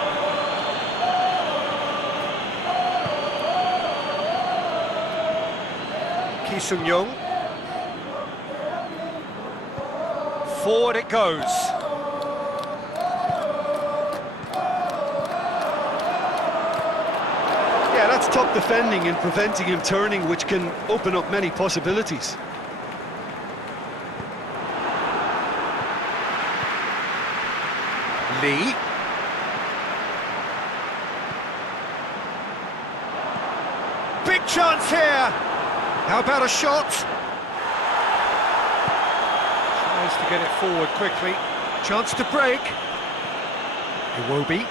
Ki Sung-young. Forward it goes. Yeah, that's top defending and preventing him turning, which can open up many possibilities. Lee. Big chance here. How about a shot? Tries to get it forward quickly. Chance to break. Iwobi.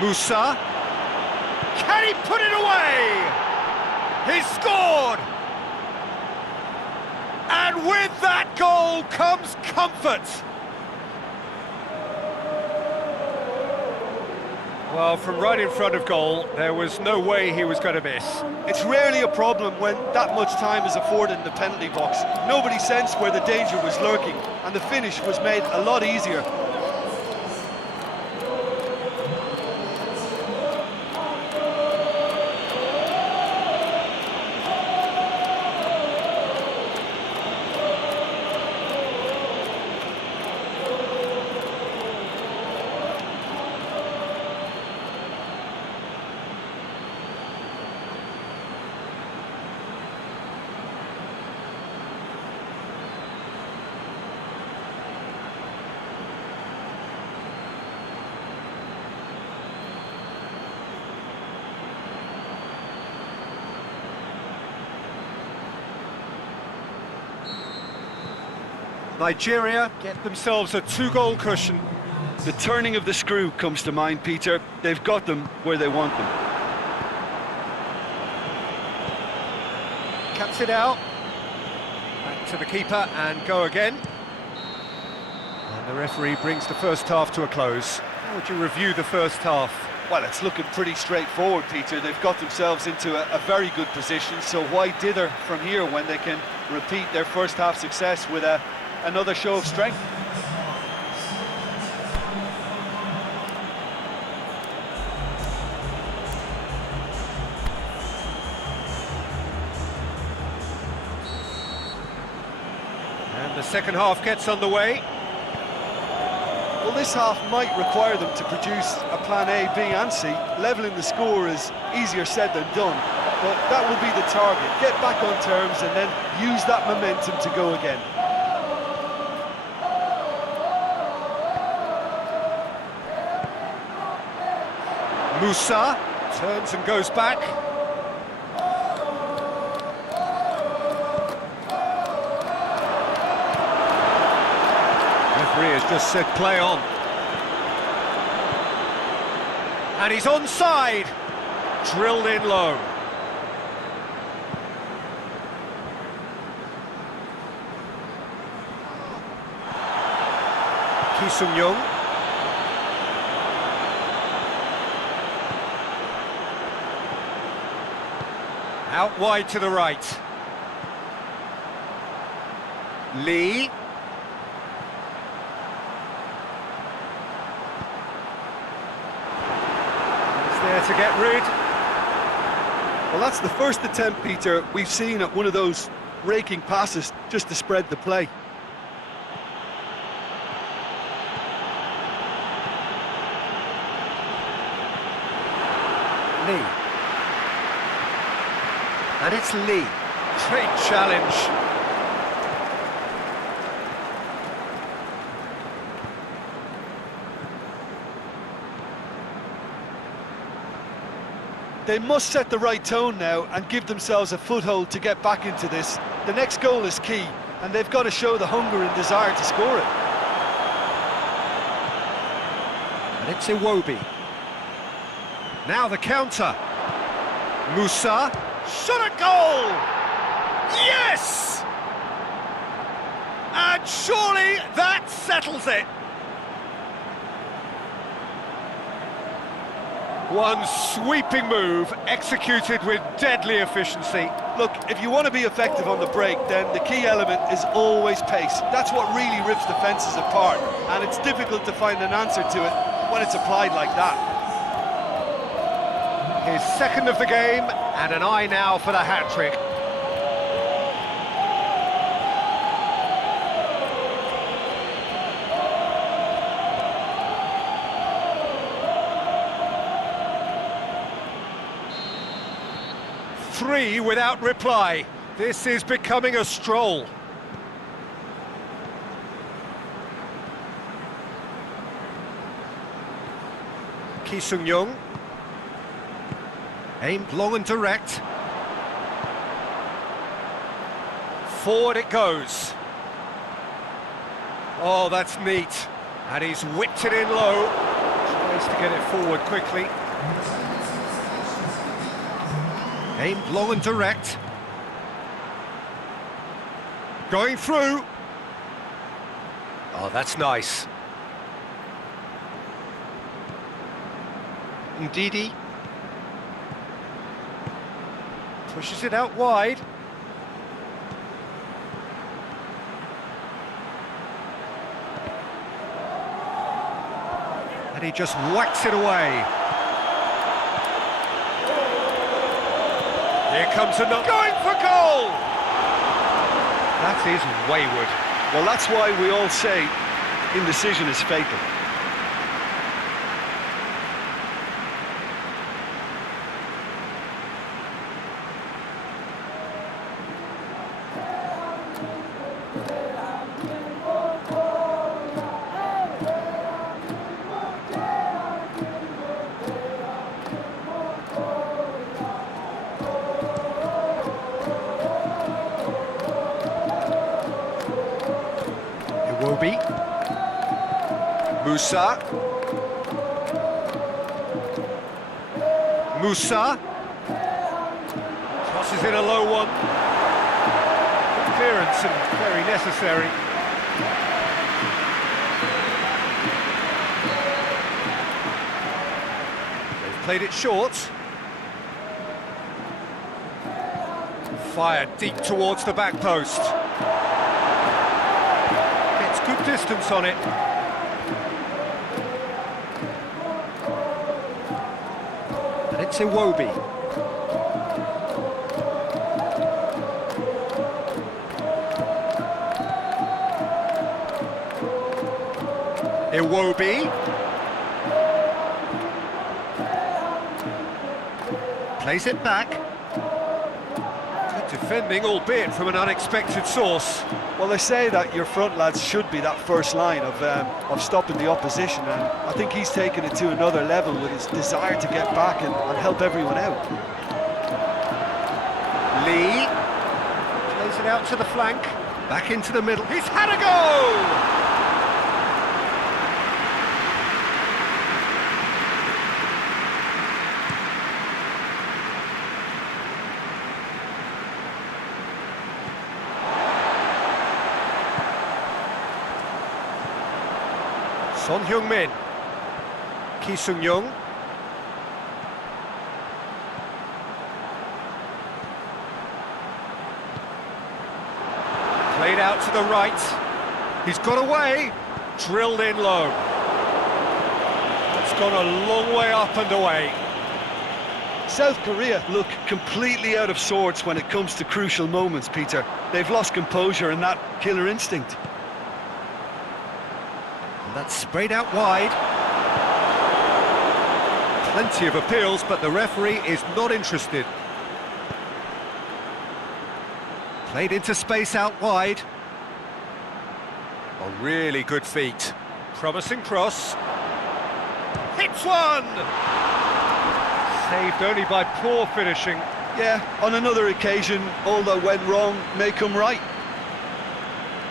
Musa. Can he put it away? He's scored! And with that goal comes comfort. Well, from right in front of goal, there was no way he was going to miss. It's rarely a problem when that much time is afforded in the penalty box. Nobody sensed where the danger was lurking, and the finish was made a lot easier. Nigeria get themselves a 2-goal cushion. The turning of the screw comes to mind, Peter. They've got them where they want them. Cuts it out. Back to the keeper and go again. And the referee brings the first half to a close. How would you review the first half? Well, it's looking pretty straightforward, Peter. They've got themselves into a very good position, so why dither from here when they can repeat their first half success with another show of strength? And the second half gets underway. Well, this half might require them to produce a plan A, B and C. Levelling the score is easier said than done, but that will be the target. Get back on terms and then use that momentum to go again. Musa turns and goes back. Referee has just said play on. And he's onside. Drilled in low. Ki Sung-young. Out wide to the right. Lee. He's there to get rid. Well, that's the first attempt, Peter, we've seen at one of those raking passes just to spread the play. Lee. And it's Lee. Great challenge. They must set the right tone now and give themselves a foothold to get back into this. The next goal is key, and they've got to show the hunger and desire to score it. And it's Iwobi. Now the counter. Musa. Shot a goal! Yes! And surely that settles it. One sweeping move, executed with deadly efficiency. Look, if you want to be effective on the break, then the key element is always pace. That's what really rips defences apart, and it's difficult to find an answer to it when it's applied like that. His second of the game, and an eye now for the hat-trick. Three without reply. This is becoming a stroll. Ki Sung-young. Aimed long and direct. Forward it goes. Oh, that's neat. And he's whipped it in low. Tries to get it forward quickly. Aimed long and direct. Going through. Oh, that's nice. Ndidi. Pushes it out wide. And he just whacks it away. Here comes another. Going for goal! That is wayward. Well, that's why we all say indecision is fatal. Iwobi. Musa. Musa. Crosses in a low one. Good clearance and very necessary. They've played it short. Fired deep towards the back post. Good distance on it. And it's Iwobi. Iwobi. Plays it back. Good defending, albeit from an unexpected source. Well, they say that your front lads should be that first line of stopping the opposition, and I think he's taken it to another level with his desire to get back and help everyone out. Lee plays it out to the flank, back into the middle. He's had a go! Son Heung-min. Ki Sung-young. Played out to the right. He's got away. Drilled in low. It's gone a long way up and away. South Korea look completely out of sorts when it comes to crucial moments, Peter. They've lost composure and that killer instinct. And that's sprayed out wide. Plenty of appeals, but the referee is not interested. Played into space out wide. A really good feat. Promising cross. Hits one! Saved only by poor finishing. Yeah, on another occasion, all that went wrong may come right.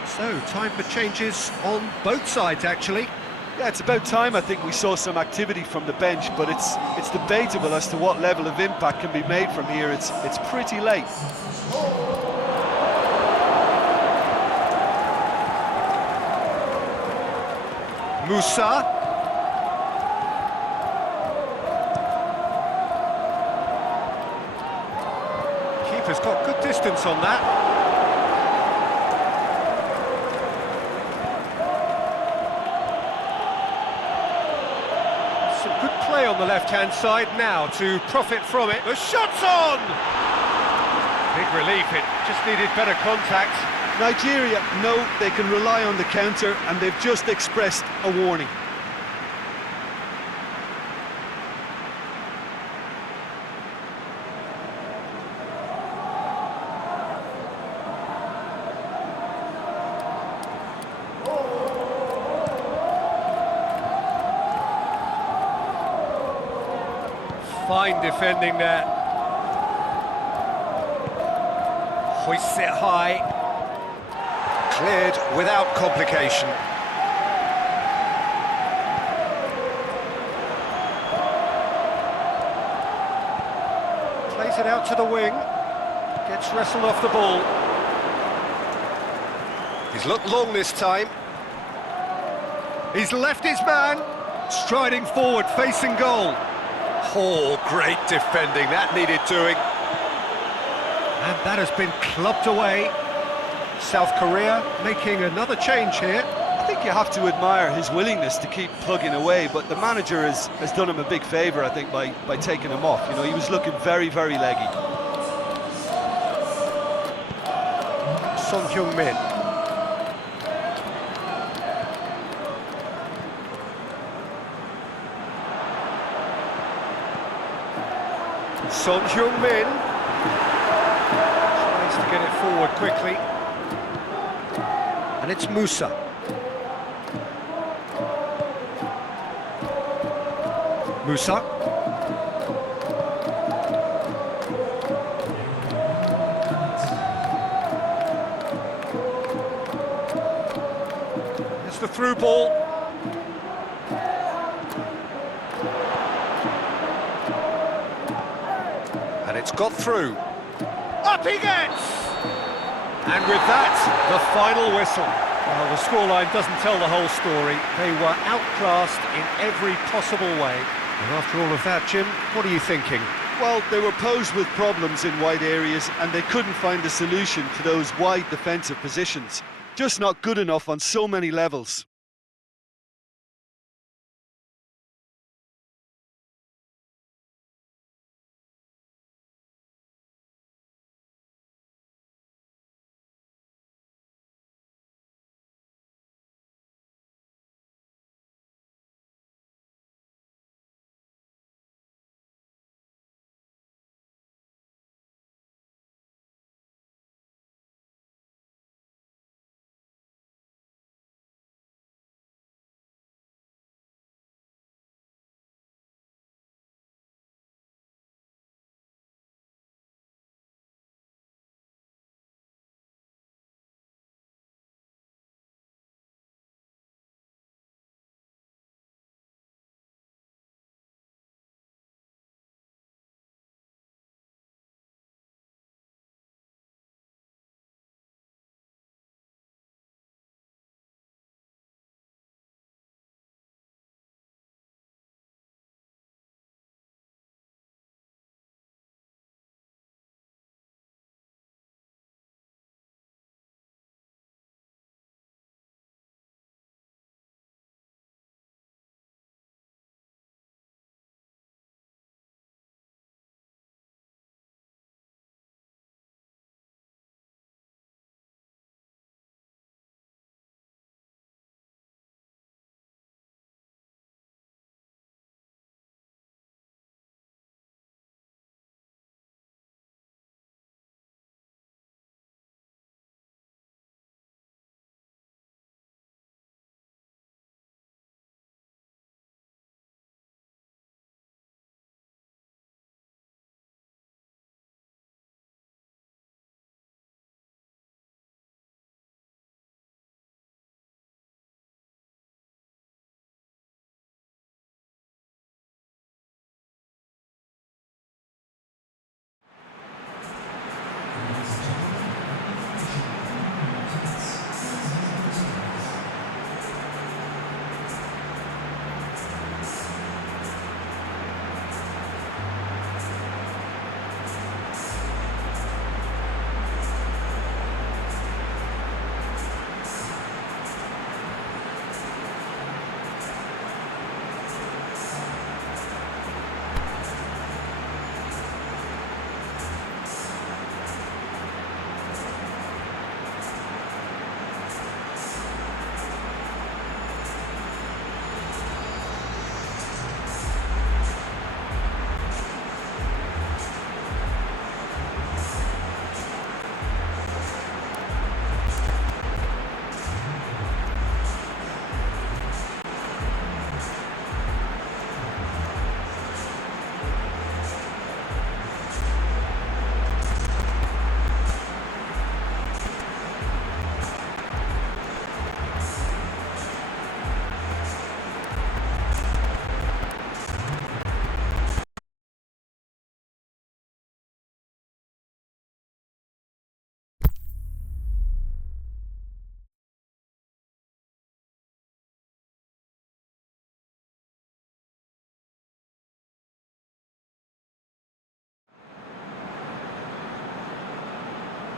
So, time for changes on both sides, actually. Yeah, it's about time I think we saw some activity from the bench, but it's debatable as to what level of impact can be made from here. It's pretty late. Musa. Keeper's got good distance on that. Some good play on the left-hand side now to profit from it. The shot's on! Big relief, it just needed better contact. Nigeria know they can rely on the counter, and they've just expressed a warning. Fine defending there. Hoists it high. Cleared without complication. Plays it out to the wing. Gets wrestled off the ball. He's looked long this time. He's left his man. Striding forward, facing goal. Oh, great defending, that needed doing. And that has been clubbed away. South Korea making another change here. I think you have to admire his willingness to keep plugging away, but the manager has done him a big favour, I think, by taking him off. You know, he was looking very, very leggy. Son Heung-min. Son Heung-min tries to get it forward quickly, and it's Musa. Musa. It's the through ball. And it's got through. Up he gets! And with that, the final whistle. Well, the scoreline doesn't tell the whole story. They were outclassed in every possible way. And after all of that, Jim, what are you thinking? Well, they were posed with problems in wide areas, and they couldn't find a solution to those wide defensive positions. Just not good enough on so many levels.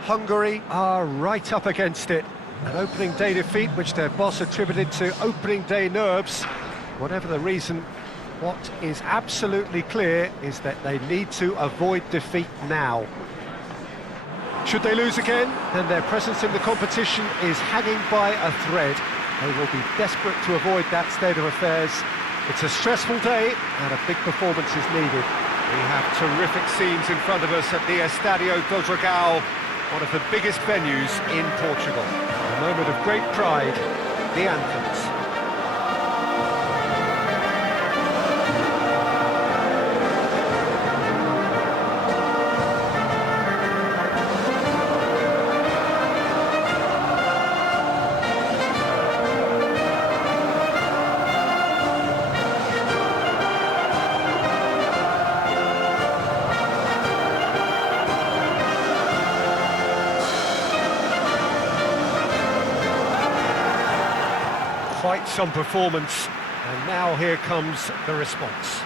Hungary are right up against it. An opening day defeat which their boss attributed to opening day nerves. Whatever the reason, what is absolutely clear is that they need to avoid defeat now. Should they lose again, then their presence in the competition is hanging by a thread. They will be desperate to avoid that state of affairs. It's a stressful day and a big performance is needed. We have terrific scenes in front of us at the Estadio do Dragão, one of the biggest venues in Portugal. A moment of great pride, the anthems. Quite some performance, and now here comes the response.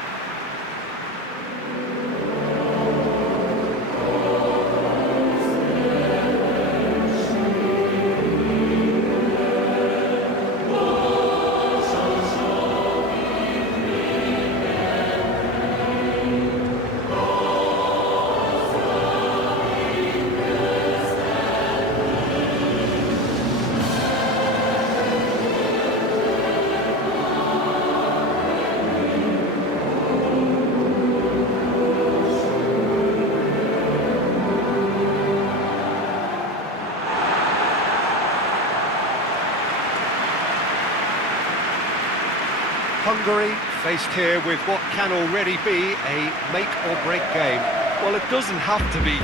Hungary faced here with what can already be a make-or-break game. Well, it doesn't have to be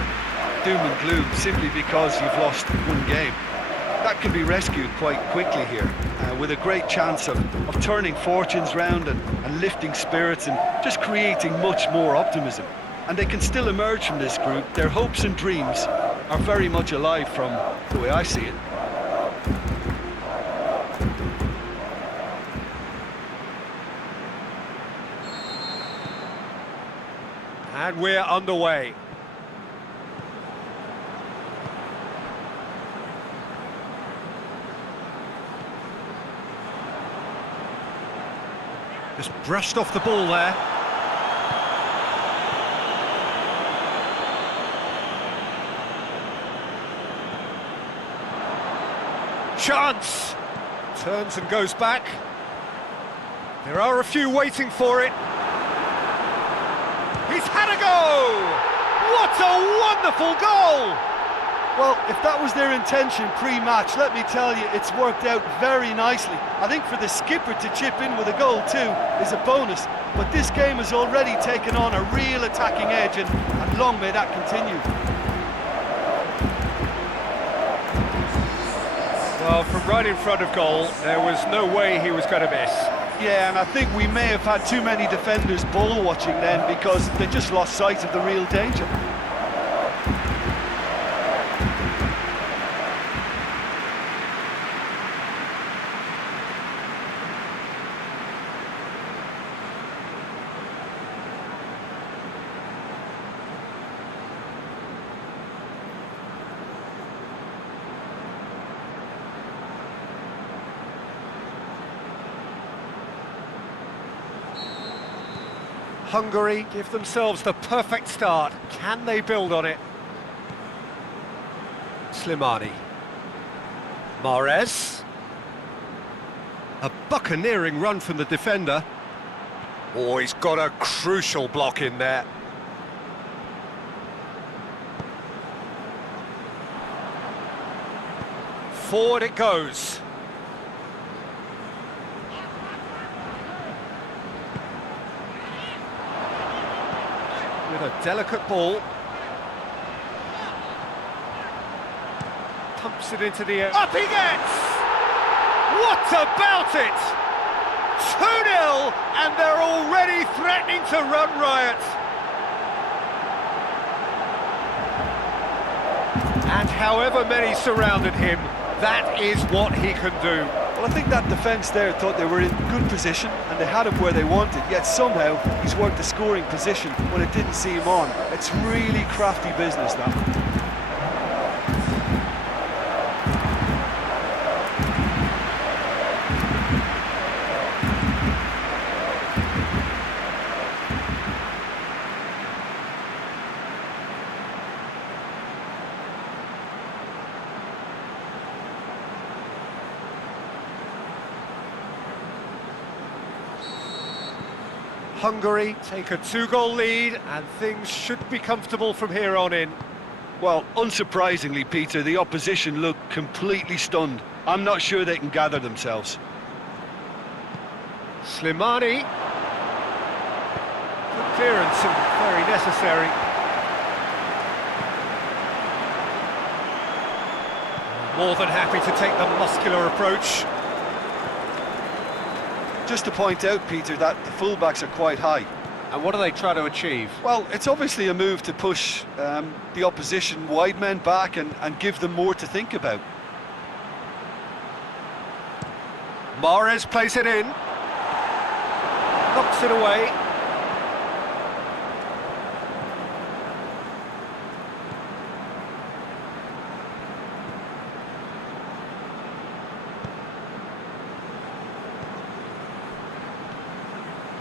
doom and gloom simply because you've lost one game. That can be rescued quite quickly here, with a great chance of turning fortunes round and lifting spirits and just creating much more optimism. And they can still emerge from this group. Their hopes and dreams are very much alive from the way I see it. And we're underway. Just brushed off the ball there. Chance! Turns and goes back. There are a few waiting for it. He's had a go! What a wonderful goal! Well, if that was their intention pre-match, let me tell you, it's worked out very nicely. I think for the skipper to chip in with a goal too is a bonus, but this game has already taken on a real attacking edge, and long may that continue. Well, from right in front of goal, there was no way he was going to miss. Yeah, and I think we may have had too many defenders ball watching then because they just lost sight of the real danger. Hungary give themselves the perfect start. Can they build on it? Slimani. Mahrez. A buccaneering run from the defender. Oh, he's got a crucial block in there. Forward it goes. With a delicate ball. Pumps it into the air. Up he gets! What about it? 2-0, and they're already threatening to run riot. And however many surrounded him, that is what he can do. Well, I think that defence there thought they were in good position and they had him where they wanted, yet somehow he's worked the scoring position when it didn't see him on. It's really crafty business, that. Hungary take a 2-goal lead, and things should be comfortable from here on in. Well, unsurprisingly, Peter, the opposition look completely stunned. I'm not sure they can gather themselves. Slimani. Good clearance and very necessary. More than happy to take the muscular approach. Just to point out, Peter, that the fullbacks are quite high. And what do they try to achieve? Well, it's obviously a move to push the opposition wide men back and give them more to think about. Mahrez plays it in. Knocks it away.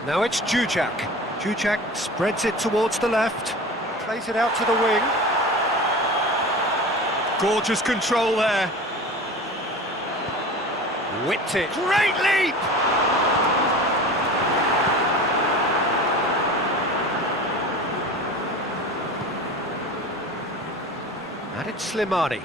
Now it's Jujak. Jujak spreads it towards the left. Plays it out to the wing. Gorgeous control there. Whipped it. Great leap! And it's Slimani.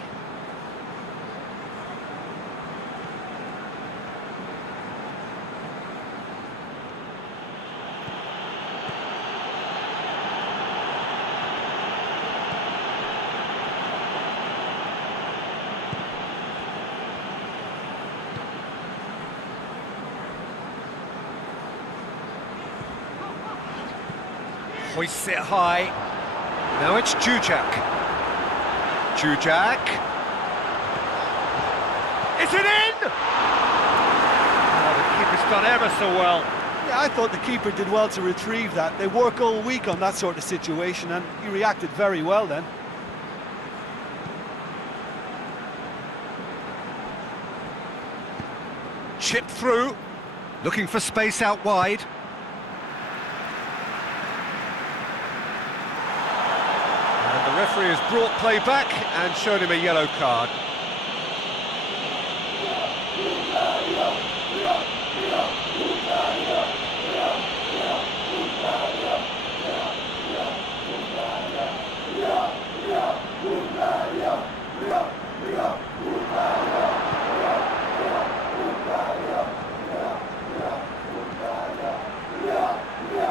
Hoists it high. Now it's Jujak. Jujak. Is it in? Oh, the keeper's done ever so well. Yeah, I thought the keeper did well to retrieve that. They work all week on that sort of situation, and he reacted very well then. Chipped through. Looking for space out wide. And the referee has brought play back and shown him a yellow card.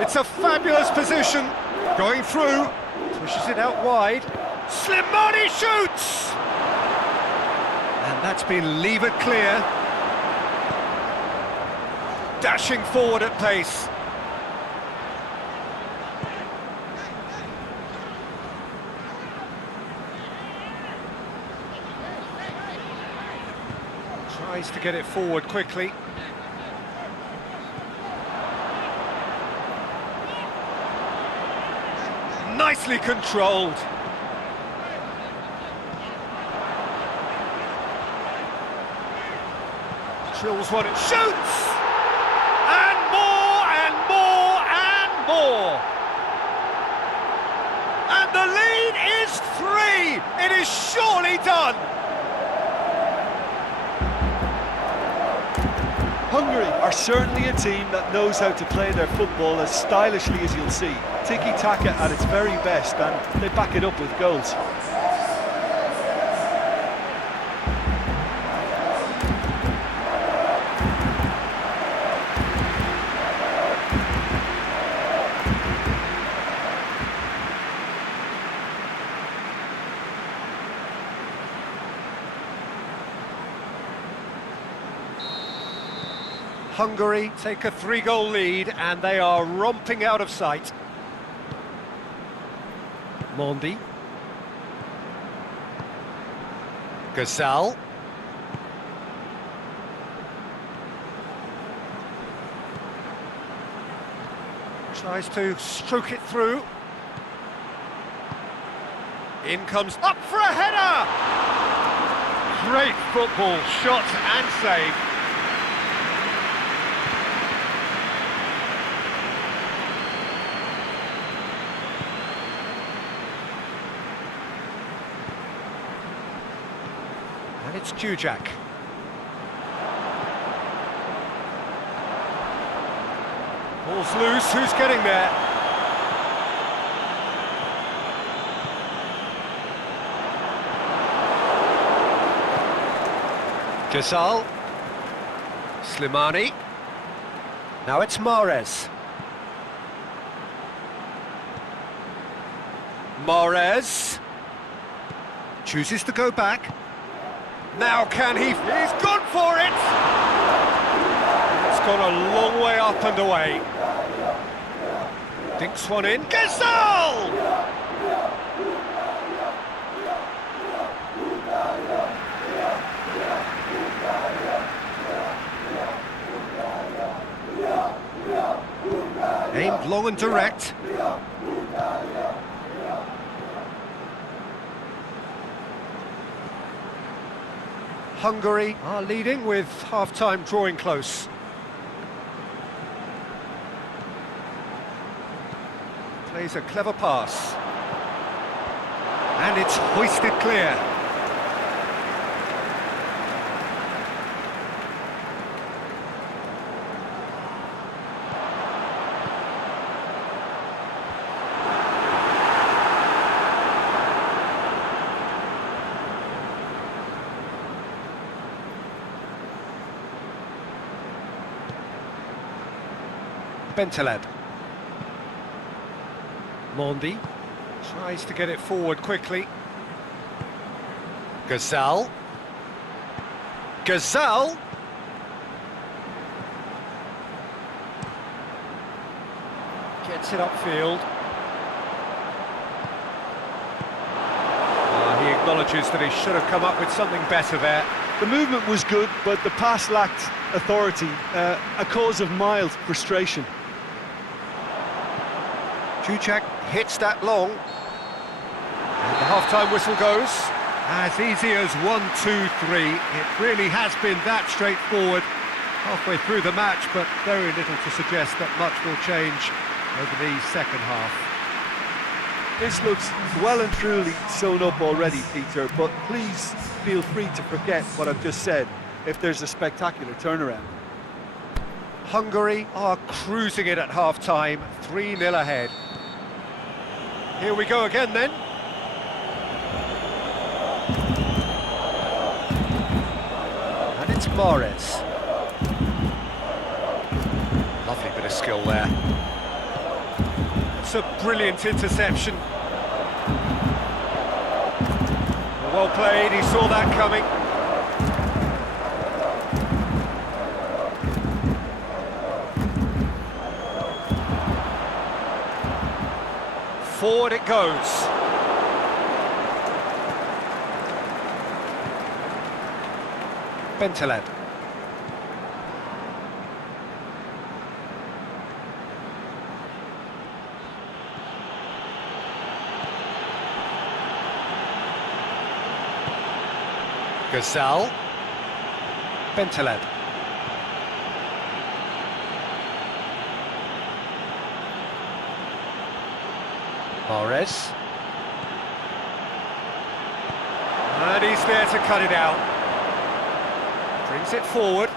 It's a fabulous position. Going through. Pushes it out wide. Slimani shoots! And that's been levered clear. Dashing forward at pace. Tries to get it forward quickly. Nicely controlled. Drills one and shoots! And more and more and more! And the lead is 3! It is surely done! Hungary are certainly a team that knows how to play their football as stylishly as you'll see. Tiki-taka at its very best, and they back it up with goals. Hungary take a 3-goal lead and they are romping out of sight. Mondi. Gazal. Tries to stroke it through. In comes up for a header! Great football, shot and save. And it's Jujak. Ball's loose, who's getting there? Ghazal. Slimani. Now it's Mahrez. Mahrez. Chooses to go back. Now can he? He's gone for it! It's gone a long way up and away. Dinks one in. Ghazal! Aimed long and direct. Hungary are leading with half-time drawing close. Plays a clever pass. And it's hoisted clear. Bentaleb. Mondi tries to get it forward quickly. Ghazal. Ghazal. Gets it upfield. He acknowledges that he should have come up with something better there. The movement was good, but the pass lacked authority, a cause of mild frustration. Curacao hits that long. And the half-time whistle goes. As easy as 1, 2, 3. It really has been that straightforward halfway through the match, but very little to suggest that much will change over the second half. This looks well and truly sewn up already, Peter, but please feel free to forget what I've just said if there's a spectacular turnaround. Hungary are cruising it at half-time, 3-0 ahead. Here we go again then. And it's Mahrez. Lovely bit of skill there. It's a brilliant interception. Well played, he saw that coming. Forward it goes. Bentaleb. Ghazal. Bentaleb. Mahrez. And he's there to cut it out. Brings it forward.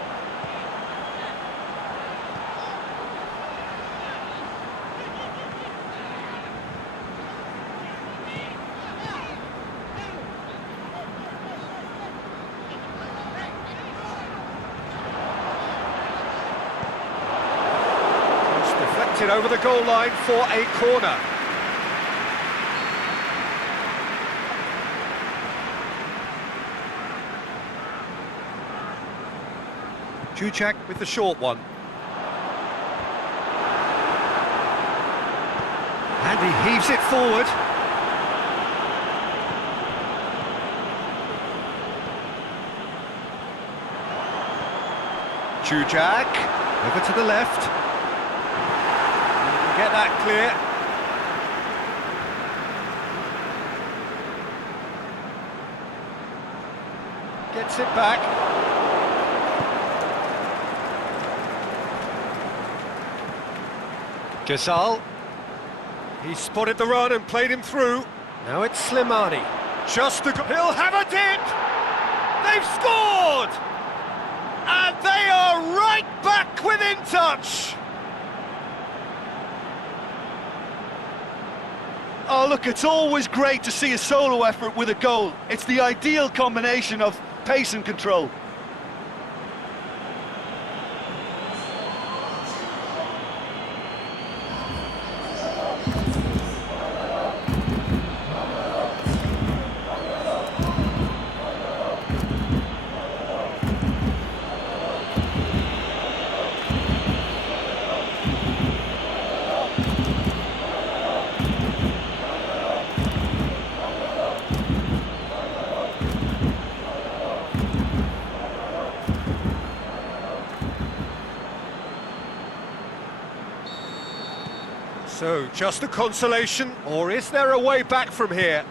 It's deflected over the goal line for a corner. Curacao with the short one. And he heaves it forward. Curacao over to the left. Get that clear. Gets it back. Ghazal. He spotted the run and played him through. Now it's Slimani. Just the... He'll have a dip! They've scored! And they are right back within touch! Oh, look, it's always great to see a solo effort with a goal. It's the ideal combination of pace and control. So, just a consolation, or is there a way back from here?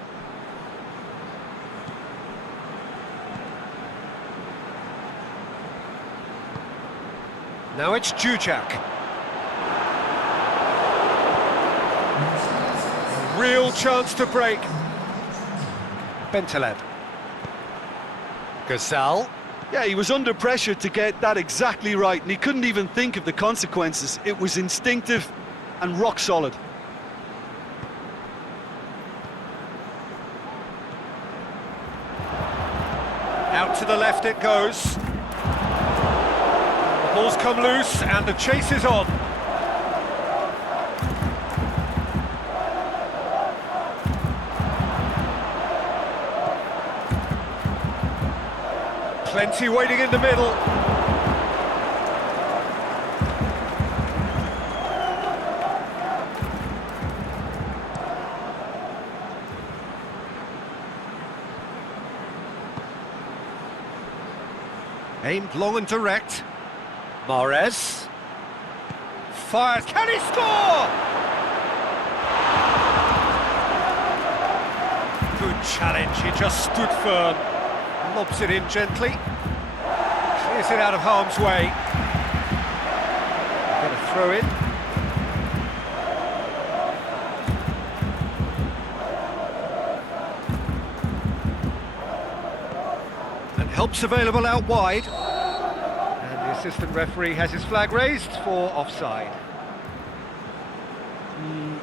Now it's Jujak. A real chance to break. Bentaleb. Gazal. Yeah, he was under pressure to get that exactly right, and he couldn't even think of the consequences. It was instinctive and rock solid. Out to the left it goes. The ball's come loose and the chase is on. Plenty waiting in the middle. Aimed long and direct. Mahrez. Fires. Can he score? Good challenge. He just stood firm. Lobs it in gently. Clears it out of harm's way. Get a throw in. Help's available out wide, and the assistant referee has his flag raised for offside.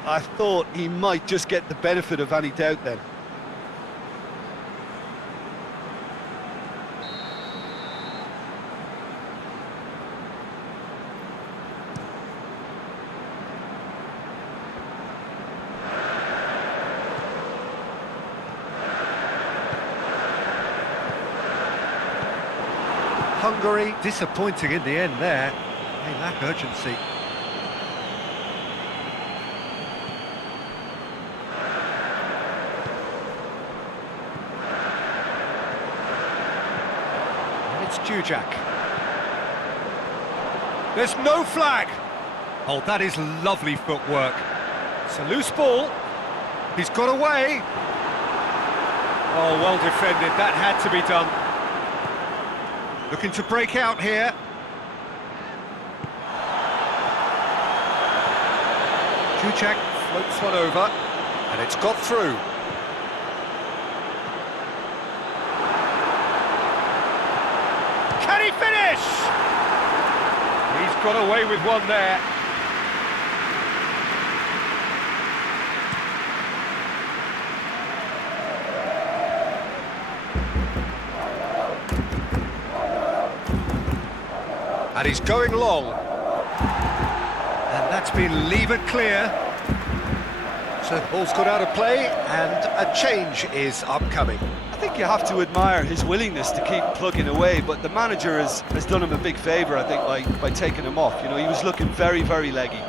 I thought he might just get the benefit of any doubt then. Hungary disappointing in the end there. They lack urgency. And it's Jujak. There's no flag! Oh, that is lovely footwork. It's a loose ball. He's got away. Oh, well defended. That had to be done. Looking to break out here. Jujak floats one over, and it's got through. Can he finish? He's got away with one there. And he's going long. And that's been levered clear. So the ball's got out of play, and a change is upcoming. I think you have to admire his willingness to keep plugging away, but the manager has done him a big favour, I think, by taking him off. You know, he was looking very, very leggy.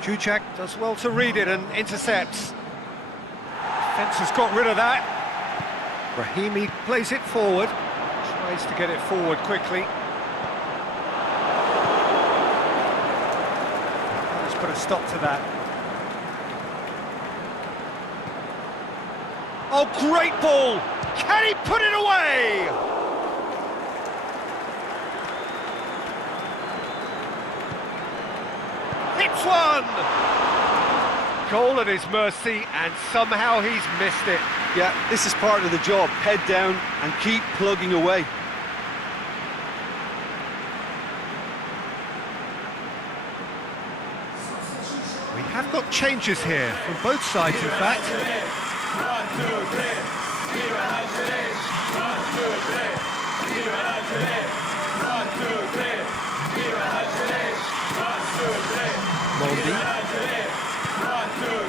Jujak does well to read it and intercepts. Defence has got rid of that. Brahimi plays it forward, tries to get it forward quickly. Let's put a stop to that. Oh, great ball! Can he put it away? Hits one! Goal at his mercy, and somehow he's missed it. Yeah, this is part of the job. Head down and keep plugging away. changes here, from both sides in fact. Mondi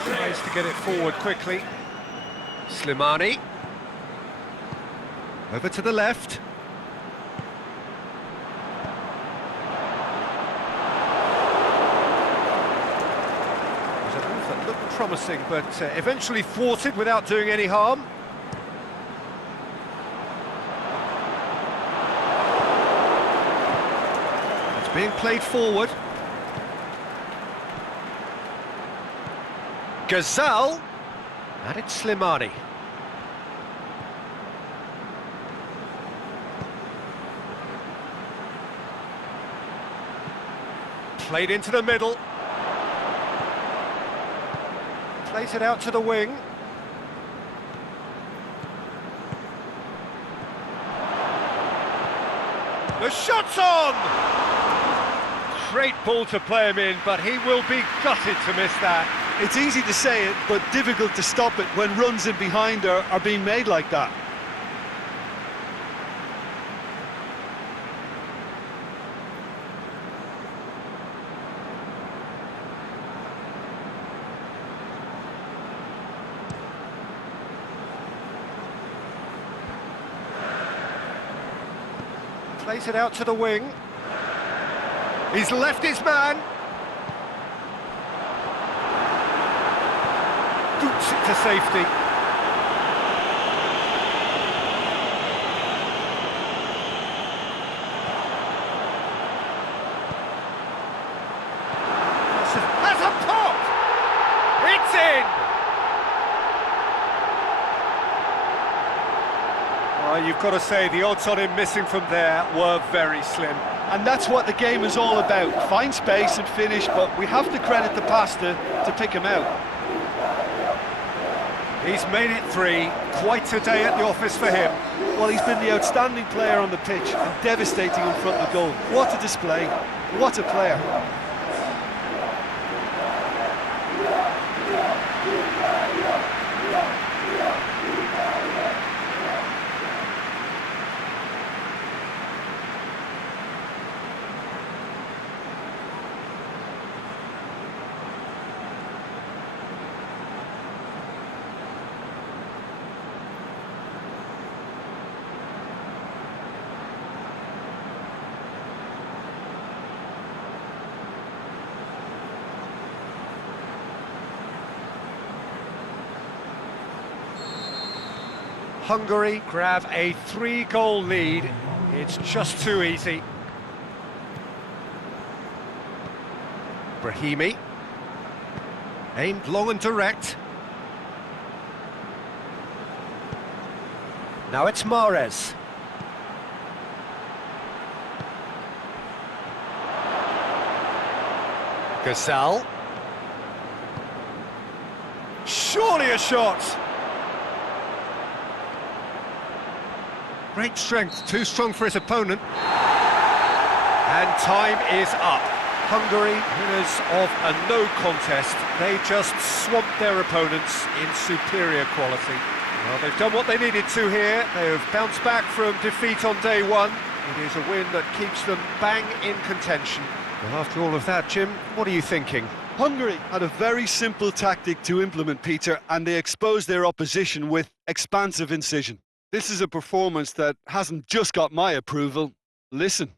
tries to get it forward quickly. Slimani. Over to the left. There's a move that looked promising, but eventually thwarted without doing any harm. It's being played forward. Gazal, and it's Slimani. Played into the middle. Plays it out to the wing. The shot's on! Great ball to play him in, but he will be gutted to miss that. It's easy to say it, but difficult to stop it when runs in behind are being made like that. Plays it out to the wing. He's left his man. Boots it to safety. Has a pop! It's in! Well, you've got to say the odds on him missing from there were very slim. And that's what the game is all about. Find space and finish, but we have to credit the pass to pick him out. He's made it 3, quite a day at the office for him. Well, he's been the outstanding player on the pitch and devastating in front of goal. What a display, what a player. Hungary grab a 3-goal lead. It's just too easy. Brahimi. Aimed long and direct. Now it's Mahrez. Gazal. Surely a shot! Great strength, too strong for his opponent. And time is up. Hungary, winners of a no contest. They just swamped their opponents in superior quality. Well, they've done what they needed to here. They have bounced back from defeat on day one. It is a win that keeps them bang in contention. Well, after all of that, Jim, what are you thinking? Hungary had a very simple tactic to implement, Peter, and they exposed their opposition with expansive incision. This is a performance that hasn't just got my approval. Listen.